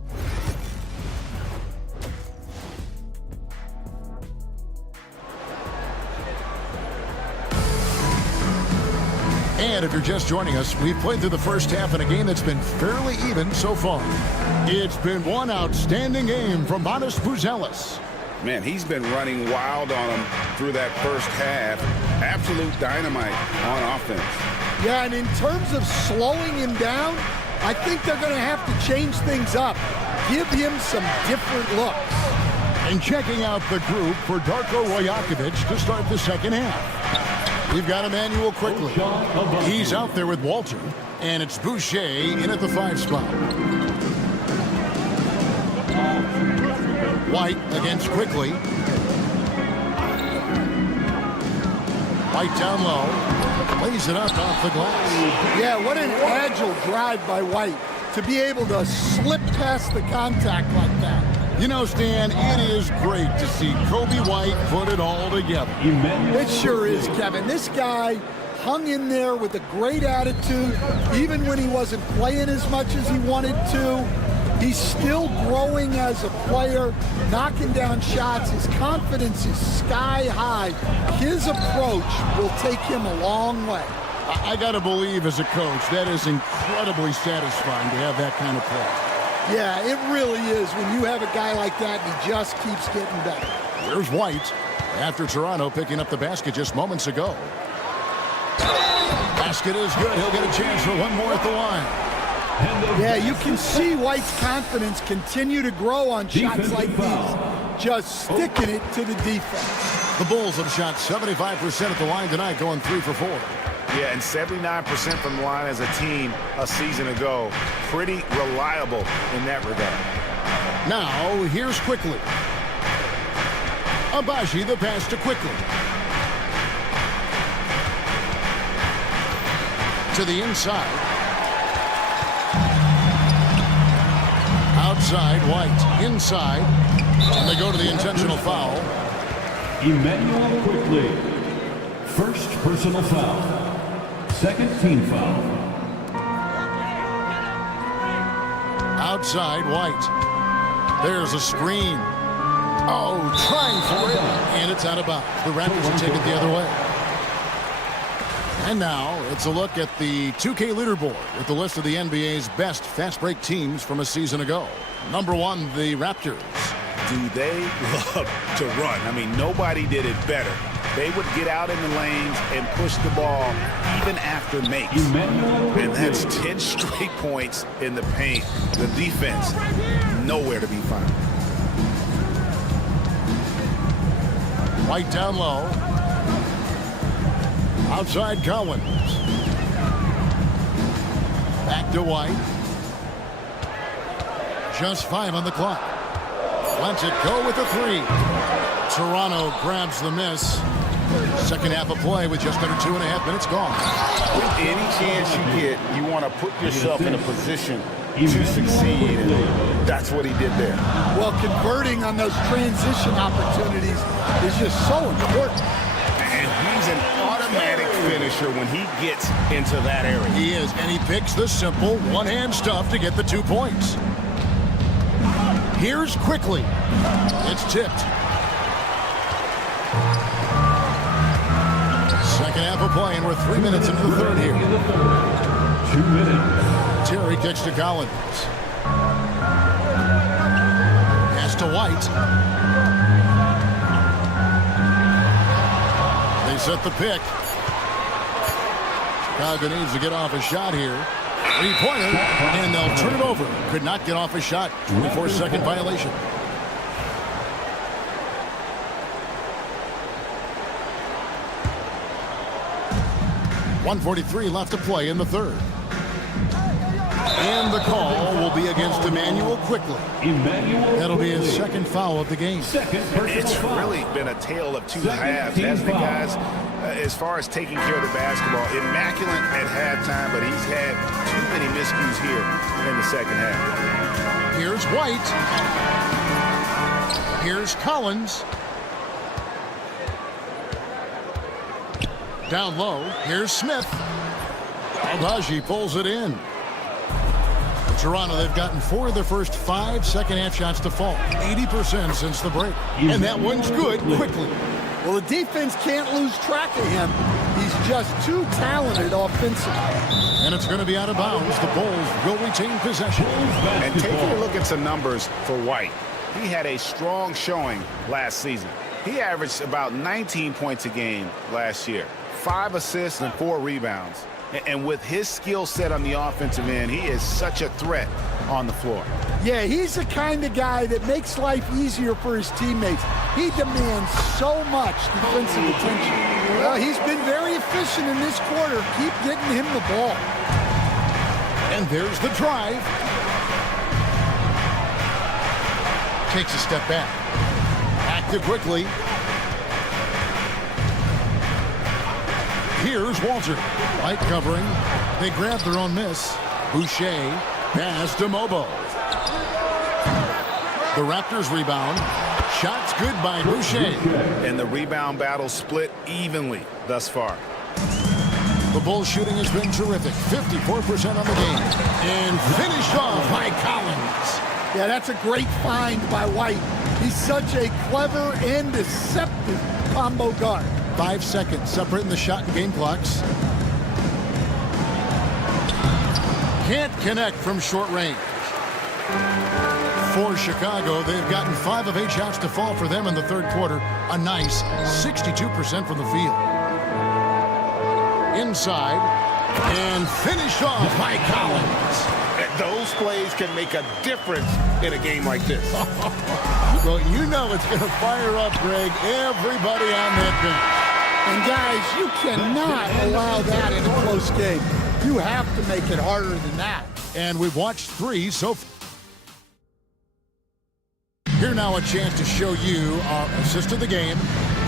And if you're just joining us, we've played through the first half in a game that's been fairly even so far. It's been one outstanding game from Matas Buzelis. Man, he's been running wild on him through that first half. Absolute dynamite on offense. Yeah, and in terms of slowing him down, I think they're going to have to change things up. Give him some different looks. And checking out the group for Darko Rajakovic to start the second half. We've got Emmanuel quickly. He's out there with Walter. And it's Boucher in at the 5 spot. White against Quickly. White down low. Lays it up off the glass. Yeah, what an agile drive by White to be able to slip past the contact like that. You know, Stan, it is great to see Kobe White put it all together. It sure is, Kevin. This guy hung in there with a great attitude, even when he wasn't playing as much as he wanted to. He's still growing as a player, knocking down shots. His confidence is sky high. His approach will take him a long way. I got to believe as a coach, that is incredibly satisfying to have that kind of play. Yeah, it really is when you have a guy like that and he just keeps getting better. Here's White. after Toronto picking up the basket just moments ago. Basket is good. He'll get a chance for one more at the line. Yeah, you can see White's confidence continue to grow on shots like these. Just sticking it to the defense. The Bulls have shot 75% at the line tonight, going 3 for 4. Yeah, and 79% from the line as a team a season ago. Pretty reliable in that regard. Now, here's Quickly. Abaji the pass to Quickly. To the inside. Outside, White. Inside. And they go to the intentional foul. Emmanuel Quickly. First personal foul. Second team foul. Outside, White. There's a screen. Oh, trying for it. And it's out of bounds. The Raptors will take it the other way. And now it's a look at the 2K leaderboard with the list of the NBA's best fast break teams from a season ago. Number 1, the Raptors. Do they love to run? I mean, nobody did it better. They would get out in the lanes and push the ball even after makes. And that's 10 straight points in the paint. The defense, nowhere to be found. White down low. Outside Collins. Back to White. Just 5 on the clock. Lets it go with a 3. Toronto grabs the miss. Second half of play with just under 2.5 minutes gone. With any chance you get, you want to put yourself in a position to succeed, and that's what he did there. Well, converting on those transition opportunities is just so important. And he's an automatic finisher when he gets into that area. He is, and he picks the simple one-hand stuff to get the 2 points. Here's Quickly. It's tipped. Second half of play, and we're 3 minutes into the third here. 2 minutes. Terry kicks to Collins. Pass to White. They set the pick. Chicago needs to get off a shot here. 3-pointer, and they'll turn it over. Could not get off a shot. 24-second violation. .143 left to play in the third. And the call will be against Emmanuel Quickly. That'll be his second foul of the game. It's really been a tale of two halves, hasn't it, guys? As far as taking care of the basketball, immaculate at halftime, but he's had too many miscues here in the second half. Here's White. Here's Collins. Down low, here's Smith. Abaji pulls it in. Toronto, they've gotten 4 of their first 5 second-half shots to fall. 80% since the break. And that one's good quickly. Well, the defense can't lose track of him. He's just too talented offensively. And it's going to be out of bounds. The Bulls will retain possession. And taking a look at some numbers for White. He had a strong showing last season. He averaged about 19 points a game last year. 5 assists and 4 rebounds. And with his skill set on the offensive end, he is such a threat on the floor. Yeah, he's the kind of guy that makes life easier for his teammates. He demands so much defensive attention. Well, he's been very efficient in this quarter. Keep getting him the ball. And there's the drive. Takes a step back. Active quickly. Here's Walter. White covering. They grab their own miss. Boucher. Pass to Mobo. The Raptors rebound. Shots good by Boucher. And the rebound battle split evenly thus far. The Bulls shooting has been terrific. 54% on the game. And finished off by Collins. Yeah, that's a great find by White. He's such a clever and deceptive combo guard. 5 seconds separating the shot and game clocks. Can't connect from short range. For Chicago, they've gotten 5 of 8 shots to fall for them in the third quarter. A nice 62% from the field. Inside, and finished off by Collins. Those plays can make a difference in a game like this. Well, you know it's going to fire up, Greg, everybody on that bench. And guys, you cannot allow that in a close game. You have to make it harder than that. And we've watched 3 so far. Here now a chance to show you our assist of the game.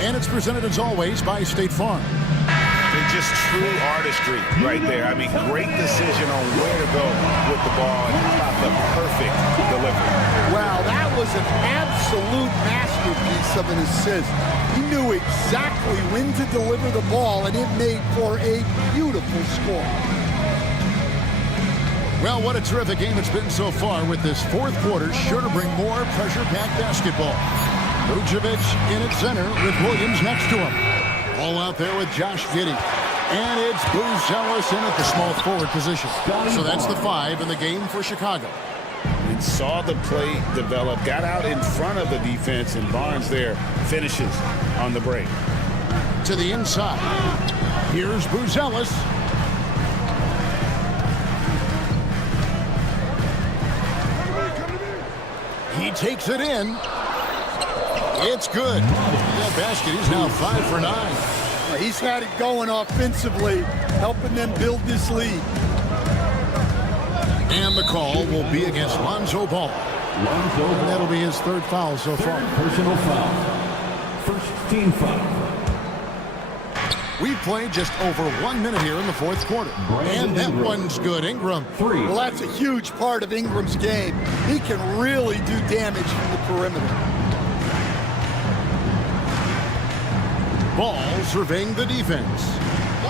And it's presented as always by State Farm. It's just true artistry right there. I mean, great decision on where to go with the ball. And how about the perfect delivery? Wow, that was an absolute masterpiece of an assist. He knew exactly when to deliver the ball, and it made for a beautiful score. Well, what a terrific game it's been so far, with this fourth quarter sure to bring more pressure-packed basketball. Vucevic in at center with Williams next to him. All out there with Josh Giddey. And it's Buzelis in at the small forward position. So that's the 5 in the game for Chicago. And saw the play develop, got out in front of the defense, and Barnes there finishes on the break. To the inside. Here's Buzelis. He takes it in. It's good. That basket, he's now 5 for 9. He's had it going offensively, helping them build this lead. And the call will be against Lonzo Ball. And that'll be his 3rd foul so far. Personal foul. First team foul. We've played just over 1 minute here in the fourth quarter. And that one's good. Ingram. 3. Well, that's a huge part of Ingram's game. He can really do damage from the perimeter. Ball surveying the defense.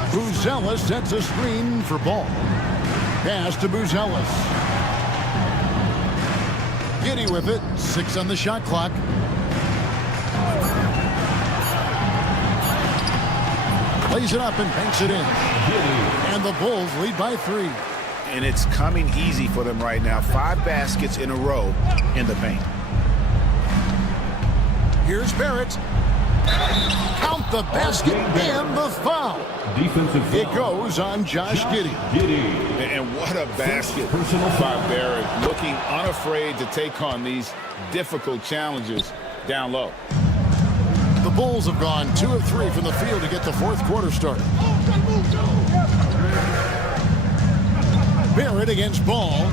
Buzelis sets a screen for Ball. Pass to Buzelis. Giddey with it. 6 on the shot clock. Plays it up and banks it in. And the Bulls lead by 3. And it's coming easy for them right now. 5 baskets in a row in the paint. Here's Barrett. Count the basket and the foul. Defensive foul. It goes on Josh Giddey. And what a basket by Barrett, looking unafraid to take on these difficult challenges down low. The Bulls have gone 2 of 3 from the field to get the fourth quarter started. Barrett against Ball.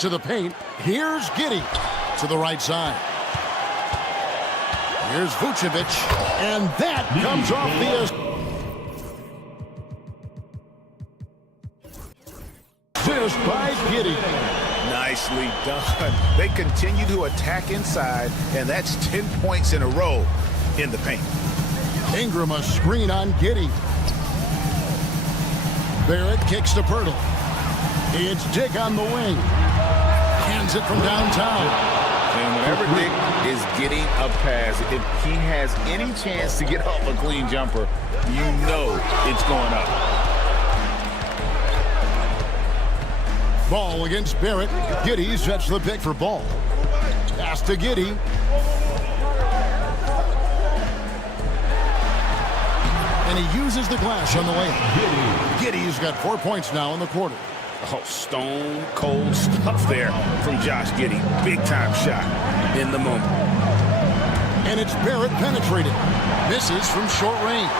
To the paint. Here's Giddey to the right side. Here's Vucevic, and that comes off the assist by Giddey. Nicely done. They continue to attack inside, and that's 10 points in a row in the paint. Ingram a screen on Giddey. Barrett kicks to Pirtle. It's Dick on the wing. Hands it from downtown. And whenever Dick is getting a pass, if he has any chance to get off a clean jumper, you know it's going up. Ball against Barrett. Giddey sets the pick for Ball. Pass to Giddey. And he uses the glass on the way. Giddey's got 4 points now in the quarter. Oh, stone cold stuff there from Josh Giddey. Big time shot in the moment. And it's Barrett penetrating. Misses from short range.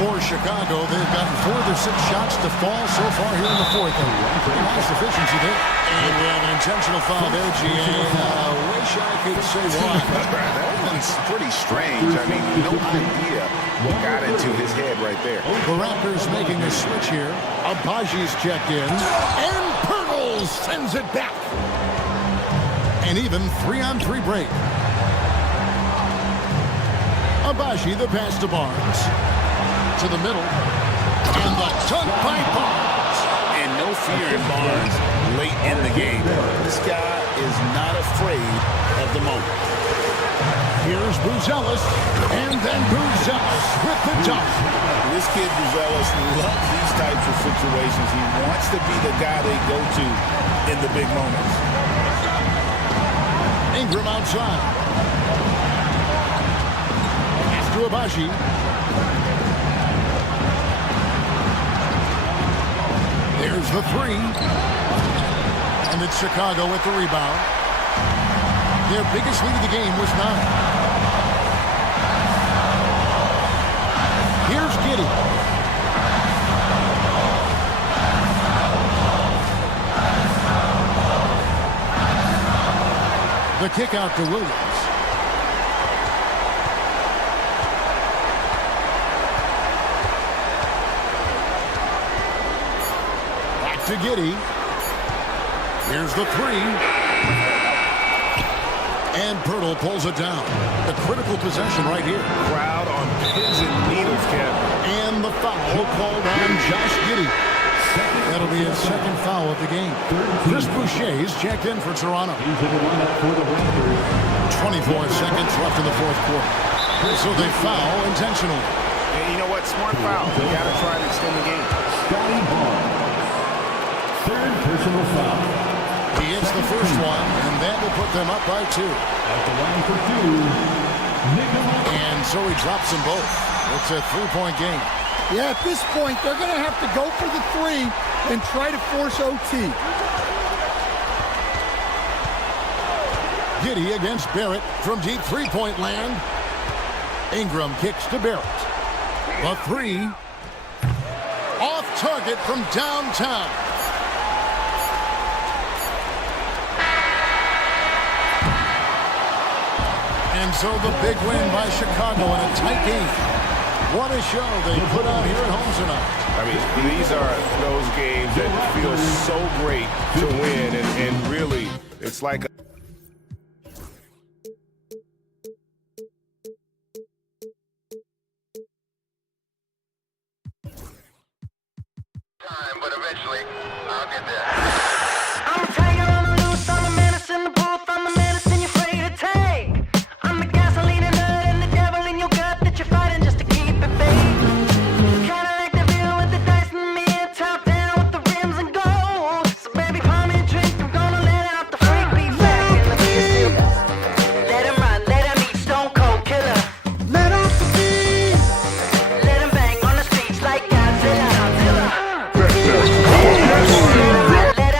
For Chicago, they've gotten 4 of their 6 shots to fall so far here in the fourth. Pretty nice efficiency there. And we have an intentional foul there, GA. Wish I could say why. That one's pretty strange. I mean, no idea what got into his head right there. The Raptors making a switch here. Abaji's checked in. And Pirtle sends it back. An even 3-on-3 break. Abaji, the pass to Barnes. To the middle. And the dunk by Barnes. And no fear in Barnes late in the game. This guy is not afraid of the moment. Here's Buzelis, and then Buzelis with the dunk. This kid Buzelis loves these types of situations. He wants to be the guy they go to in the big moments. Ingram outside. To Abaji. There's the three. And it's Chicago with the rebound. Their biggest lead of the game was 9. Here's Giddey. The kick out to Williams. Back to Giddey. Here's the three. And Pirtle pulls it down. The critical possession right here. Crowd on pins and needles, Kevin. And the foul called on Josh Giddey. That'll be his second foul of the game. Chris Boucher is checked in for Toronto. 24 seconds left in the fourth quarter. So they foul intentionally. And you know what? Smart foul. You got to try to extend the game. Scotty Barnes. Third personal foul. He hits the first one, and that will put them up by 2. At the line for 2, Nicholas. And so he drops them both. It's a 3-point game. Yeah, at this point, they're going to have to go for the 3 and try to force OT. Giddey against Barrett from deep three-point land. Ingram kicks to Barrett. The 3. Off target from downtown. And so the big win by Chicago in a tight game. What a show they put on here at home tonight. I mean, these are those games that feel so great to win, and really, it's like a time, but eventually I'll get there. I'm a tiger on the loose, I'm a menace in the booth, I'm the medicine you're afraid to take. I'm the gasoline and nut and the devil in your gut that you're fighting just to keep it baked. Kinda like the view with the dice and me, top down with the rims and gold. So baby, pour me a drink, I'm gonna let out the freak beat back and let me see. Let him run, let him eat, stone cold killer. Let off the beat. Let him bang on the streets like Godzilla. Let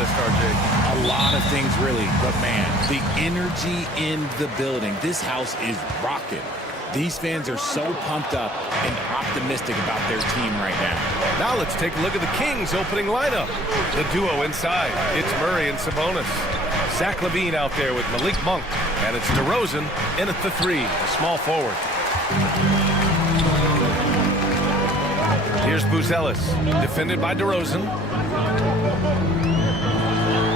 list, RJ? A lot of things, really. But, man, the energy in the building. This house is rocking. These fans are so pumped up and optimistic about their team right now. Now let's take a look at the Kings' opening lineup. The duo inside. It's Murray and Sabonis. Zach LaVine out there with Malik Monk. And it's DeRozan in at the 3, a small forward. Here's Buzelis, defended by DeRozan.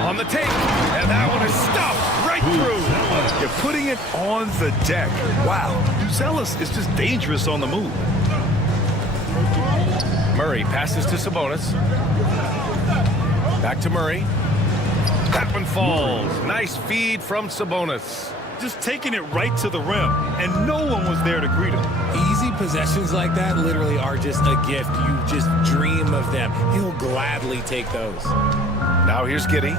On the tape, and that one is stuffed right through. You're putting it on the deck. Wow, Buzelis is just dangerous on the move. Murray passes to Sabonis. Back to Murray. That one falls. Nice feed from Sabonis. Just taking it right to the rim, and no one was there to greet him. Easy possessions like that literally are just a gift. You just dream of them. He'll gladly take those. Now here's Giddey.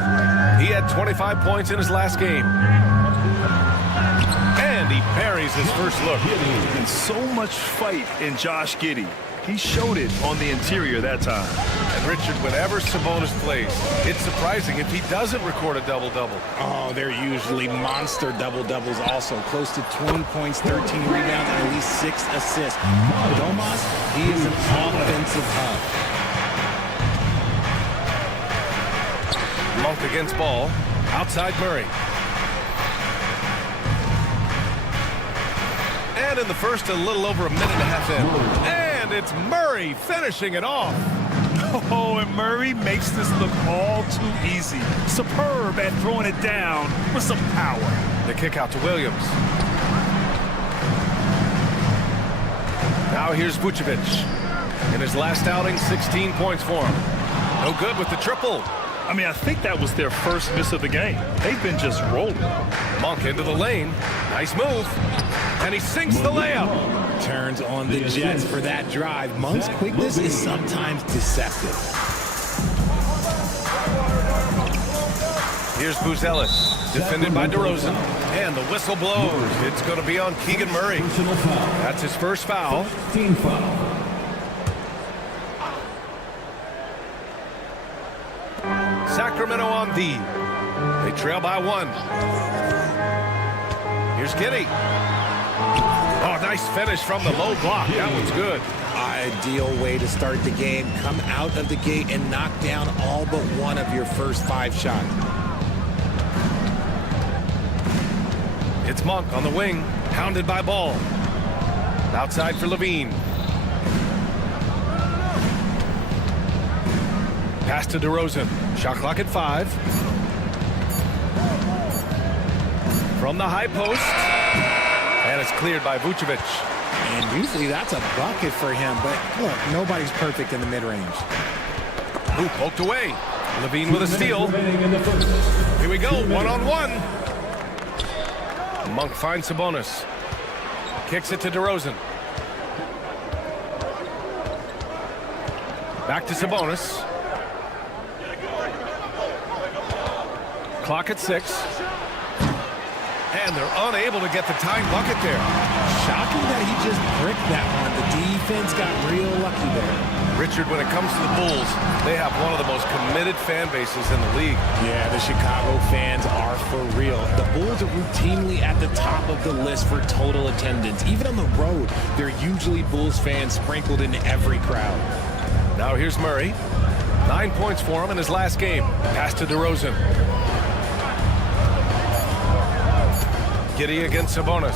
He had 25 points in his last game. And he parries his first look. And so much fight in Josh Giddey. He showed it on the interior that time. And Richard, whenever Sabonis plays, it's surprising if he doesn't record a double-double. Oh, they're usually monster double-doubles also. Close to 20 points, 13 rebounds, and at least 6 assists. Domas, he is an offensive hub. Monk against ball. Outside Murray. And in the first, a little over a minute and a half in. And it's Murray finishing it off. Oh, and Murray makes this look all too easy. Superb at throwing it down with some power. The kick out to Williams. Now here's Vucevic. In his last outing, 16 points for him. No good with the triple. I mean, I think that was their first miss of the game. They've been just rolling. Monk into the lane. Nice move. And he sinks the layup. Turns on the Jets for that drive. Monk's quickness is sometimes deceptive. Here's Buzelis, defended by DeRozan. And the whistle blows. It's going to be on Keegan Murray. That's his first foul. Team foul. Sacramento on D. They trail by 1. Here's Giddey. Oh, nice finish from the low block. That one's good. Ideal way to start the game. Come out of the gate and knock down all but one of your first 5 shots. It's Monk on the wing, hounded by Ball. Outside for LaVine. Pass to DeRozan. Shot clock at 5. From the high post. And it's cleared by Vucevic. And usually that's a bucket for him, but look, nobody's perfect in the mid-range. Ooh, poked away. LaVine with a steal. Here we go, 1-on-1. Monk finds Sabonis. Kicks it to DeRozan. Back to Sabonis. Clock at 6. And they're unable to get the tying bucket there. Shocking that he just bricked that one. The defense got real lucky there. Richard, when it comes to the Bulls, they have one of the most committed fan bases in the league. Yeah, the Chicago fans are for real. The Bulls are routinely at the top of the list for total attendance. Even on the road, there are usually Bulls fans sprinkled in every crowd. Now here's Murray. 9 points for him in his last game. Pass to DeRozan. Giddey against Sabonis.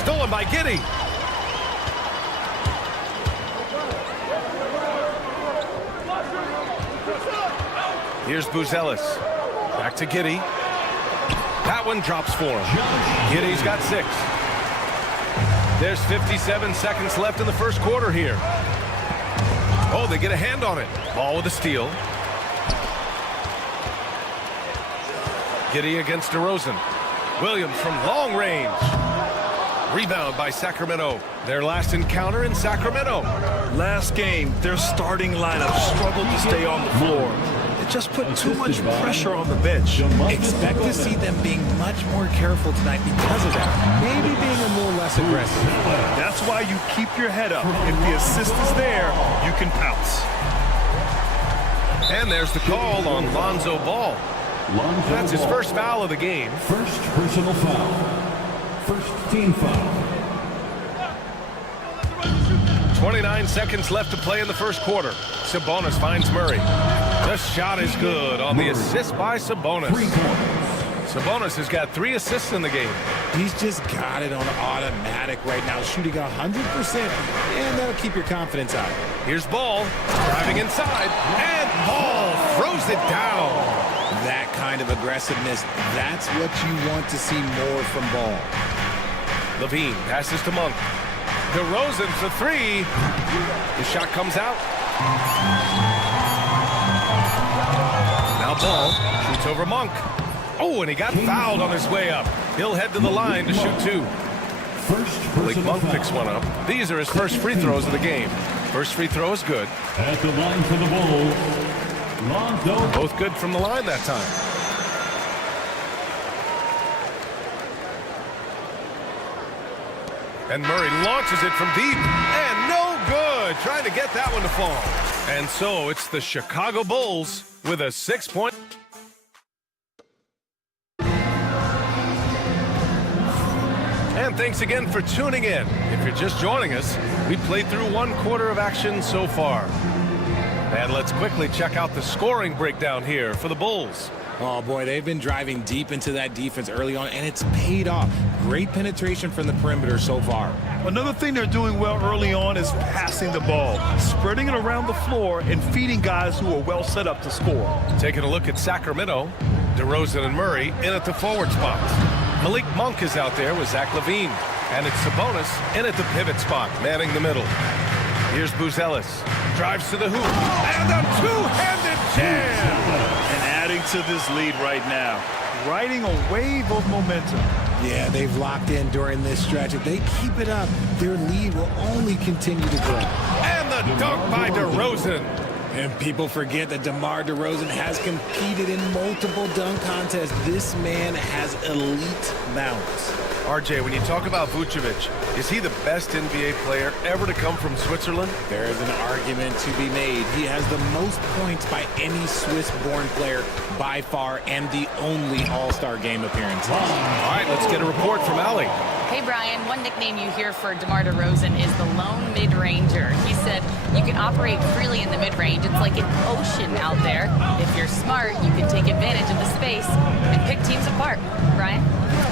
Stolen by Giddey. Here's Buzelis. Back to Giddey. That one drops for him. Giddey's got 6. There's 57 seconds left in the first quarter here. Oh, they get a hand on it. Ball with a steal. Giddey against DeRozan. Williams from long range. Rebound by Sacramento. Their last encounter in Sacramento. Last game, their starting lineup struggled to stay on the floor. It just put too much pressure on the bench. Expect to see them being much more careful tonight because of that. Maybe being a little less aggressive. That's why you keep your head up. If the assist is there, you can pounce. And there's the call on Lonzo Ball. That's his first foul of the game. First personal foul. First team foul. 29 seconds left to play in the first quarter. Sabonis finds Murray. The shot is good on the assist by Sabonis. Sabonis has got 3 assists in the game. He's just got it on automatic right now, shooting 100%, and that'll keep your confidence out. Here's Ball, driving inside, and Ball throws it down. That kind of aggressiveness, that's what you want to see more from Ball. Levine passes to Monk. DeRozan for 3. The shot comes out. Now Ball shoots over Monk. Oh, and he got fouled on his way up. He'll head to the line to shoot 2. Malik Monk picks one up. These are his first free throws of the game. First free throw is good. At the line for the Bulls, Lonzo. Both good from the line that time. And Murray launches it from deep. And no good. Trying to get that one to fall. And so it's the Chicago Bulls with a 6-point. And thanks again for tuning in. If you're just joining us, we played through 1 quarter of action so far. And let's quickly check out the scoring breakdown here for the Bulls. Oh, boy, they've been driving deep into that defense early on, and it's paid off. Great penetration from the perimeter so far. Another thing they're doing well early on is passing the ball, spreading it around the floor, and feeding guys who are well set up to score. Taking a look at Sacramento, DeRozan and Murray in at the forward spot. Malik Monk is out there with Zach LaVine. And it's Sabonis in at the pivot spot, manning the middle. Here's Buzelis. Drives to the hoop. And a two-handed jam! And adding to this lead right now, riding a wave of momentum. Yeah, they've locked in during this stretch. If they keep it up, their lead will only continue to grow. And the dunk by DeRozan. And people forget that DeMar DeRozan has competed in multiple dunk contests. This man has elite balance. RJ, when you talk about Vucevic, is he the best NBA player ever to come from Switzerland? There is an argument to be made. He has the most points by any Swiss-born player by far, and the only All-Star game appearance. All right, let's get a report from Allie. Hey, Brian, one nickname you hear for DeMar DeRozan is the lone mid-ranger. He said you can operate freely in the mid-range. It's like an ocean out there. If you're smart, you can take advantage of the space and pick teams apart. Brian?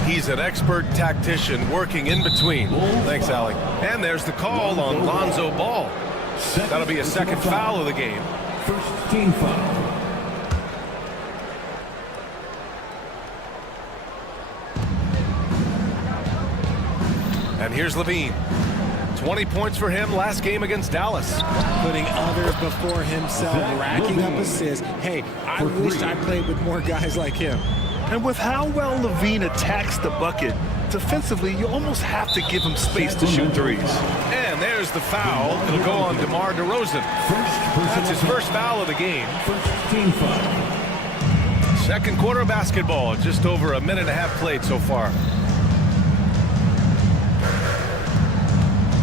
He's an expert tactician working in between. Thanks, Allie. And there's the call on Lonzo Ball. That'll be a second foul of the game. First team foul. And here's LaVine. 20 points for him last game against Dallas. Putting others before himself, racking up assists. Hey, I wish I played with more guys like him. And with how well LaVine attacks the bucket, defensively, you almost have to give him space to shoot threes. And there's the foul. It'll go on DeMar DeRozan. That's his first foul of the game. First team foul. Second quarter basketball. Just over a minute and a half played so far.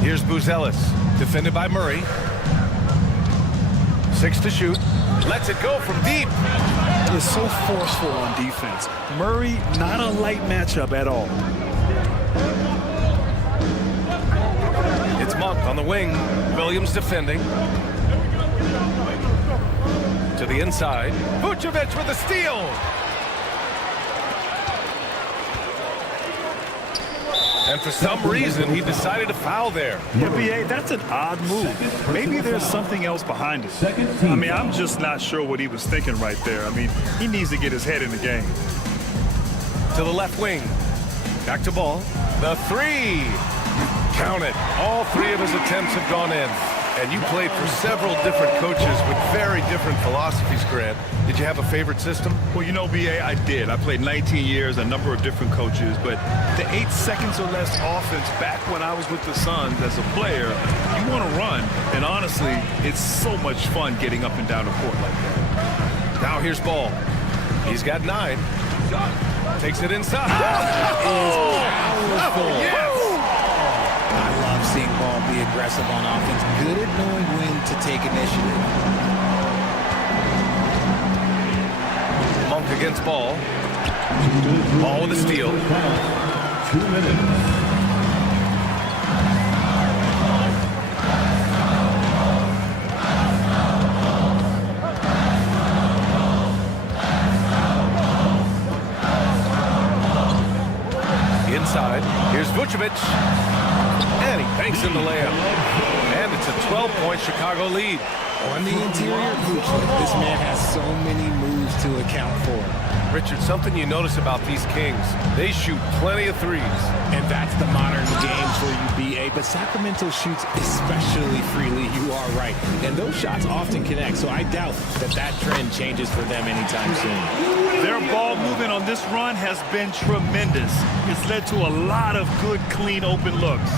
Here's Buzelis, defended by Murray. 6 to shoot. Lets it go from deep. Is so forceful on defense. Murray, not a light matchup at all. It's Monk on the wing. Williams defending. To the inside. Vucevic with a steal. And for some reason, he decided to foul there. Yeah, B.A., that's an odd move. Maybe there's something else behind it. I mean, I'm just not sure what he was thinking right there. I mean, he needs to get his head in the game. To the left wing. Back to Ball. The 3. Count it. All 3 of his attempts have gone in. And you played for several different coaches with very different philosophies, Grant. Did you have a favorite system? Well, you know, B.A., I did. I played 19 years, a number of different coaches, but the 8 seconds or less offense back when I was with the Suns as a player, you want to run, and honestly, it's so much fun getting up and down the court like that. Now here's Ball. He's got 9. Takes it inside. Oh, yes! I love seeing Ball be aggressive on offense. Good at knowing when to take initiative. against Ball. Ball with a steal. 2 minutes. Inside, here's Vucevic, and he banks in the layup. And it's a 12-point Chicago lead. On the interior, Vucevic, this man has so many moves to account for. Richard, something you notice about these Kings, they shoot plenty of threes. And that's the modern game for you, BA. But Sacramento shoots especially freely, you are right. And those shots often connect, so I doubt that trend changes for them anytime soon. Their ball movement on this run has been tremendous. It's led to a lot of good, clean, open looks.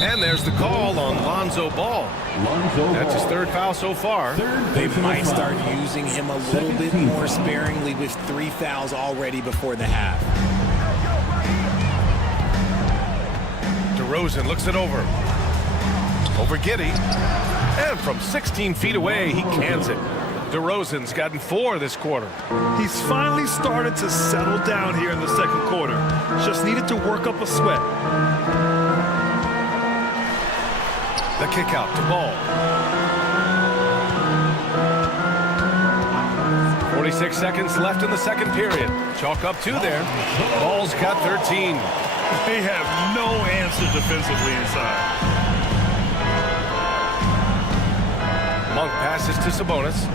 And there's the call on Lonzo Ball. That's his third foul so far. They might start using him a little bit more sparingly with 3 fouls already before the half. DeRozan looks it over. Over Giddey. And from 16 feet away, he cans it. DeRozan's gotten 4 this quarter. He's finally started to settle down here in the second quarter. Just needed to work up a sweat. The kick out to Ball. 46 seconds left in the second period. Chalk up 2 there. Ball's got 13. They have no answer defensively inside. Monk passes to Sabonis.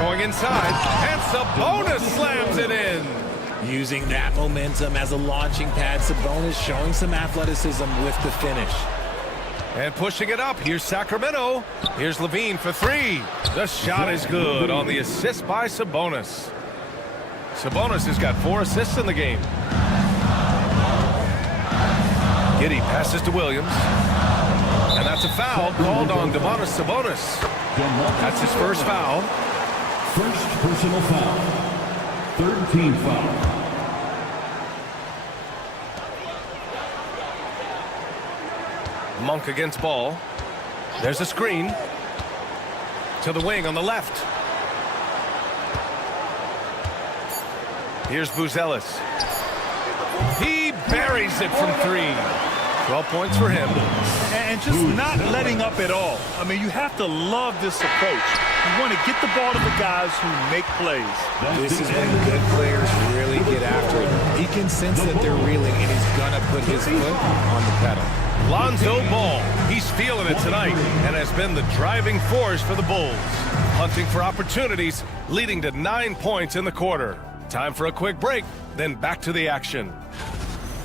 Going inside, and Sabonis slams it in. Using that momentum as a launching pad, Sabonis showing some athleticism with the finish. And pushing it up, here's Sacramento. Here's Levine for 3. The shot is good on the assist by Sabonis. Sabonis has got 4 assists in the game. Giddey passes to Williams. And that's a foul called on Domantas Sabonis. That's his first foul. First personal foul. 13th foul. Monk against Ball. There's a screen. To the wing on the left. Here's Buzelis. He buries it from 3. 12 points for him. And just not letting up at all. I mean, you have to love this approach. You want to get the ball to the guys who make plays. This is when good players really get after it. He can sense that they're reeling, and he's going to put his foot on the pedal. Lonzo Ball, he's feeling it tonight and has been the driving force for the Bulls. Hunting for opportunities, leading to 9 points in the quarter. Time for a quick break, then back to the action.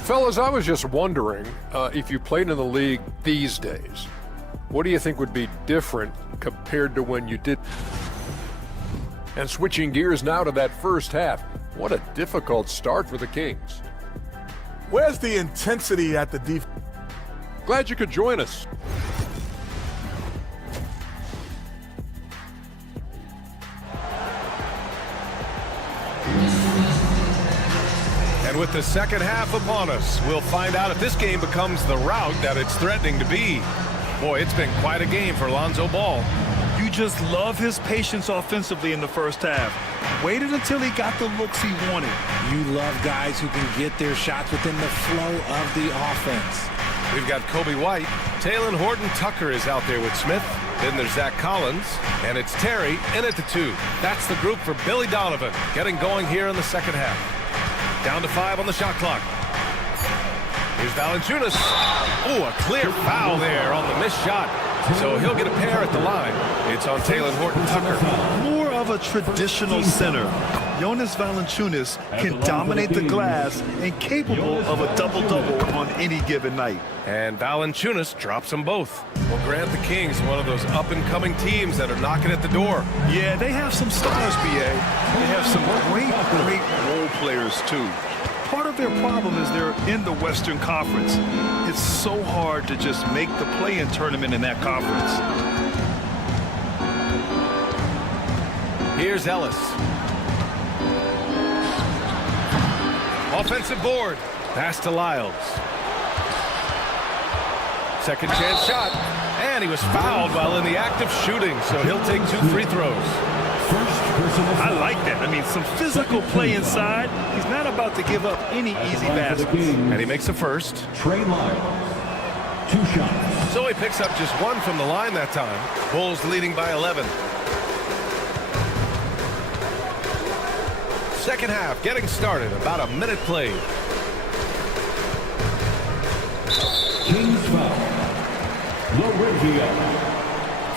Fellas, I was just wondering if you played in the league these days, what do you think would be different compared to when you did? And switching gears now to that first half, what a difficult start for the Kings. Where's the intensity at the defense? Glad you could join us. And with the second half upon us, we'll find out if this game becomes the rout that it's threatening to be. Boy, it's been quite a game for Lonzo Ball. You just love his patience offensively in the first half. Waited until he got the looks he wanted. You love guys who can get their shots within the flow of the offense. We've got Kobe White. Taylor Horton-Tucker is out there with Smith. Then there's Zach Collins. And it's Terry in at the 2. That's the group for Billy Donovan getting going here in the second half. Down to 5 on the shot clock. Here's Valanciunas. Oh, a clear foul there on the missed shot. So he'll get a pair at the line. It's on Taylor Horton-Tucker. More of a traditional center. Jonas Valanciunas can dominate the glass and capable of a double-double on any given night. And Valanciunas drops them both. Will grant the Kings one of those up-and-coming teams that are knocking at the door. Yeah, they have some stars, BA. They have some great role players, too. Part of their problem is they're in the Western Conference. It's so hard to just make the play-in tournament in that conference. Here's Ellis. Offensive board. Pass to Lyles. Second chance shot. And And he was fouled while in the act of shooting, so he'll take 2 free throws. I like that. I mean, some physical play inside. He's not about to give up any easy baskets. And he makes the first. Trey Lyles, 2 shots. So he picks up just 1 from the line that time. Bulls leading by 11. Second half getting started. About a minute played. Kings foul. Lorenzo.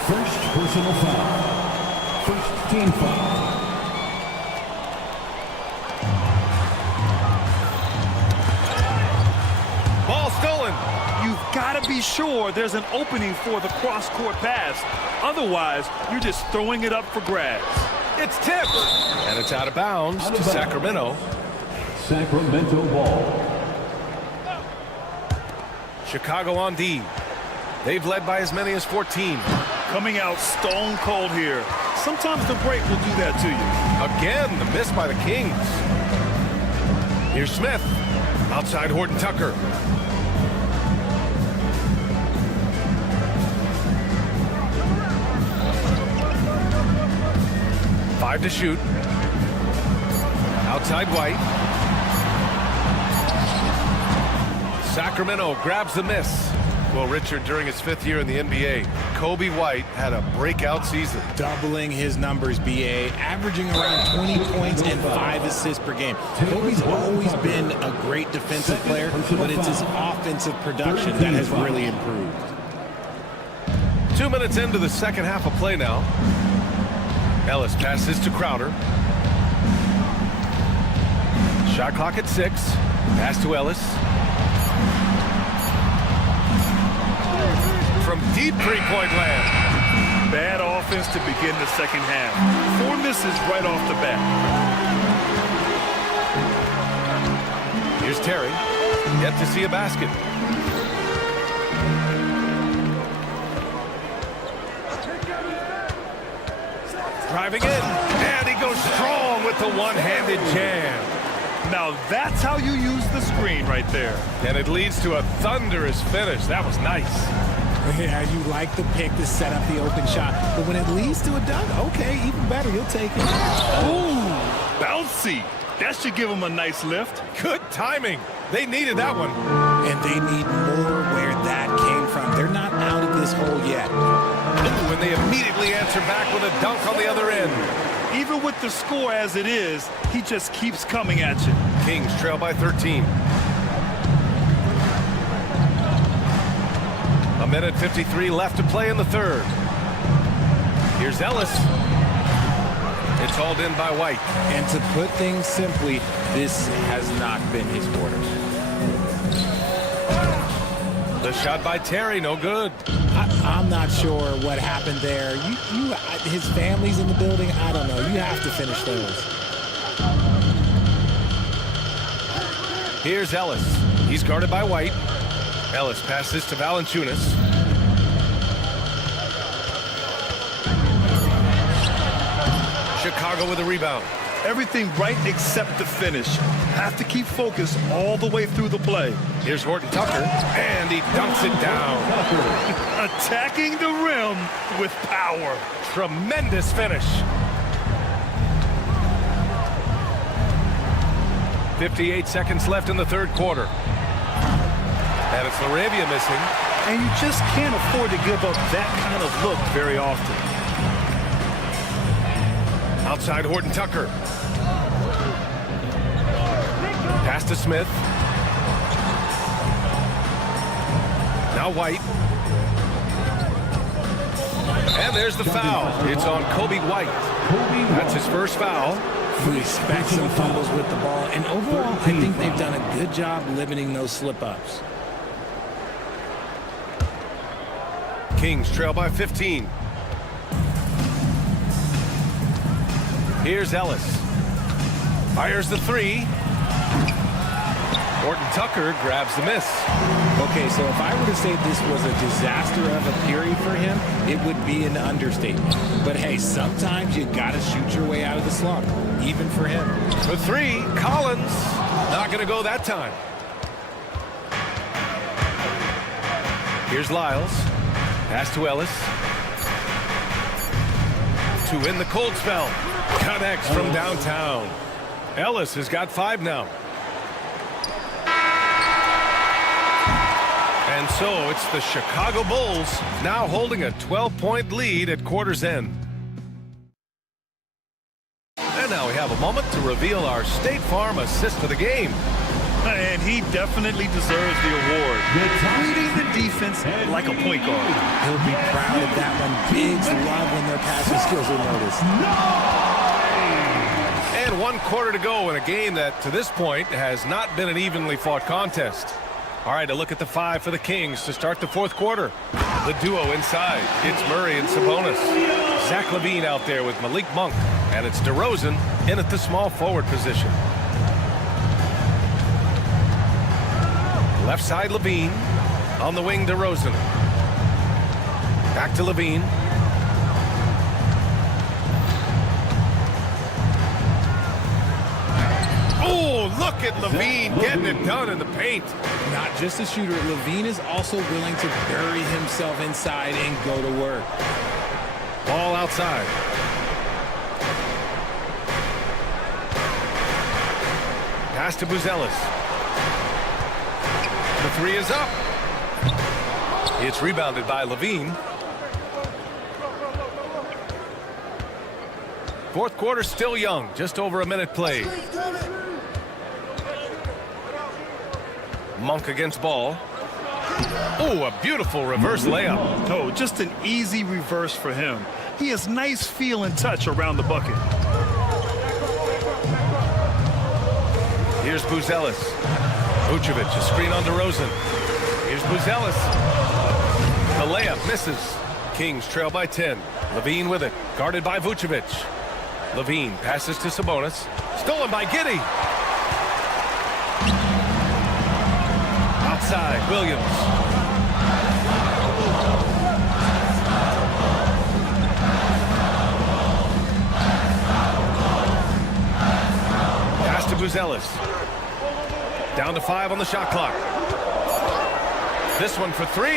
First personal foul. First team foul. Ball stolen. You've got to be sure there's an opening for the cross-court pass. Otherwise, you're just throwing it up for grabs. It's tipped. And it's out of bounds to Sacramento. Sacramento ball. Chicago on D. They've led by as many as 14. Coming out stone cold here. Sometimes the break will do that to you. Again, the miss by the Kings. Here's Smith. Outside Horton Tucker. Five to shoot. Outside White. Sacramento grabs the miss. Well, Richard, during his 5th year in the NBA, Kobe White had a breakout season. Doubling his numbers, BA, averaging around 20 points and 5 assists per game. Kobe's always been a great defensive player, but it's his offensive production that has really improved. 2 minutes into the second half of play now. Ellis passes to Crowder. Shot clock at 6. Pass to Ellis. From deep three-point land. Bad offense to begin the second half. 4 misses right off the bat. Here's Terry. Yet to see a basket. Driving in. And he goes strong with the one-handed jam. Now that's how you use the screen right there. And it leads to a thunderous finish. That was nice. Yeah, you like the pick to set up the open shot, but when it leads to a dunk, okay, even better, you'll take it. Ooh, bouncy. That should give him a nice lift. Good timing. They needed that one. And they need more where that came from. They're not out of this hole yet. Ooh, and they immediately answer back with a dunk on the other end. Even with the score as it is, he just keeps coming at you. Kings trail by 13. A minute 53 left to play in the third. Here's Ellis. It's hauled in by White. And to put things simply, this has not been his quarter. The shot by Terry, no good. I'm not sure what happened there. His family's in the building. I don't know. You have to finish those. Here's Ellis. He's guarded by White. Ellis passes to Valanciunas. Chicago with a rebound. Everything right except the finish. Have to keep focused all the way through the play. Here's Horton Tucker, and he dunks it down. Attacking the rim with power. Tremendous finish. 58 seconds left in the third quarter. And it's Laravia missing. And you just can't afford to give up that kind of look very often. Outside Horton Tucker. Pass to Smith. Now White. And there's the foul. It's on Kobe White. That's his first foul. We expect some fumbles with the ball. And overall, I think they've done a good job limiting those slip-ups. Kings trail by 15. Here's Ellis. Fires the three. Horton Tucker grabs the miss. Okay, so if I were to say this was a disaster of a period for him, it would be an understatement. But hey, sometimes you got to shoot your way out of the slump, even for him. The three, Collins. Not going to go that time. Here's Lyles. Pass to Ellis. To in the cold spell. Connects from downtown. Ellis has got 5 now. And so it's the Chicago Bulls now holding a 12-point lead at quarter's end. And now we have a moment to reveal our State Farm assist of the game. And he definitely deserves the award. Leading the defense like a point guard. He'll be proud of that one. Bigs love when their passing skills are noticed. And 1 quarter to go in a game that, to this point, has not been an evenly fought contest. All right, a look at the 5 for the Kings to start the 4th quarter. The duo inside. It's Murray and Sabonis. Zach LaVine out there with Malik Monk. And it's DeRozan in at the small forward position. Left side, LaVine. On the wing, DeRozan. Back to LaVine. Oh, look at LaVine getting it done in the paint. Not just a shooter, LaVine is also willing to bury himself inside and go to work. Ball outside. Pass to Buzelis. The 3 is up. It's rebounded by LaVine. 4th quarter still young, just over a minute played. Monk against Ball. Oh, a beautiful reverse layup. Oh, just an easy reverse for him. He has nice feel and touch around the bucket. Here's Buzelis. Vucevic, a screen on DeRozan. Here's Buzelis. The layup misses. Kings trail by 10. LaVine with it, guarded by Vucevic. LaVine passes to Sabonis. Stolen by Giddey. Outside, Williams. Pass to Buzelis. Down to 5 on the shot clock. This one for 3.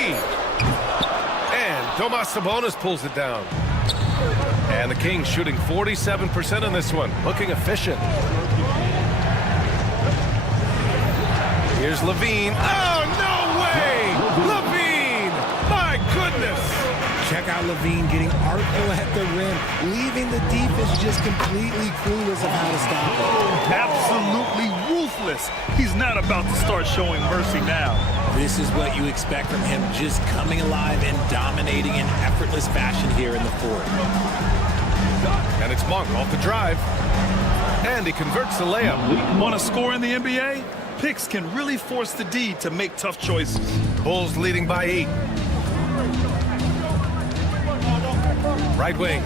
And Domas Sabonis pulls it down. And the Kings shooting 47% in this one. Looking efficient. Here's LaVine. Oh, no way! LaVine! My goodness! Check out LaVine getting artful at the rim, leaving the defense just completely clueless of how to stop it. Absolutely ruthless. He's not about to start showing mercy now. This is what you expect from him, just coming alive and dominating in effortless fashion here in the 4th. And it's Monk off the drive. And he converts the layup. Want to score in the NBA? Picks can really force the D to make tough choices. Bulls leading by 8. Right wing.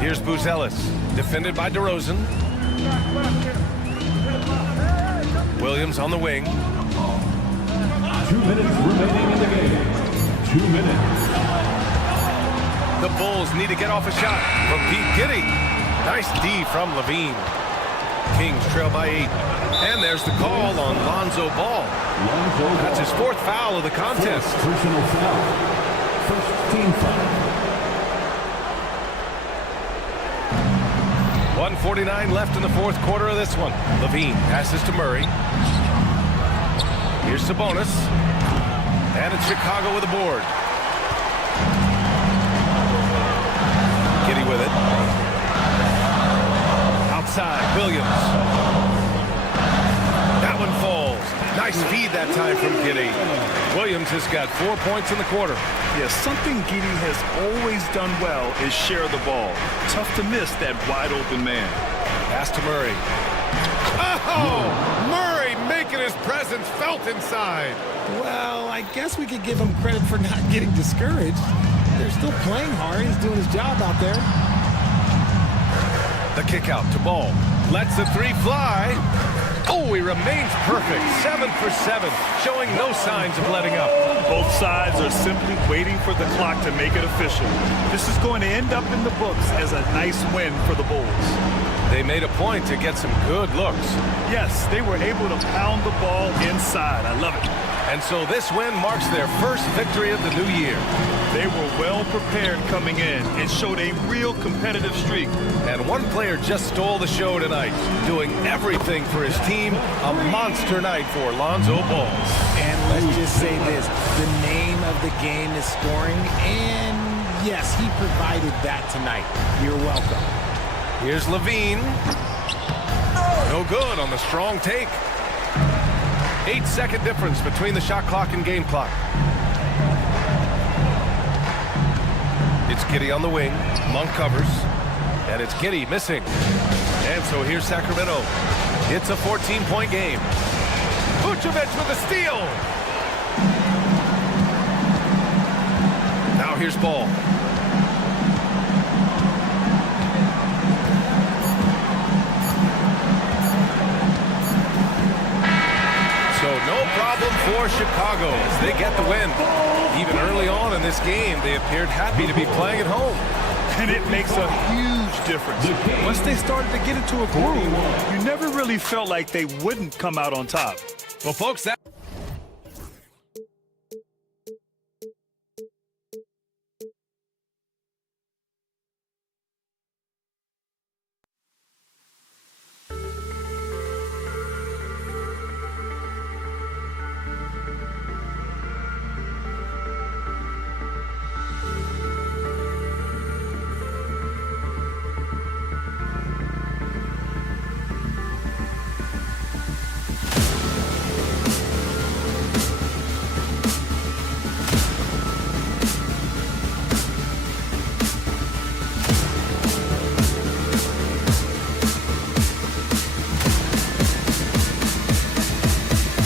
Here's Buzelis. Defended by DeRozan. Williams on the wing. 2 minutes remaining in the game. 2 minutes. The Bulls need to get off a shot from Pete Giddey. Nice D from LaVine. Kings trail by 8. And there's the call on Lonzo Ball. That's his 4th foul of the contest. Personal foul. First team foul. 1:49 left in the 4th quarter of this one. LaVine passes to Murray. Here's Sabonis. And it's Chicago with a board. Giddey with it. Outside, Williams. That one falls. Nice feed that time from Giddey. Williams has got 4 points in the quarter. Yes, something Giddey has always done well is share the ball. Tough to miss that wide open man. Pass to Murray. Oh! Murray making his presence felt inside. Well, I guess we could give him credit for not getting discouraged. They're still playing hard. He's doing his job out there. The kick out to Ball. Lets the 3 fly. Oh, he remains perfect. 7 for 7, showing no signs of letting up. Both sides are simply waiting for the clock to make it official. This is going to end up in the books as a nice win for the Bulls. They made a point to get some good looks. Yes, they were able to pound the ball inside. I love it. And so this win marks their first victory of the new year. They were well prepared coming in and showed a real competitive streak. And one player just stole the show tonight, doing everything for his team. A monster night for Lonzo Ball. And let's just say this, the name of the game is scoring, and yes, he provided that tonight. You're welcome. Here's Levine. No good on the strong take. 8-second difference between the shot clock and game clock. It's Giddey on the wing. Monk covers. And it's Giddey missing. And so here's Sacramento. It's a 14-point game. Vucevic with a steal. Now here's Ball. No problem for Chicago as they get the win. Even early on in this game, they appeared happy to be playing at home. And it makes a huge difference. Once they started to get into a groove, you never really felt like they wouldn't come out on top. Well, folks, that...